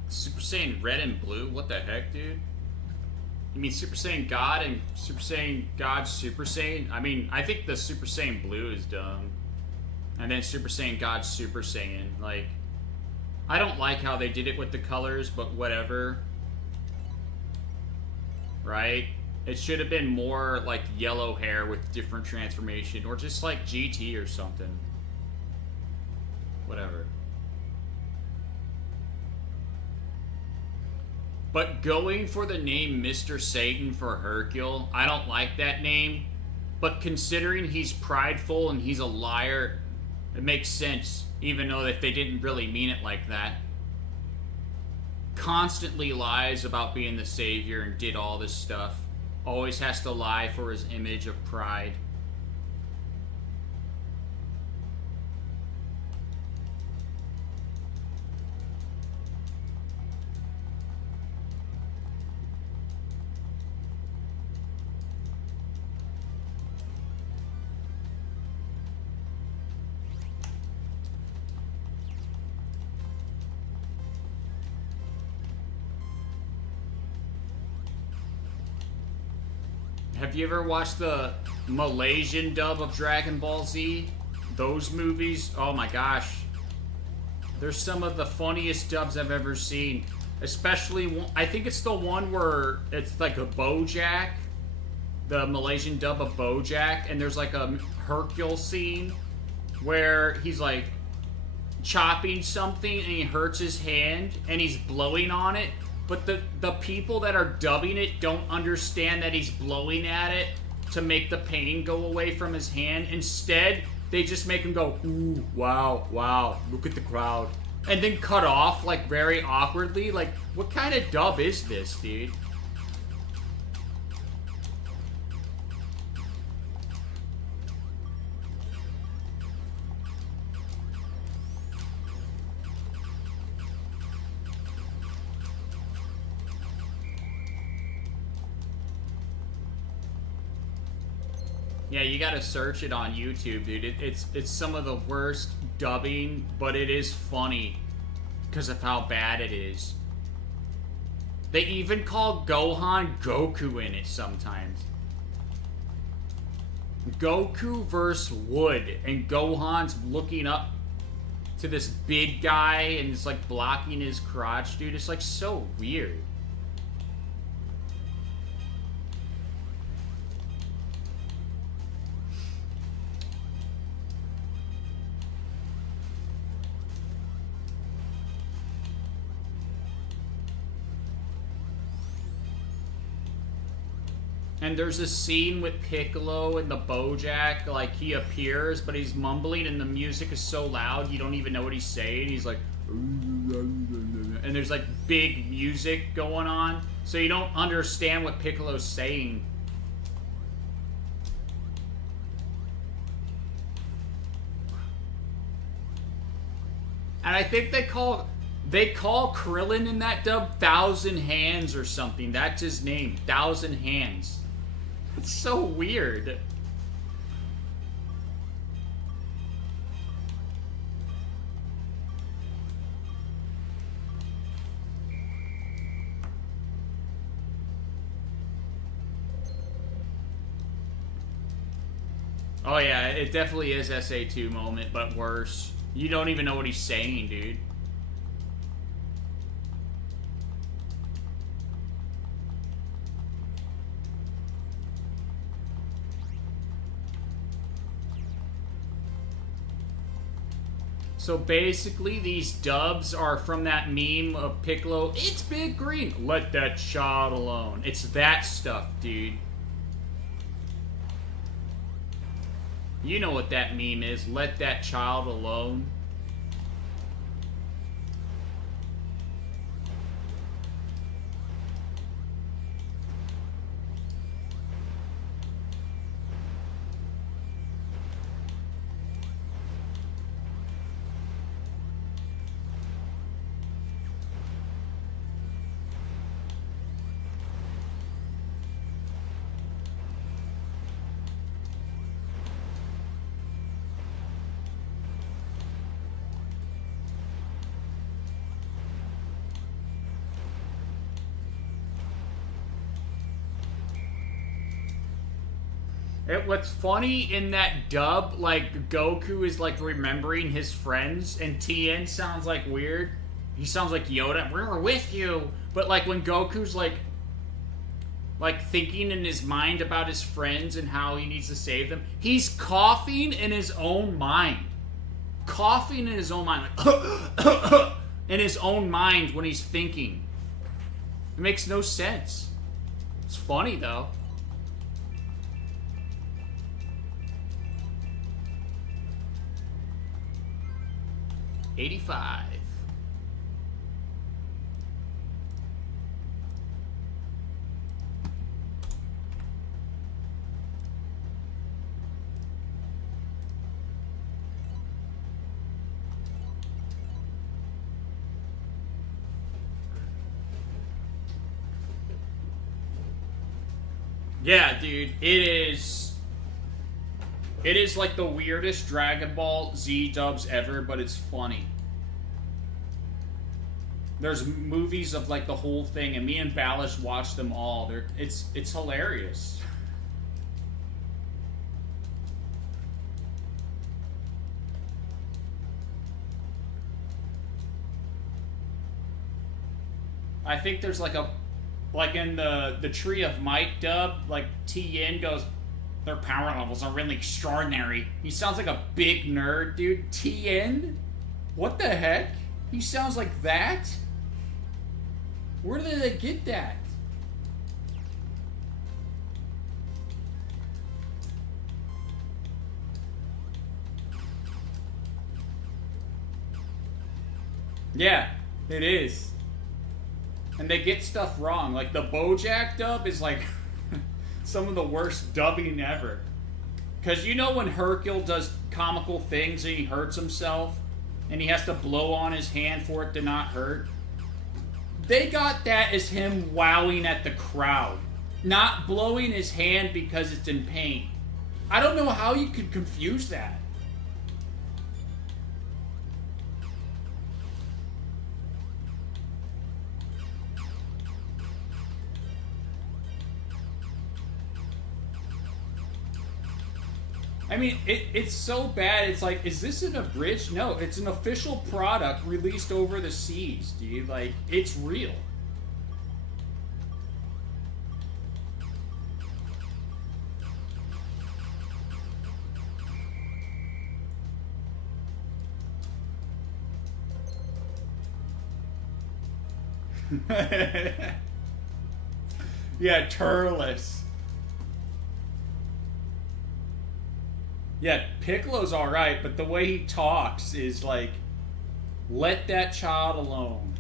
Super Saiyan Red and Blue? What the heck, dude? You mean Super Saiyan God and Super Saiyan God Super Saiyan? I mean, I think the Super Saiyan Blue is dumb. And then Super Saiyan God Super Saiyan. Like, I don't like how they did it with the colors, but whatever. Right? It should have been more like yellow hair with different transformation. Or just like GT or something. Whatever. But going for the name Mr. Satan for Hercule, I don't like that name. But considering he's prideful and he's a liar, it makes sense, even though if they didn't really mean it like that. Constantly lies about being the savior and did all this stuff. Always has to lie for his image of pride. Have you ever watched the Malaysian dub of Dragon Ball Z? Those movies? Oh my gosh. They're some of the funniest dubs I've ever seen. Especially, I think it's the one where it's like a BoJack. The Malaysian dub of BoJack. And there's like a Hercule scene where he's like chopping something and he hurts his hand and he's blowing on it. But the people that are dubbing it don't understand that he's blowing at it to make the pain go away from his hand. Instead, they just make him go, ooh, wow, wow, look at the crowd. And then cut off, like, very awkwardly. Like, what kind of dub is this, dude? Yeah, you gotta search it on YouTube, dude. It's some of the worst dubbing, but it is funny. because of how bad it is. They even call Gohan Goku in it sometimes. Goku versus Wood, and Gohan's looking up to this big guy and it's like blocking his crotch, dude. It's like so weird. And there's a scene with Piccolo and the Bojack, like he appears, but he's mumbling and the music is so loud you don't even know what he's saying. He's like, and there's like big music going on, so you don't understand what Piccolo's saying. And I think they call Krillin in that dub Thousand Hands or something. That's his name, Thousand Hands. It's so weird. Oh yeah, it definitely is SA2 moment, but worse. You don't even know what he's saying, dude. So basically, these dubs are from that meme of Piccolo. It's Big Green. Let that child alone. It's that stuff, dude. You know what that meme is. Let that child alone. What's funny in that dub, like, Goku is, like, remembering his friends, and Tien sounds, like, weird. He sounds like Yoda. We're with you. But, like, when Goku's, like, thinking in his mind about his friends and how he needs to save them, he's coughing in his own mind. Coughing in his own mind. Like, in his own mind when he's thinking. It makes no sense. It's funny, though. $85. Yeah, dude, it is like the weirdest Dragon Ball Z dubs ever, but it's funny. There's movies of like the whole thing, and me and Balish watched them all. It's hilarious. I think there's like in the Tree of Might dub, like Tien goes, their power levels are really extraordinary. He sounds like a big nerd, dude. Tien? What the heck? He sounds like that? Where did they get that? Yeah, it is. And they get stuff wrong. Like, the Bojack dub is, like, some of the worst dubbing ever. Because you know when Hercule does comical things and he hurts himself? And he has to blow on his hand for it to not hurt? They got that as him wowing at the crowd. Not blowing his hand because it's in pain. I don't know how you could confuse that. I mean, it's so bad. It's like, is this an abridged? No, it's an official product released over the seas, dude. Like, it's real. Yeah, Turles. Yeah, Piccolo's alright, but the way he talks is like, let that child alone.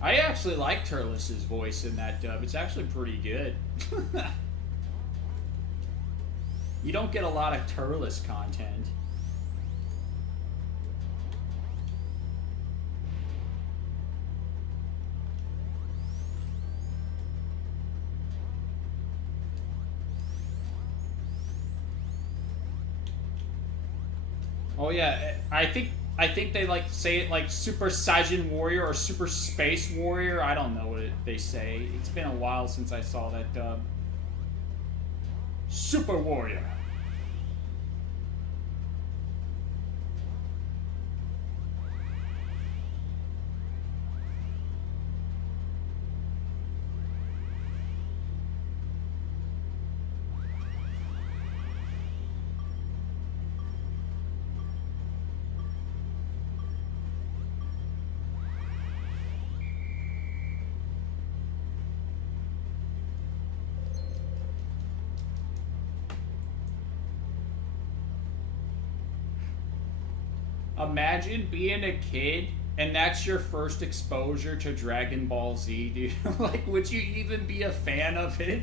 I actually like Turles' voice in that dub. It's actually pretty good. You don't get a lot of Turles content. Oh yeah, I think they like say it like Super Saiyan Warrior or Super Space Warrior. I don't know what they say. It's been a while since I saw that dub. Super Warrior. Imagine being a kid and that's your first exposure to Dragon Ball Z, dude. Like, would you even be a fan of it?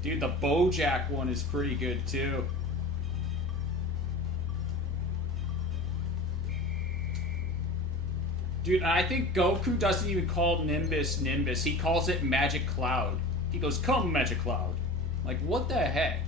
Dude, the BoJack one is pretty good too. Dude, I think Goku doesn't even call Nimbus Nimbus. He calls it Magic Cloud. He goes, "Come, Magic Cloud." Like, what the heck?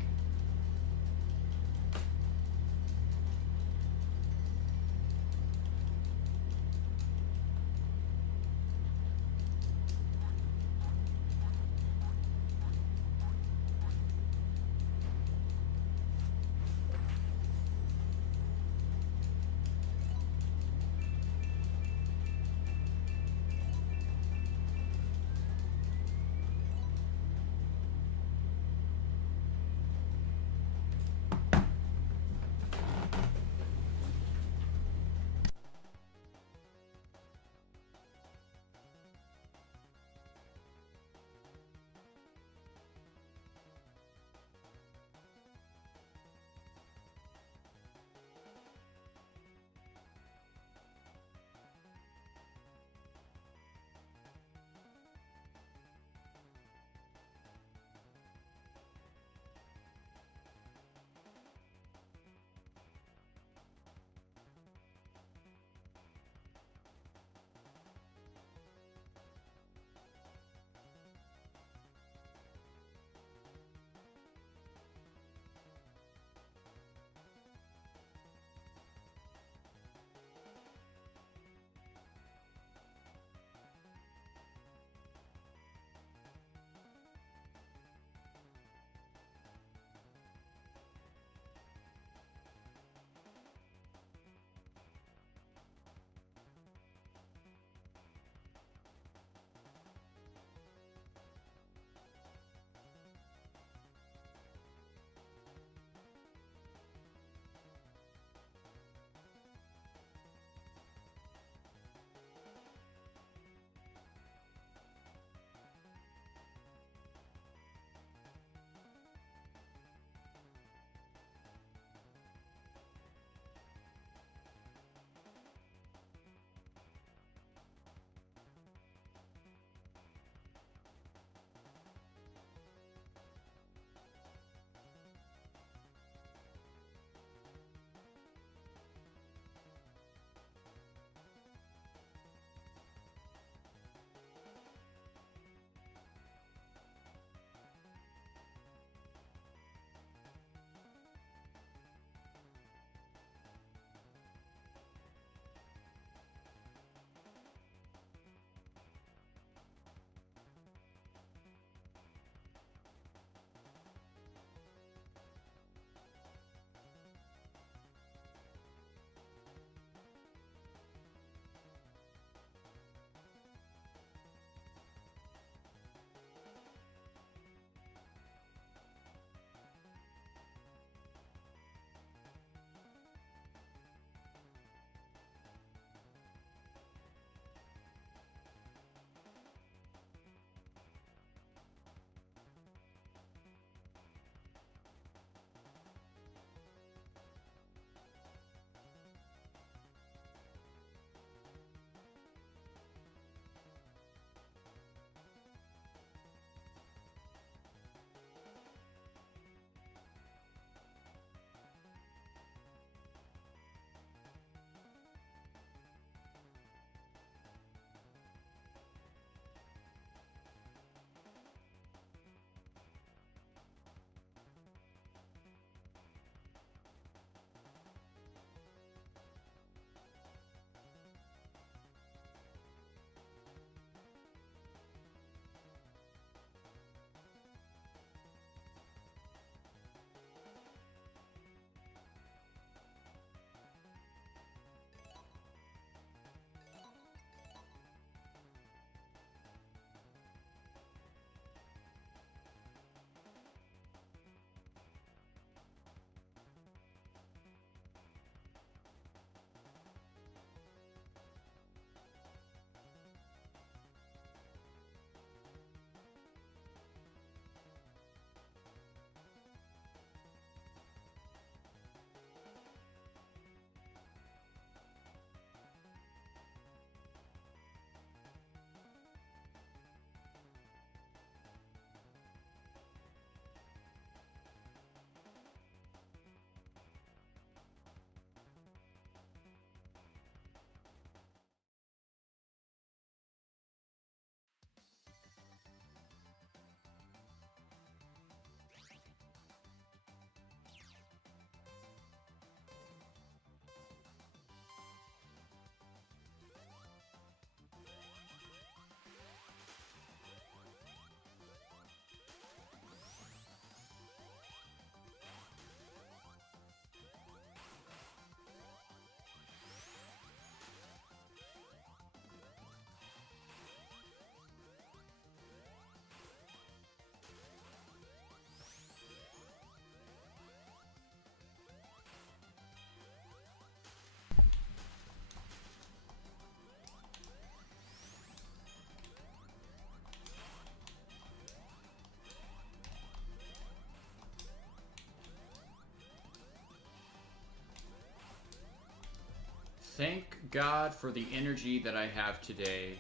Thank God for the energy that I have today.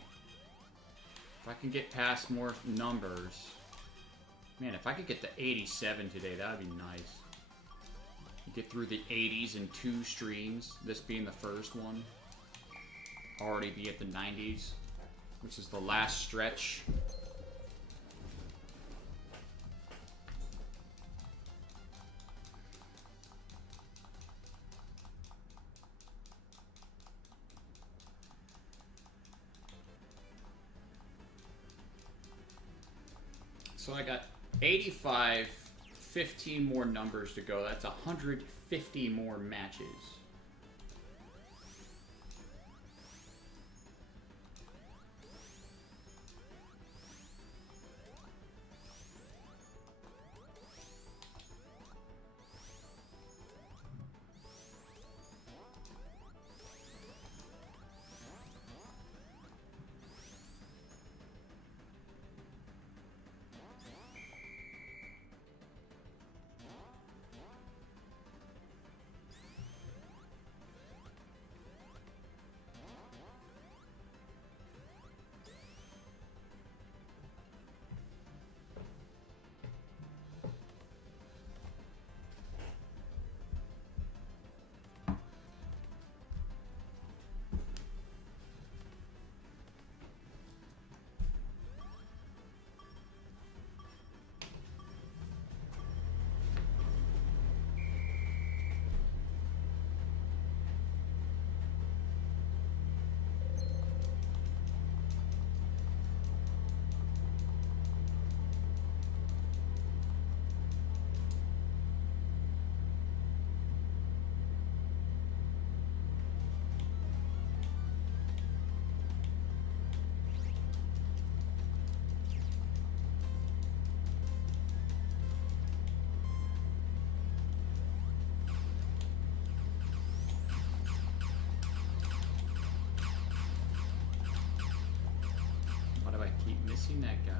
If I can get past more numbers. Man, if I could get to 87 today, that would be nice. You get through the 80s in 2 streams, this being the first one. Already be at the 90s, which is the last stretch. So I got 85, 15 more numbers to go. That's 150 more matches. Missing that guy.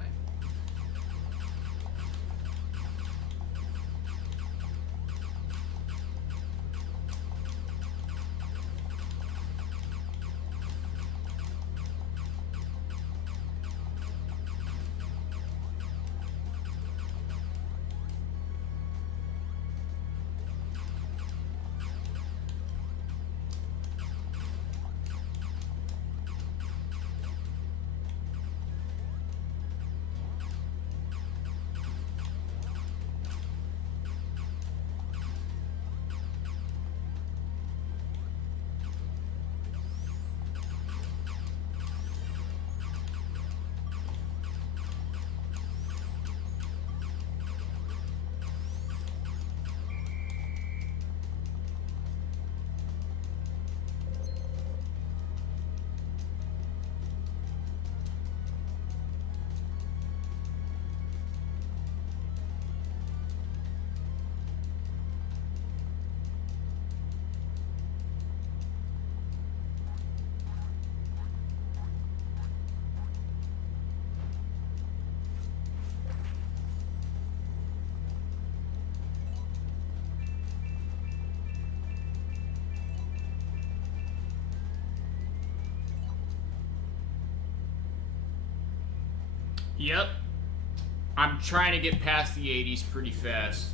Yep. I'm trying to get past the 80s pretty fast.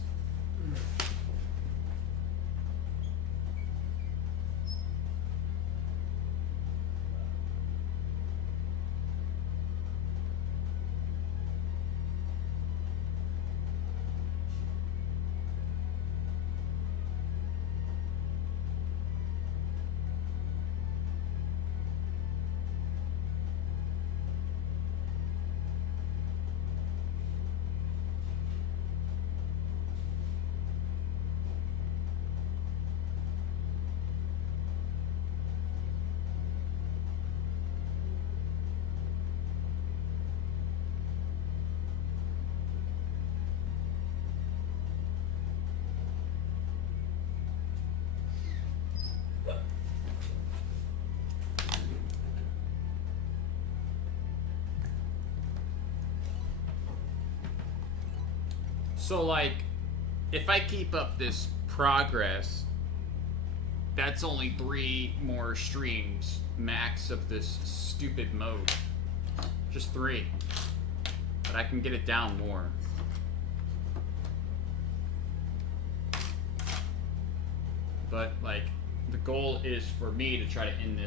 So, like, if I keep up this progress, that's only 3 more streams max of this stupid mode. Just 3. But I can get it down more. But, like, the goal is for me to try to end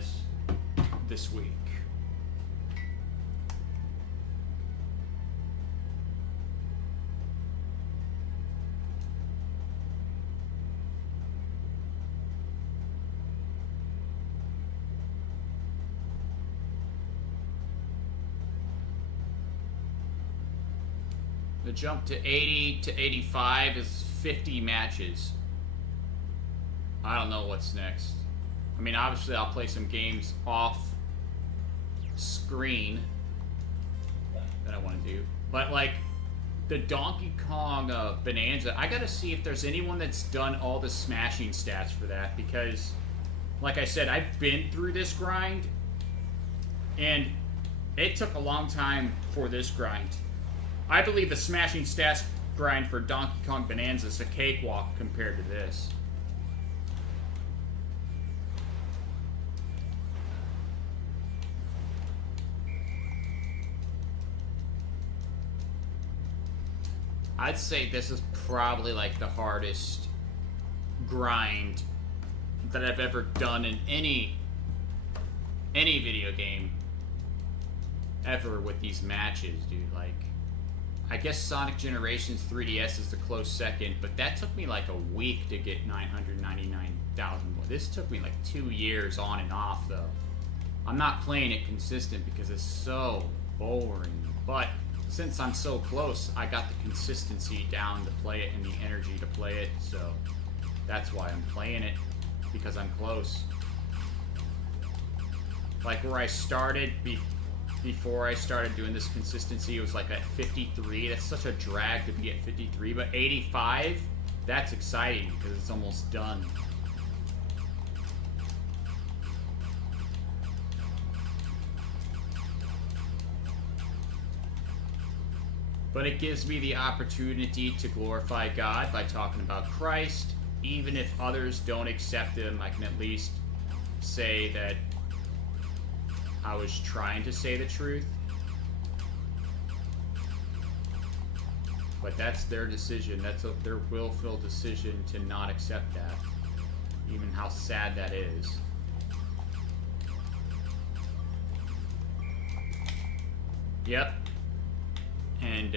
this week. The jump to 80 to 85 is 50 matches. I don't know what's next. I mean, obviously I'll play some games off screen that I want to do. But like the Donkey Kong Bonanza, I gotta see if there's anyone that's done all the smashing stats for that, because like I said, I've been through this grind and it took a long time for this grind. I believe the smashing stats grind for Donkey Kong Bonanza is a cakewalk compared to this. I'd say this is probably like the hardest grind that I've ever done in any video game ever with these matches, dude. Like, I guess Sonic Generations 3DS is the close second, but that took me like a week to get 999,000 more. This took me like 2 years on and off, though. I'm not playing it consistent because it's so boring, but since I'm so close, I got the consistency down to play it and the energy to play it, so that's why I'm playing it, because I'm close. Like where I started, before I started doing this consistency, it was like at 53. That's such a drag to be at 53, but 85, that's exciting because it's almost done. But it gives me the opportunity to glorify God by talking about Christ. Even if others don't accept Him, I can at least say that I was trying to say the truth. But that's their decision. That's their willful decision to not accept that. Even how sad that is. Yep. And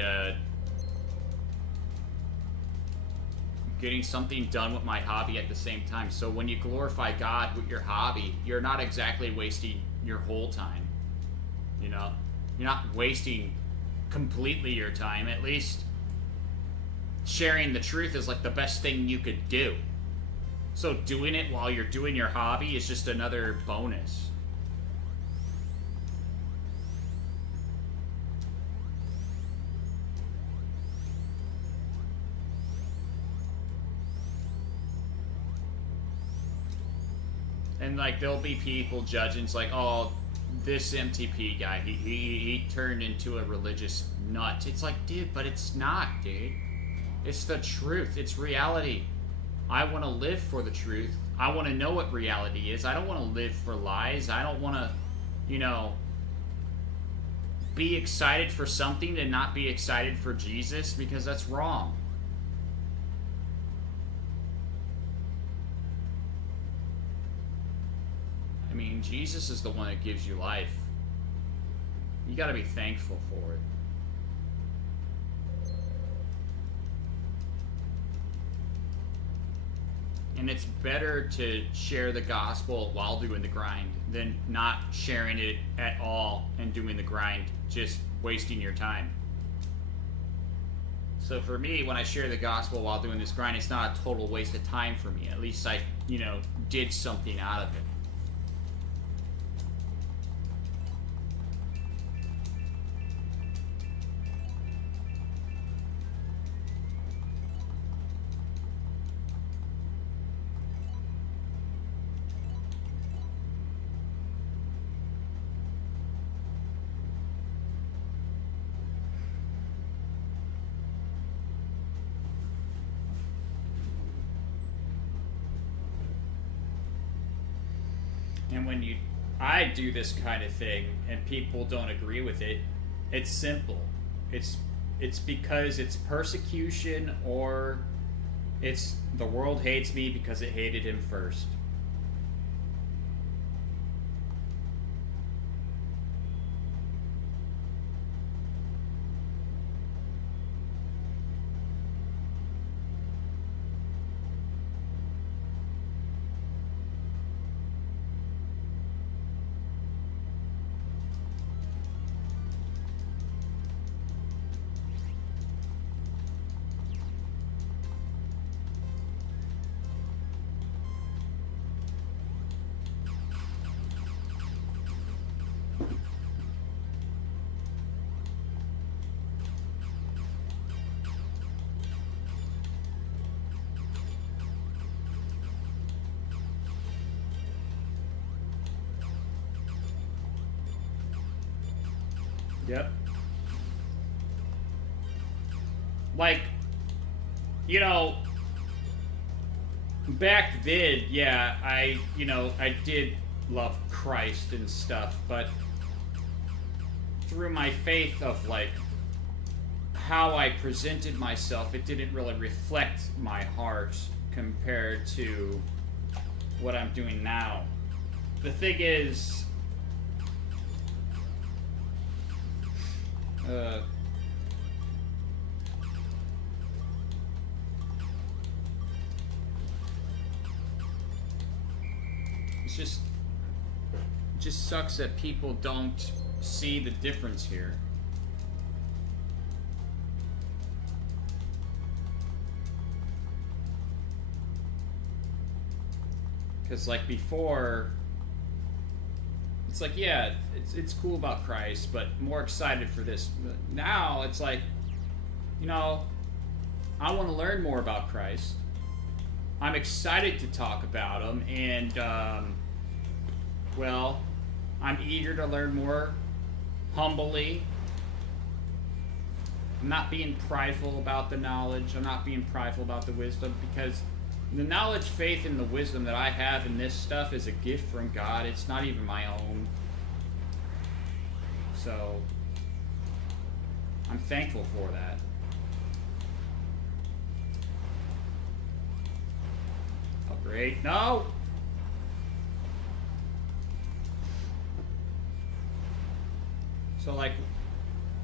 getting something done with my hobby at the same time. So when you glorify God with your hobby, you're not exactly wasting your whole time. You know? You're not wasting completely your time. At least sharing the truth is like the best thing you could do. So doing it while you're doing your hobby is just another bonus. And like there'll be people judging, it's like, oh, this MTP guy, he turned into a religious nut. It's like, dude, but it's not, dude. It's the truth. It's reality. I want to live for the truth. I want to know what reality is. I don't want to live for lies. I don't want to, you know, be excited for something and not be excited for Jesus, because that's wrong. I mean, Jesus is the one that gives you life. You gotta be thankful for it. And it's better to share the gospel while doing the grind than not sharing it at all and doing the grind, just wasting your time. So for me, when I share the gospel while doing this grind, it's not a total waste of time for me. At least I, you know, did something out of it. And when I do this kind of thing and people don't agree with it, it's simple. It's because it's persecution, or it's the world hates me because it hated him first. Yep. Like, you know, back then, yeah, I did love Christ and stuff, but through my faith of, like, how I presented myself, it didn't really reflect my heart compared to what I'm doing now. The thing is, it just sucks that people don't see the difference here. Because, like, before, it's like, yeah, it's cool about Christ, but more excited for this. But now, it's like, you know, I want to learn more about Christ. I'm excited to talk about him, and, well, I'm eager to learn more humbly. I'm not being prideful about the knowledge. I'm not being prideful about the wisdom, because the knowledge, faith, and the wisdom that I have in this stuff is a gift from God. It's not even my own. So, I'm thankful for that. Oh, great. No! So, like,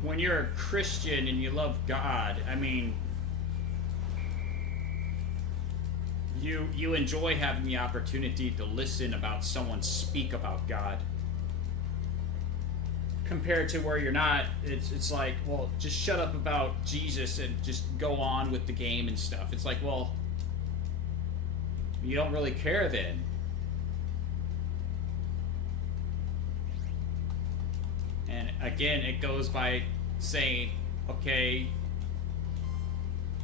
when you're a Christian and you love God, I mean, you enjoy having the opportunity to listen about someone speak about God. Compared to where you're not, it's like, well, just shut up about Jesus and just go on with the game and stuff. It's like, well, you don't really care then. And again, it goes by saying, okay,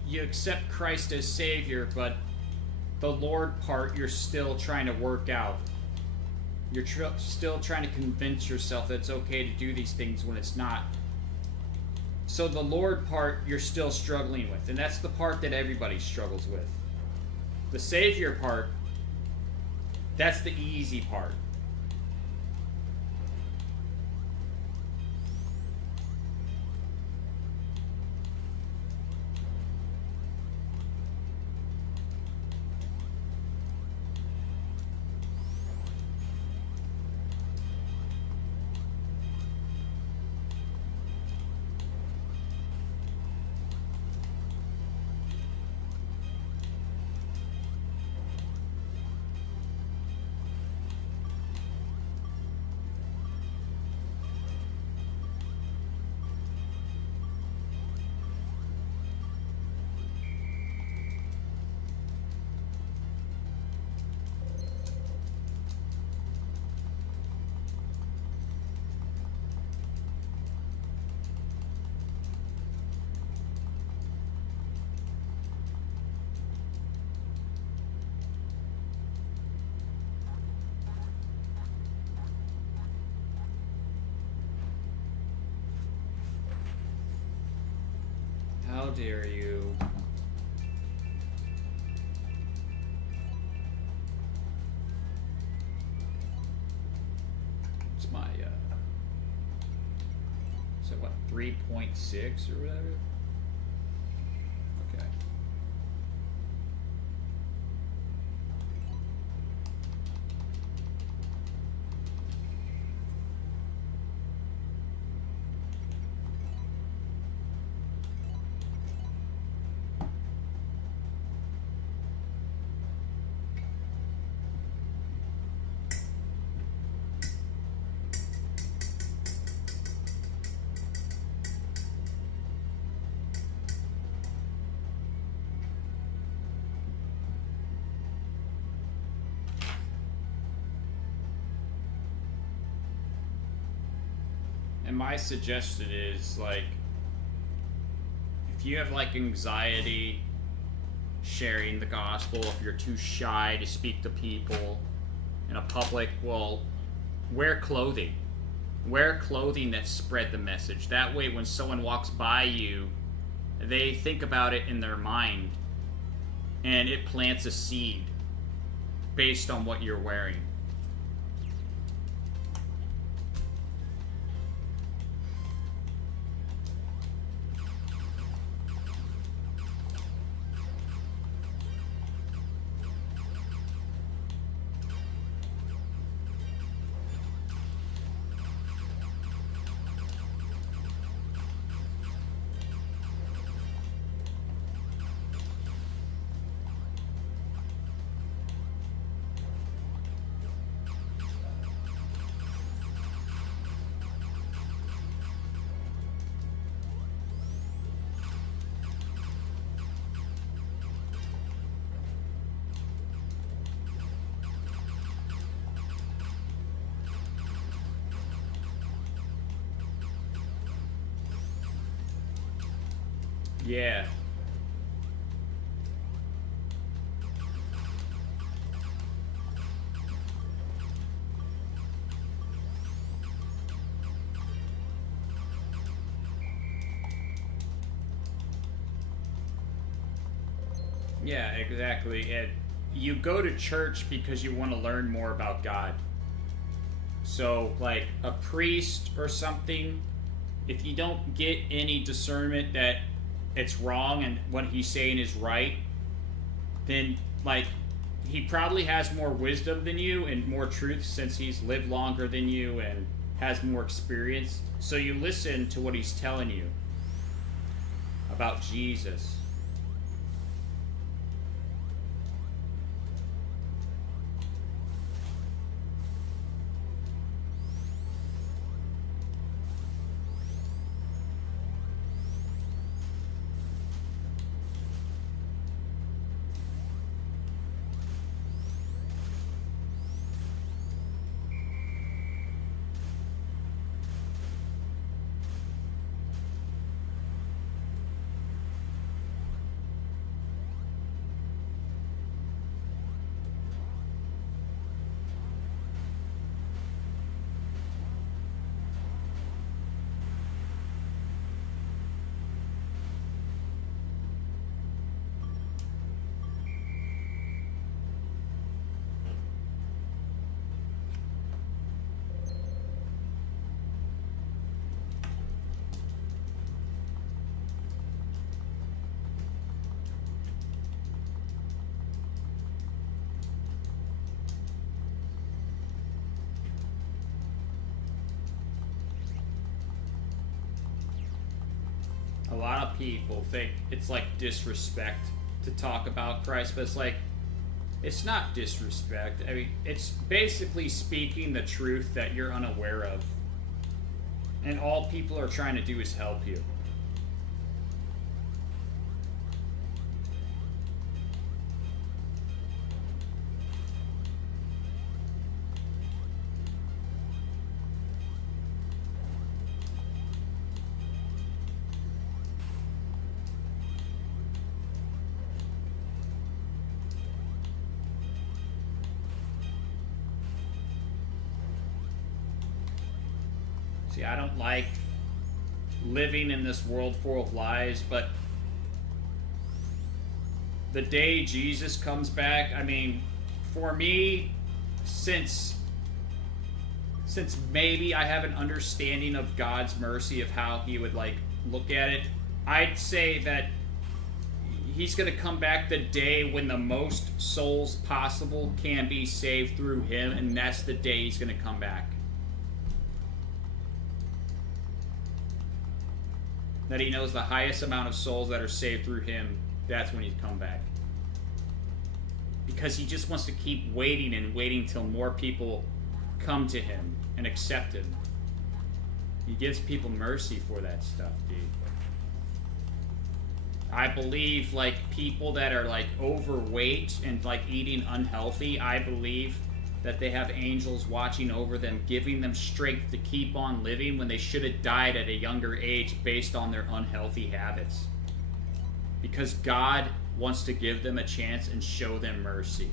you accept Christ as Savior, but the Lord part you're still trying to work out. You're still trying to convince yourself that it's okay to do these things when it's not. So the Lord part you're still struggling with, and that's the part that everybody struggles with. The Savior part, that's the easy part. How dare you? my, so what, 3.6 or whatever? Okay. And my suggestion is, like, if you have, like, anxiety sharing the gospel, if you're too shy to speak to people in a public, well, wear clothing. Wear clothing that spread the message. That way, when someone walks by you, they think about it in their mind, and it plants a seed based on what you're wearing. Yeah. Yeah, exactly. And you go to church because you want to learn more about God. So, like, a priest or something, if you don't get any discernment that it's wrong and what he's saying is right, then, like, he probably has more wisdom than you and more truth since he's lived longer than you and has more experience. So you listen to what he's telling you about Jesus. A lot of people think it's like disrespect to talk about Christ, but it's like, it's not disrespect. I mean, it's basically speaking the truth that you're unaware of. And all people are trying to do is help you. See, I don't like living in this world full of lies, but the day Jesus comes back, I mean, for me, since since maybe I have an understanding of God's mercy of how he would like look at it, I'd say that he's going to come back the day when the most souls possible can be saved through him, and that's the day he's going to come back. That he knows the highest amount of souls that are saved through him, that's when he's come back. Because he just wants to keep waiting and waiting till more people come to him and accept him. He gives people mercy for that stuff, dude. I believe, like, people that are, like, overweight and, like, eating unhealthy, I believe that they have angels watching over them, giving them strength to keep on living when they should have died at a younger age based on their unhealthy habits. Because God wants to give them a chance and show them mercy.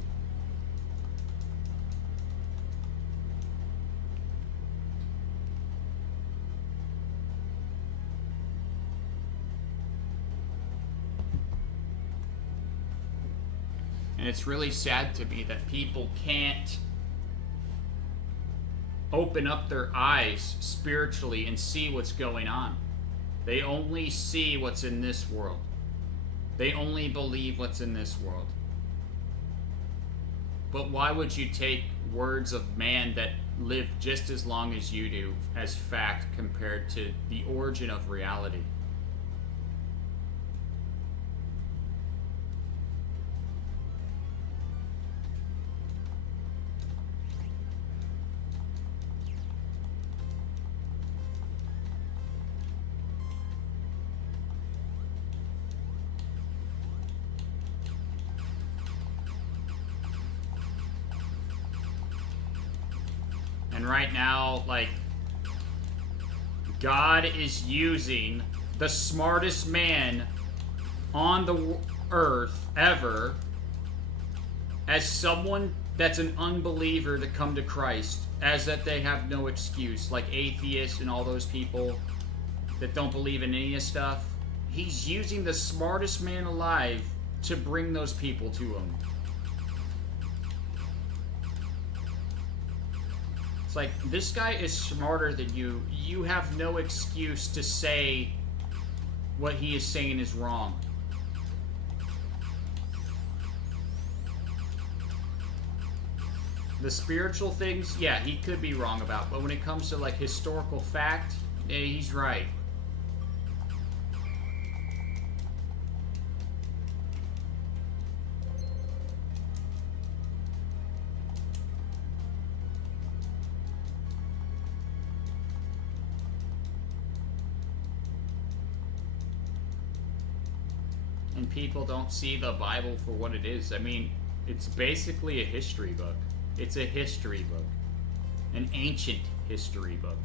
And it's really sad to me that people can't open up their eyes spiritually and see what's going on. They only see what's in this world. They only believe what's in this world. But why would you take words of man that live just as long as you do as fact compared to the origin of reality? And right now, like, God is using the smartest man on the earth ever as someone that's an unbeliever to come to Christ, as that they have no excuse, like atheists and all those people that don't believe in any of stuff. He's using the smartest man alive to bring those people to him. It's like, this guy is smarter than you. You have no excuse to say what he is saying is wrong. The spiritual things, yeah, he could be wrong about. But when it comes to, like, historical fact, yeah, he's right. And people don't see the Bible for what it is. I mean, it's basically a history book. It's a history book. An ancient history book.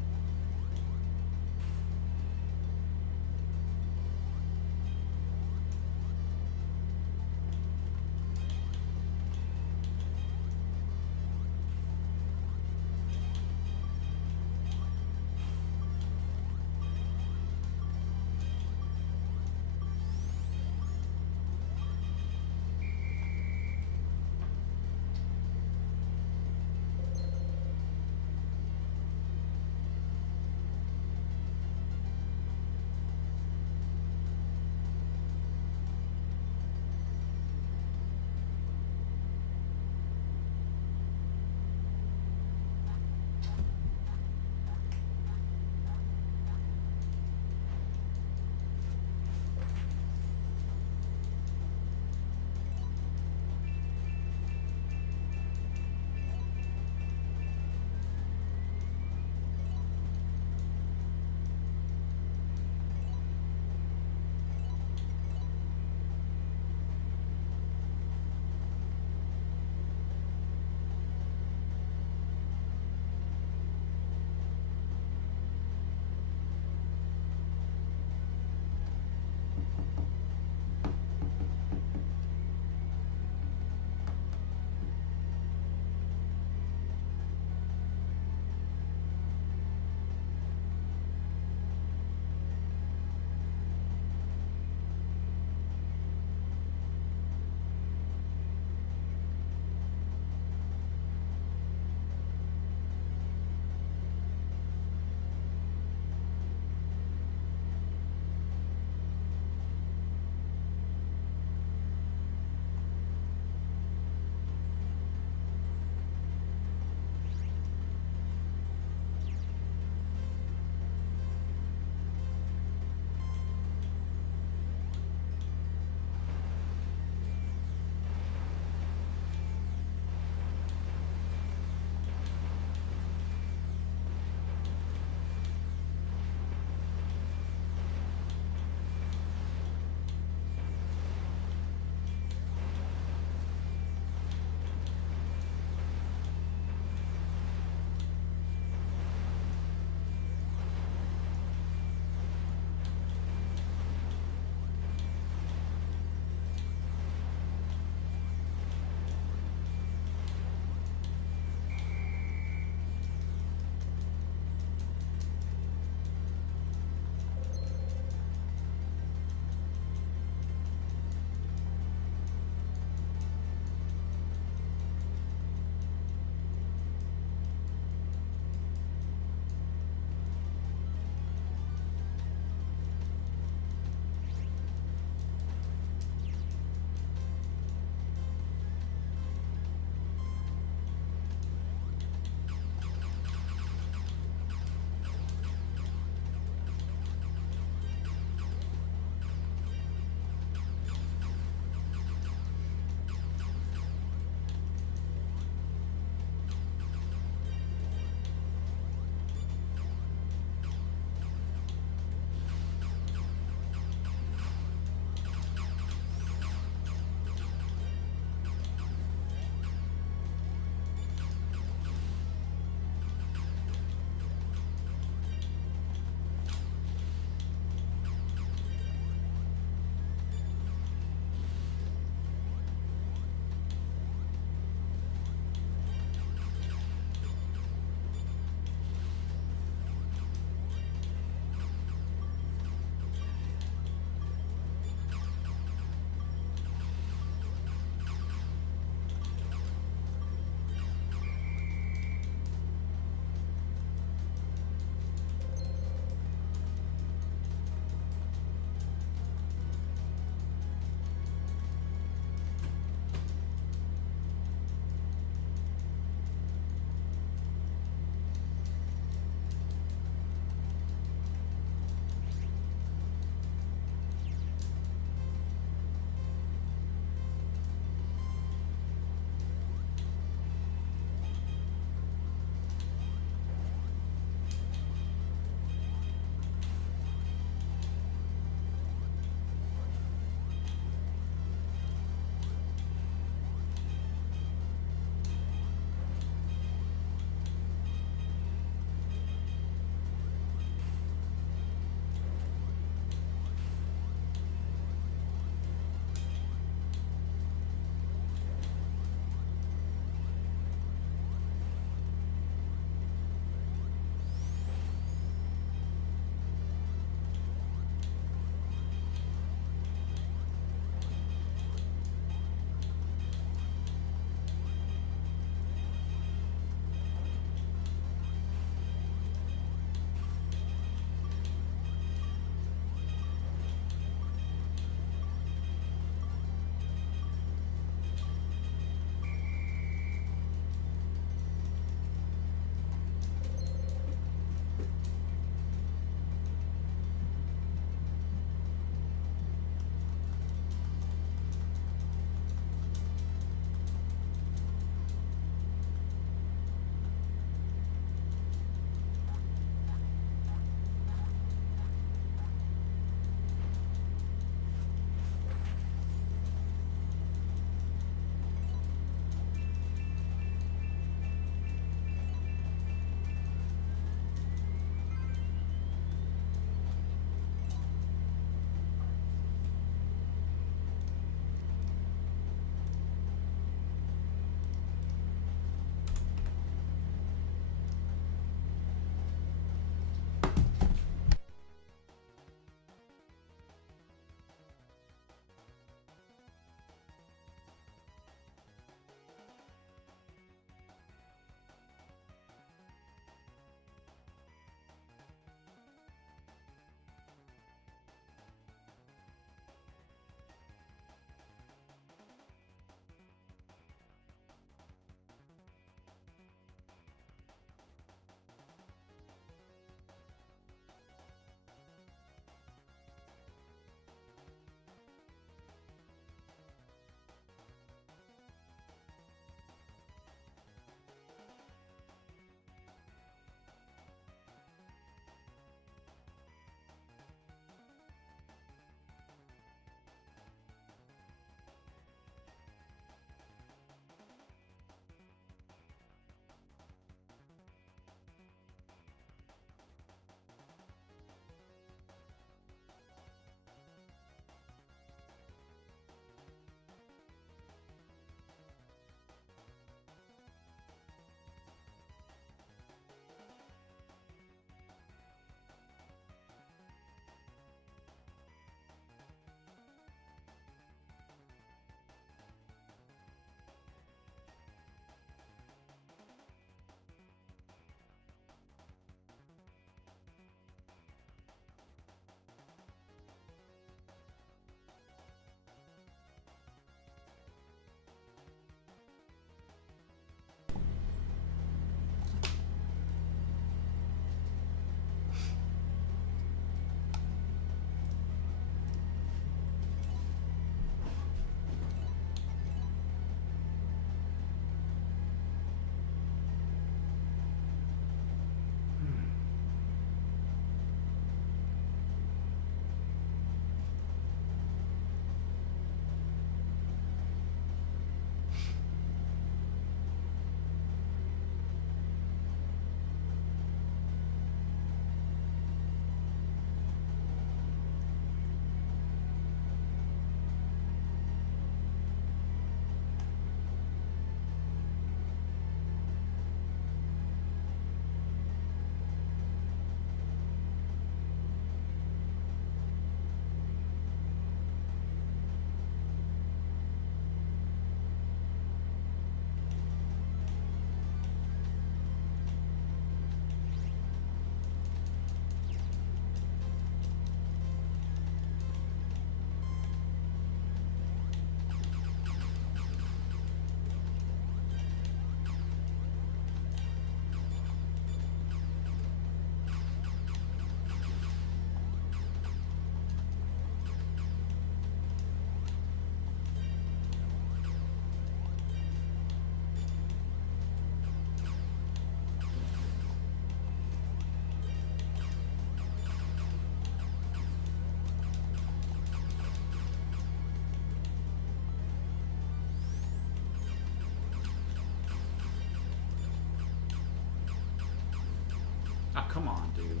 come on, dude.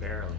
Barely.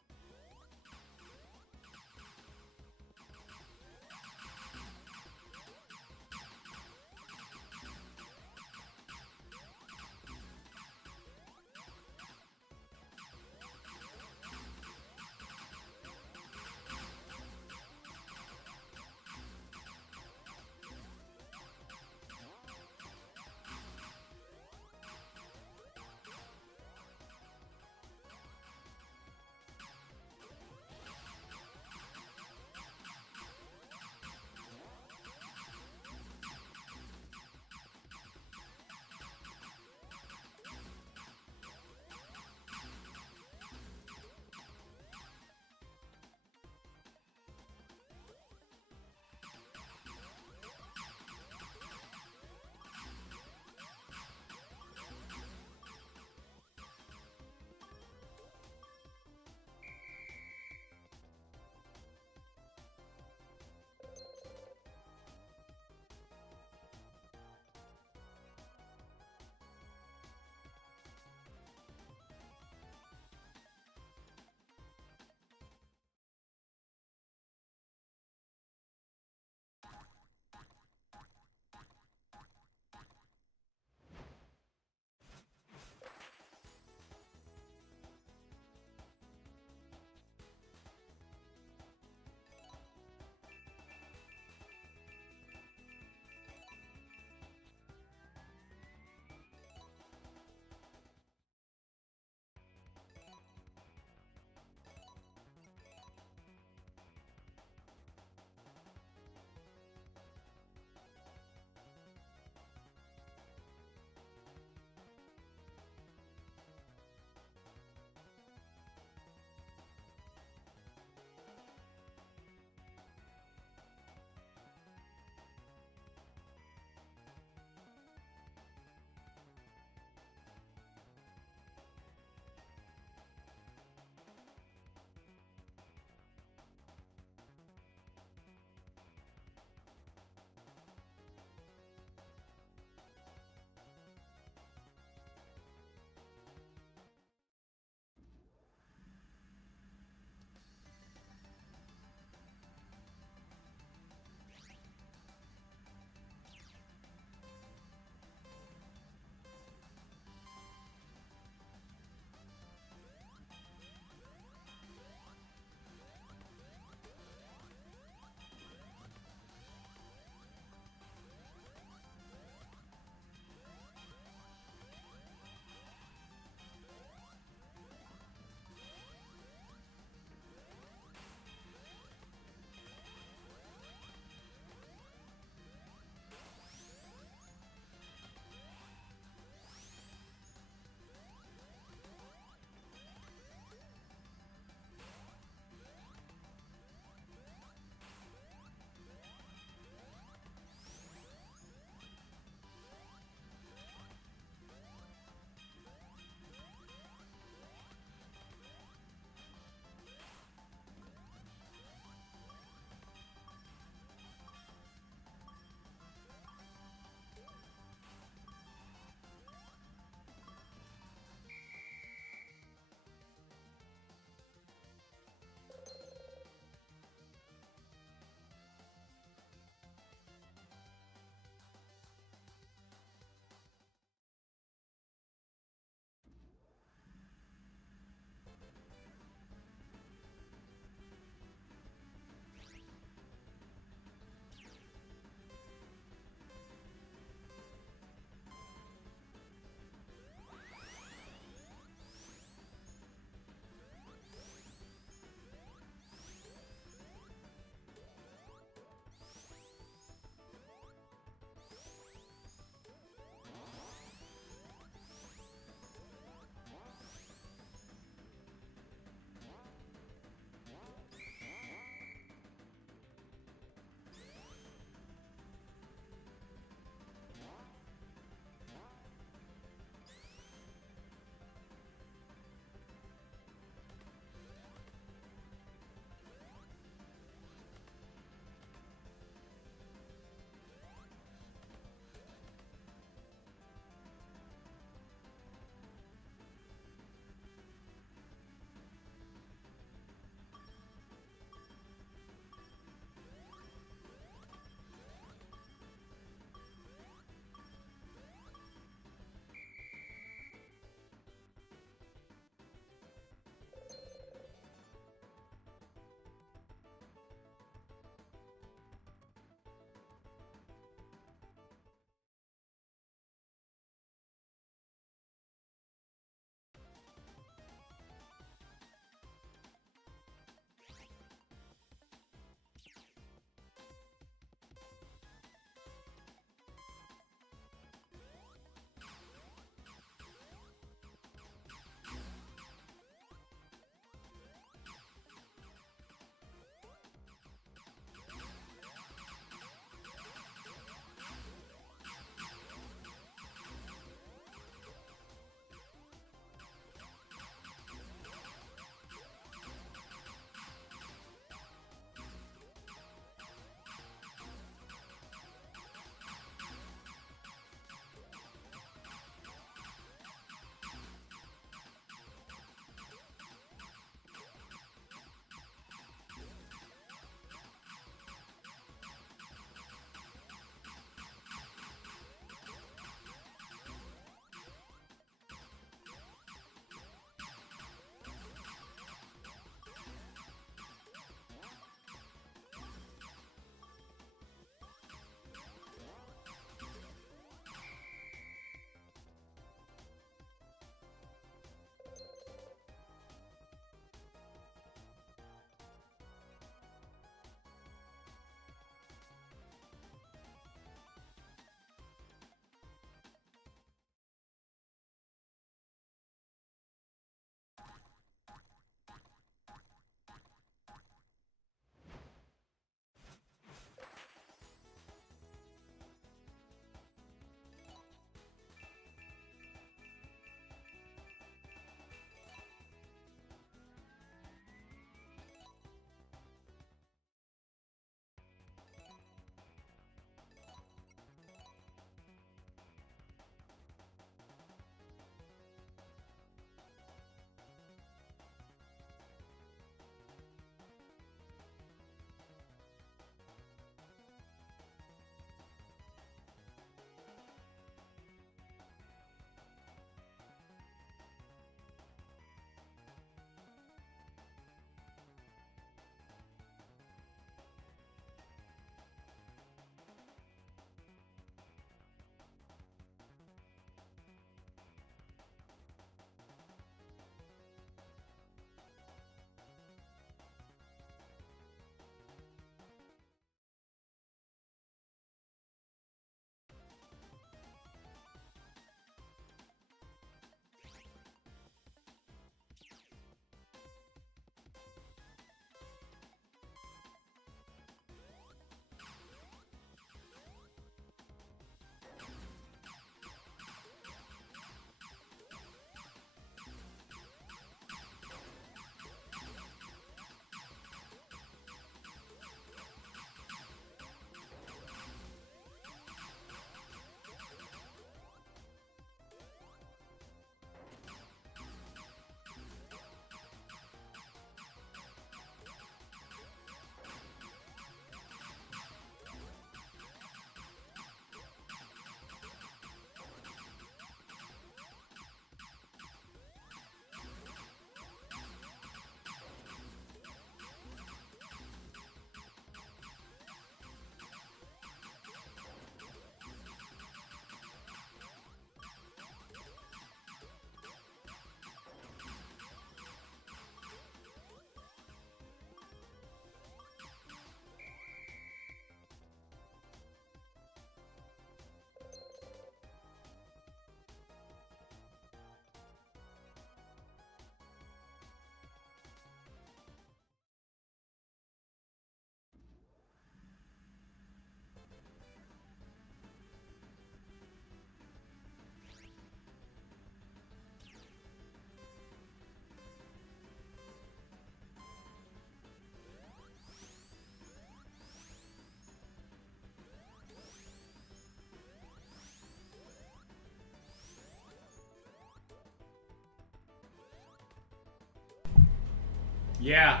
Yeah,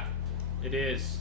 it is.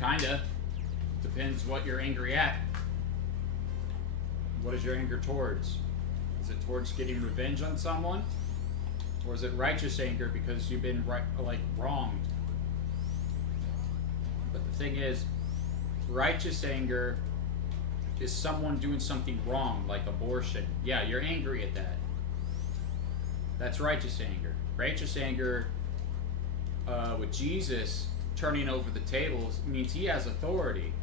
Kinda. Depends what you're angry at. What is your anger towards? Is it towards getting revenge on someone? Or is it righteous anger because you've been wronged? But the thing is, righteous anger is someone doing something wrong, like abortion. Yeah, you're angry at that. That's righteous anger. Righteous anger with Jesus turning over the tables means he has authority.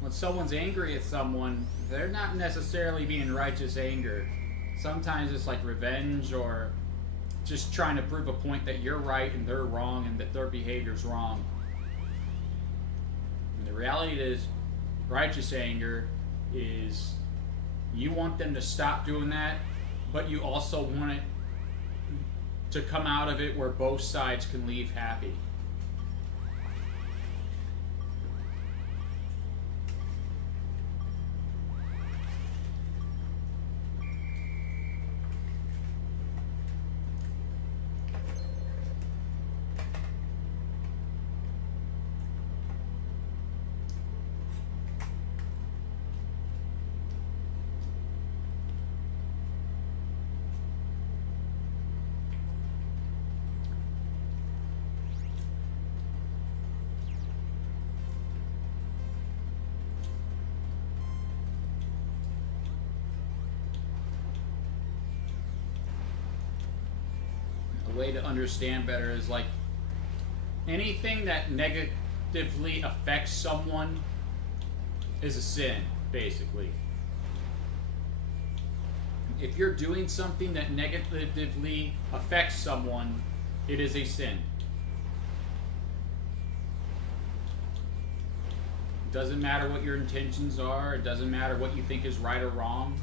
When someone's angry at someone, they're not necessarily being righteous anger. Sometimes it's like revenge or just trying to prove a point that you're right and they're wrong and that their behavior's wrong. And the reality is, righteous anger is you want them to stop doing that, but you also want it to come out of it where both sides can leave happy. Way to understand better is like anything that negatively affects someone is a sin, basically. If you're doing something that negatively affects someone, it is a sin. It doesn't matter what your intentions are, it doesn't matter what you think is right or wrong.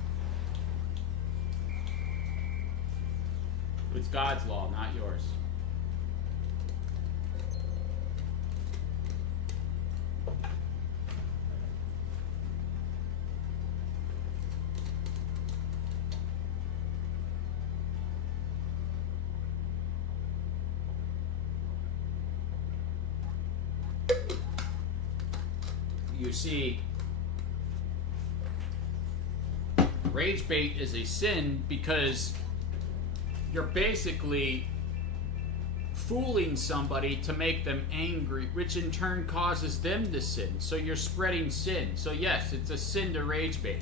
It's God's law, not yours. You see, rage bait is a sin because you're basically fooling somebody to make them angry, which in turn causes them to sin. So you're spreading sin. So yes, it's a sin to rage bait.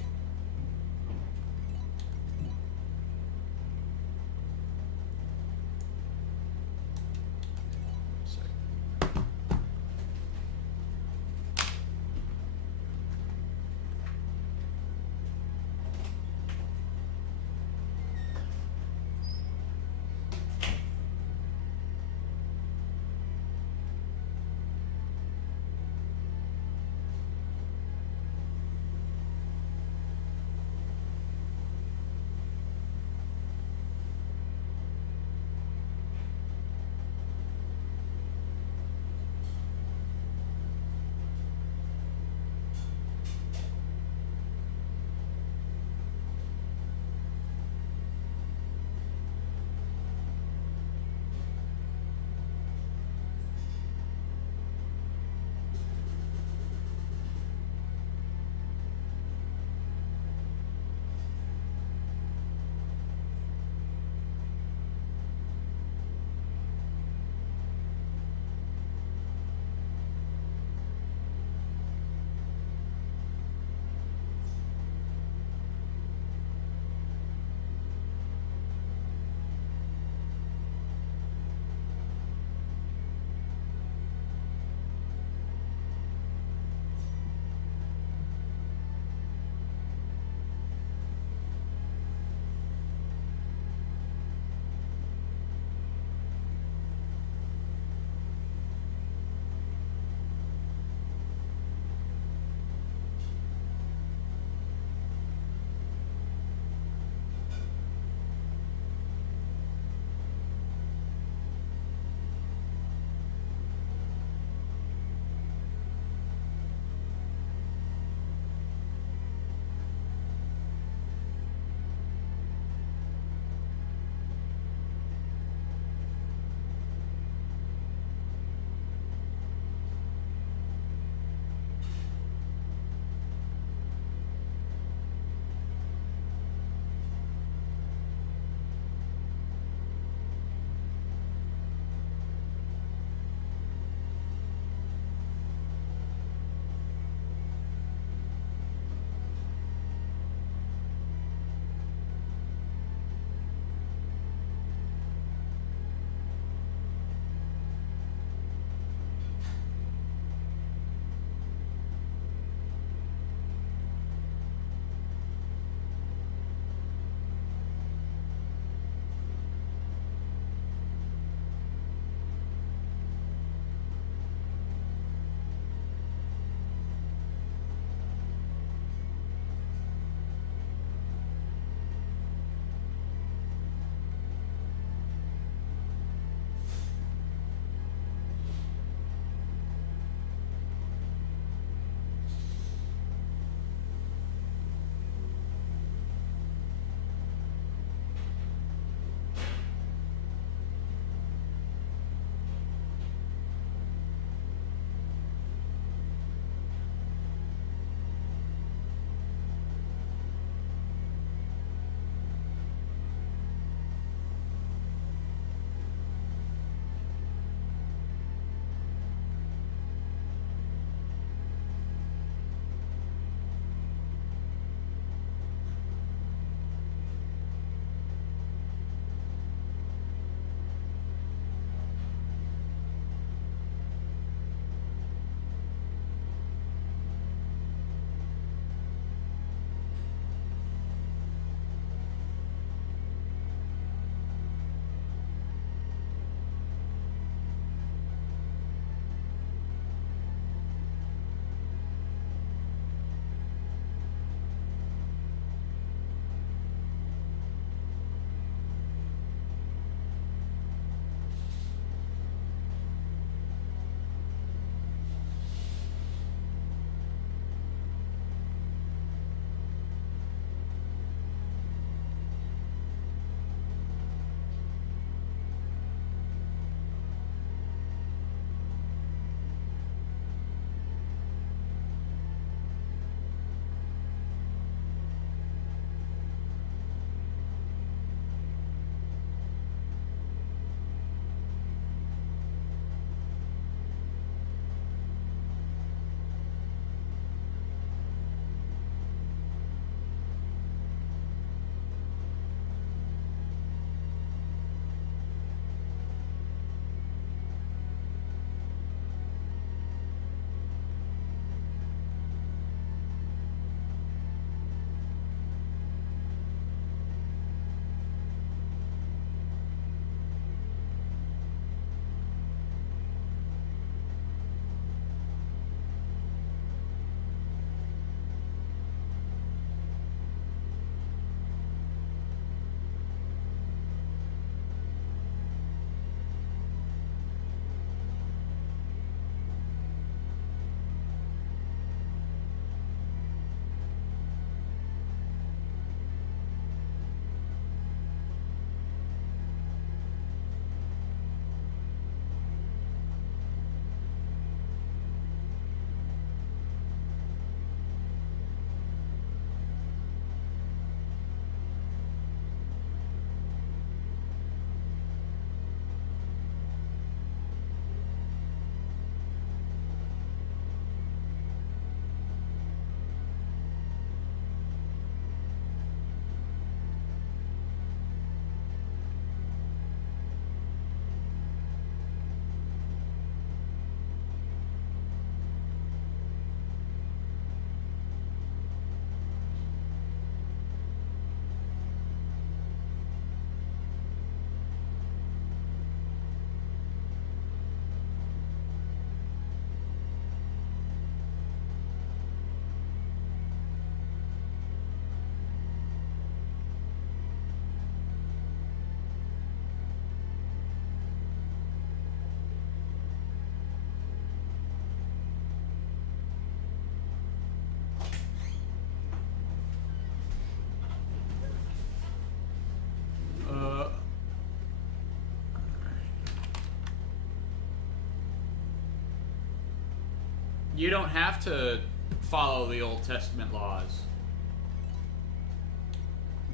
You don't have to follow the Old Testament laws.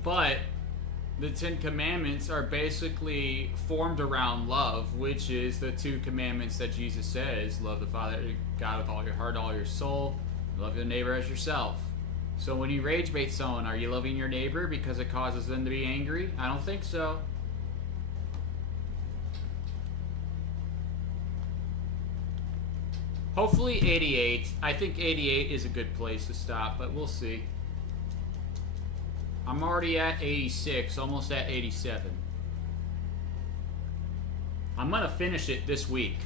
But the Ten Commandments are basically formed around love, which is the two commandments that Jesus says: love the Father God with all your heart, all your soul, love your neighbor as yourself. So when you rage bait someone, are you loving your neighbor because it causes them to be angry? I don't think so. Hopefully 88. I think 88 is a good place to stop, but we'll see. I'm already at 86, almost at 87. I'm gonna finish it this week.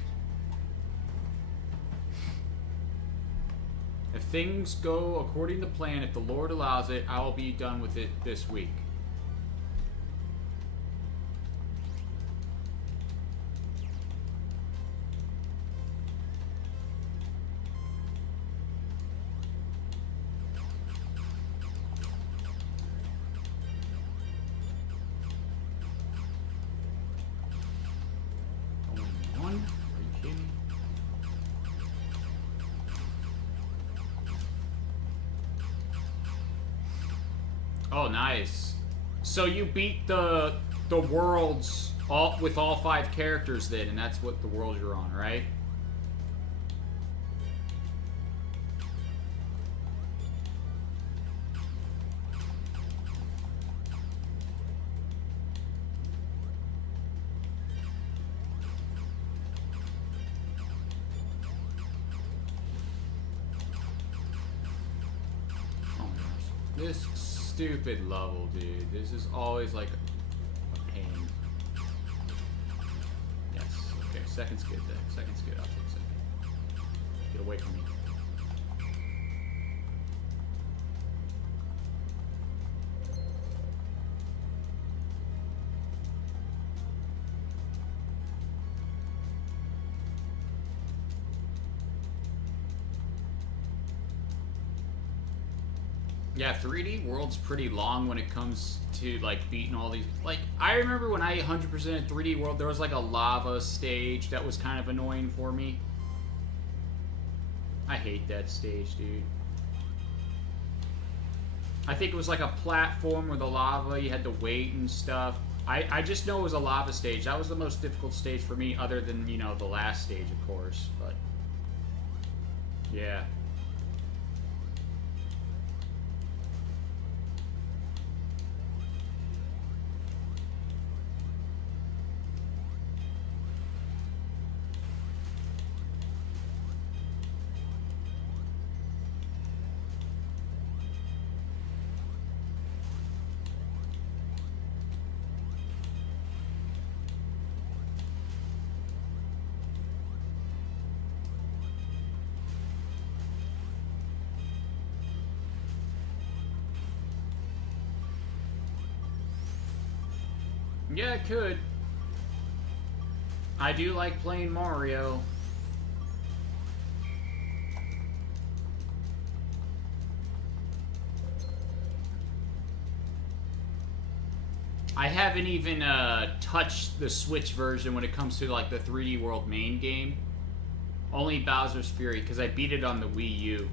If things go according to plan, if the Lord allows it, I will be done with it this week. Oh, nice. So you beat the worlds all with all 5 characters then, and that's what the world you're on, right? Oh my gosh. This stupid level, dude. This is always like a pain. Yes. Okay, second's good then. Second's good. I'll take second. Get away from me. Yeah, 3D World's pretty long when it comes to, like, beating all these... Like, I remember when I 100%ed 3D World, there was, like, a lava stage that was kind of annoying for me. I hate that stage, dude. I think it was, like, a platform with the lava, you had to wait and stuff. I just know it was a lava stage. That was the most difficult stage for me, other than, you know, the last stage, of course, but... Yeah. Yeah, it could. I do like playing Mario. I haven't even touched the Switch version when it comes to like the 3D World main game. Only Bowser's Fury, because I beat it on the Wii U.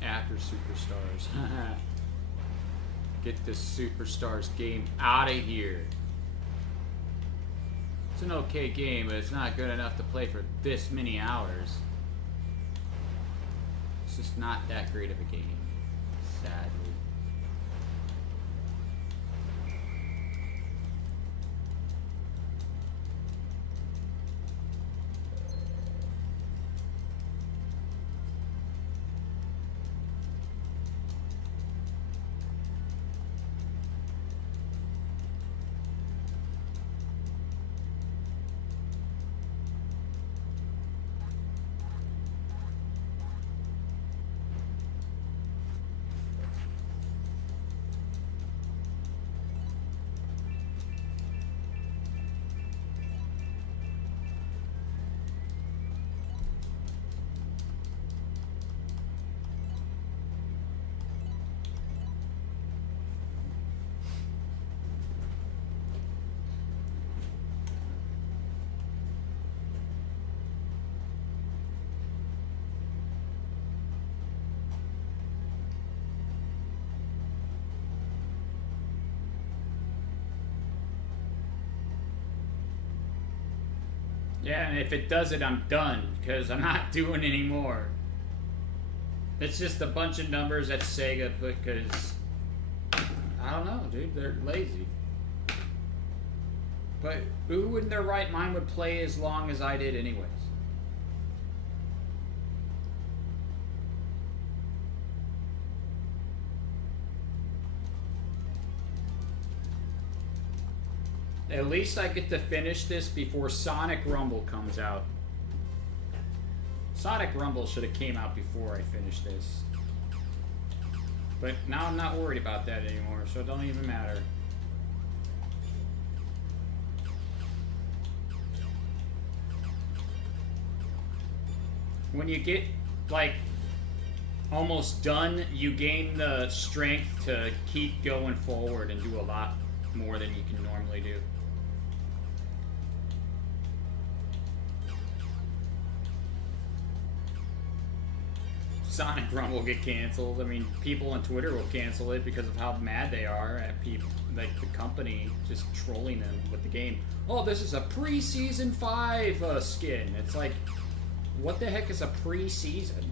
After SuperStars. Get this SuperStars game out of here. It's an okay game, but it's not good enough to play for this many hours. It's just not that great of a game, sadly. Yeah, and if it does it, I'm done, because I'm not doing any more. It's just a bunch of numbers that Sega put, because... I don't know, dude. They're lazy. But who in their right mind would play as long as I did anyways? At least I get to finish this before Sonic Rumble comes out. Sonic Rumble should have came out before I finished this. But now I'm not worried about that anymore, so it don't even matter. When you get, like, almost done, you gain the strength to keep going forward and do a lot more than you can normally do. Sonic Run will get canceled. I mean, people on Twitter will cancel it because of how mad they are at people, like the company just trolling them with the game. Oh, this is a pre-season 5 skin. It's like, what the heck is a pre-season?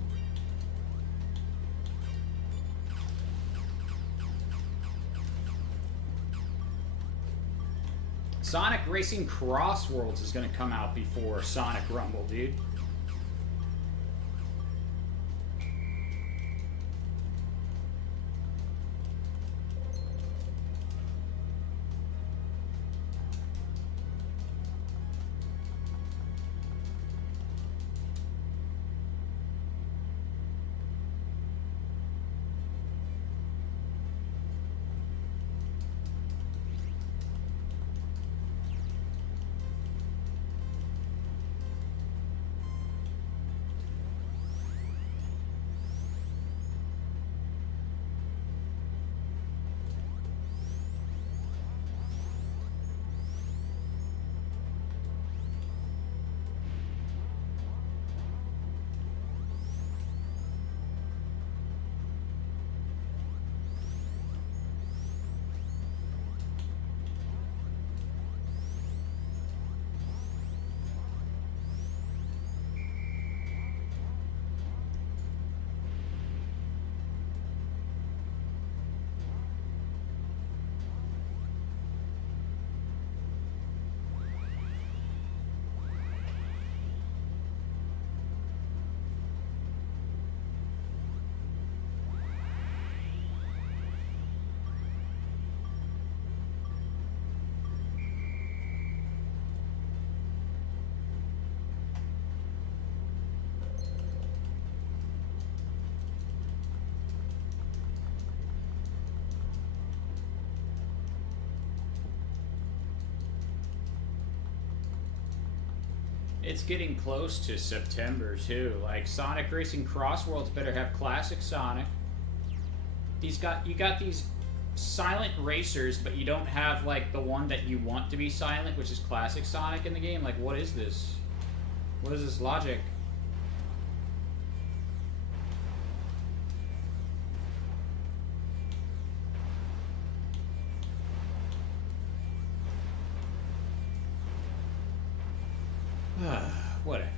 Sonic Racing Cross Worlds is going to come out before Sonic Rumble, dude. It's getting close to September too. Like Sonic Racing Cross Worlds better have classic Sonic. You got these silent racers, but you don't have like the one that you want to be silent, which is classic Sonic in the game. Like, what is this? What is this logic? Whatever.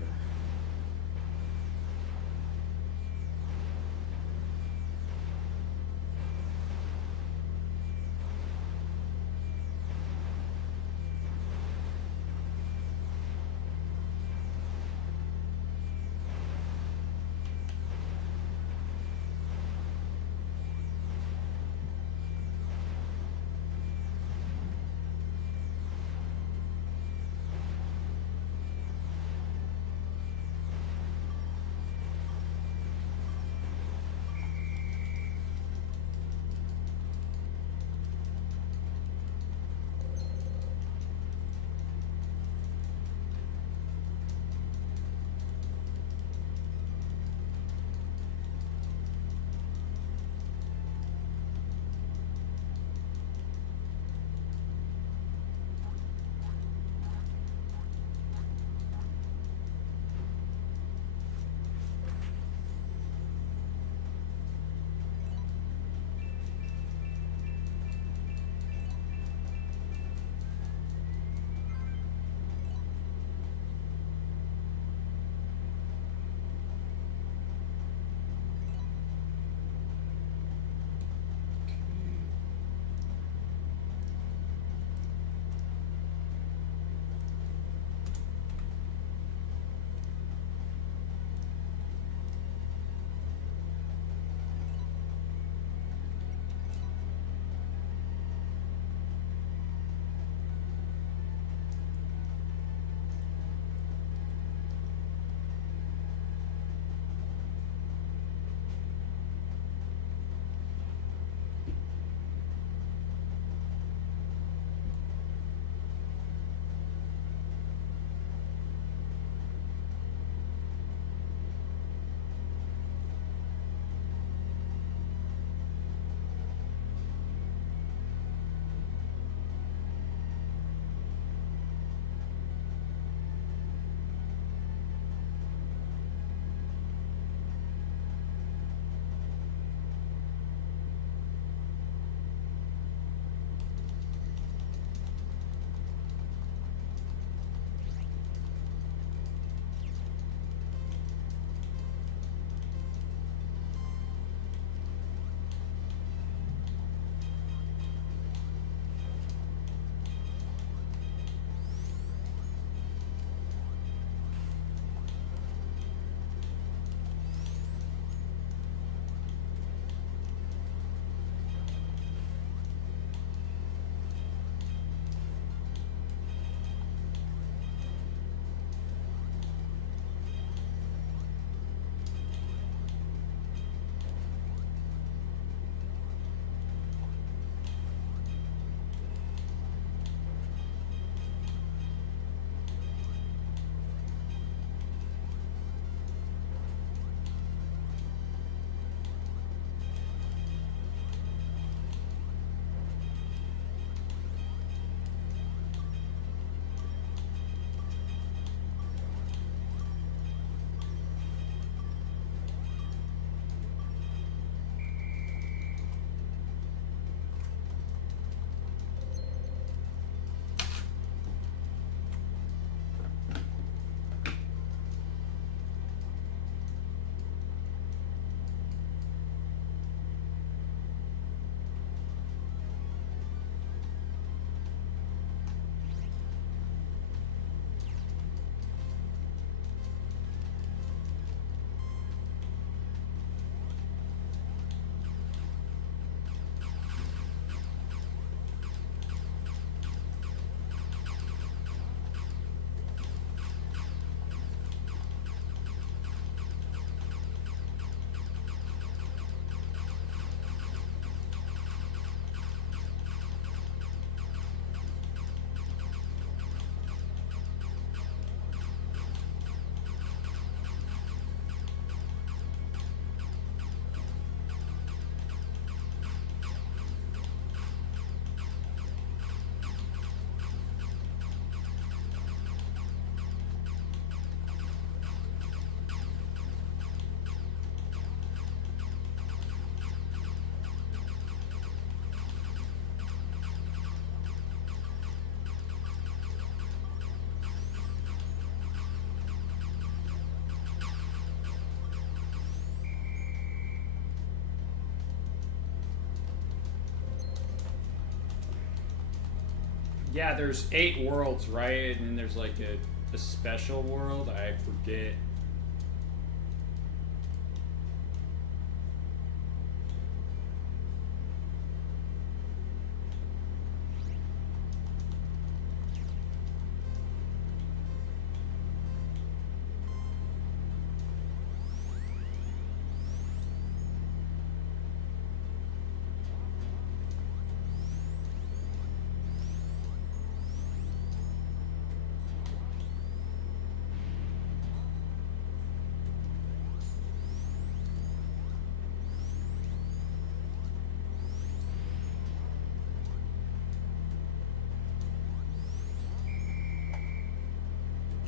Yeah, there's 8 worlds, right? And then there's like a special world. I forget.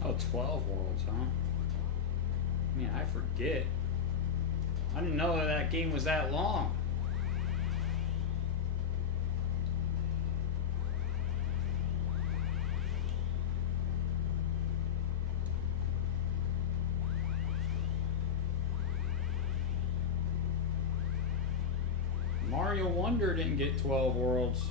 Oh, 12 worlds, huh? Man, I forget. I didn't know that game was that long. Mario Wonder didn't get 12 worlds.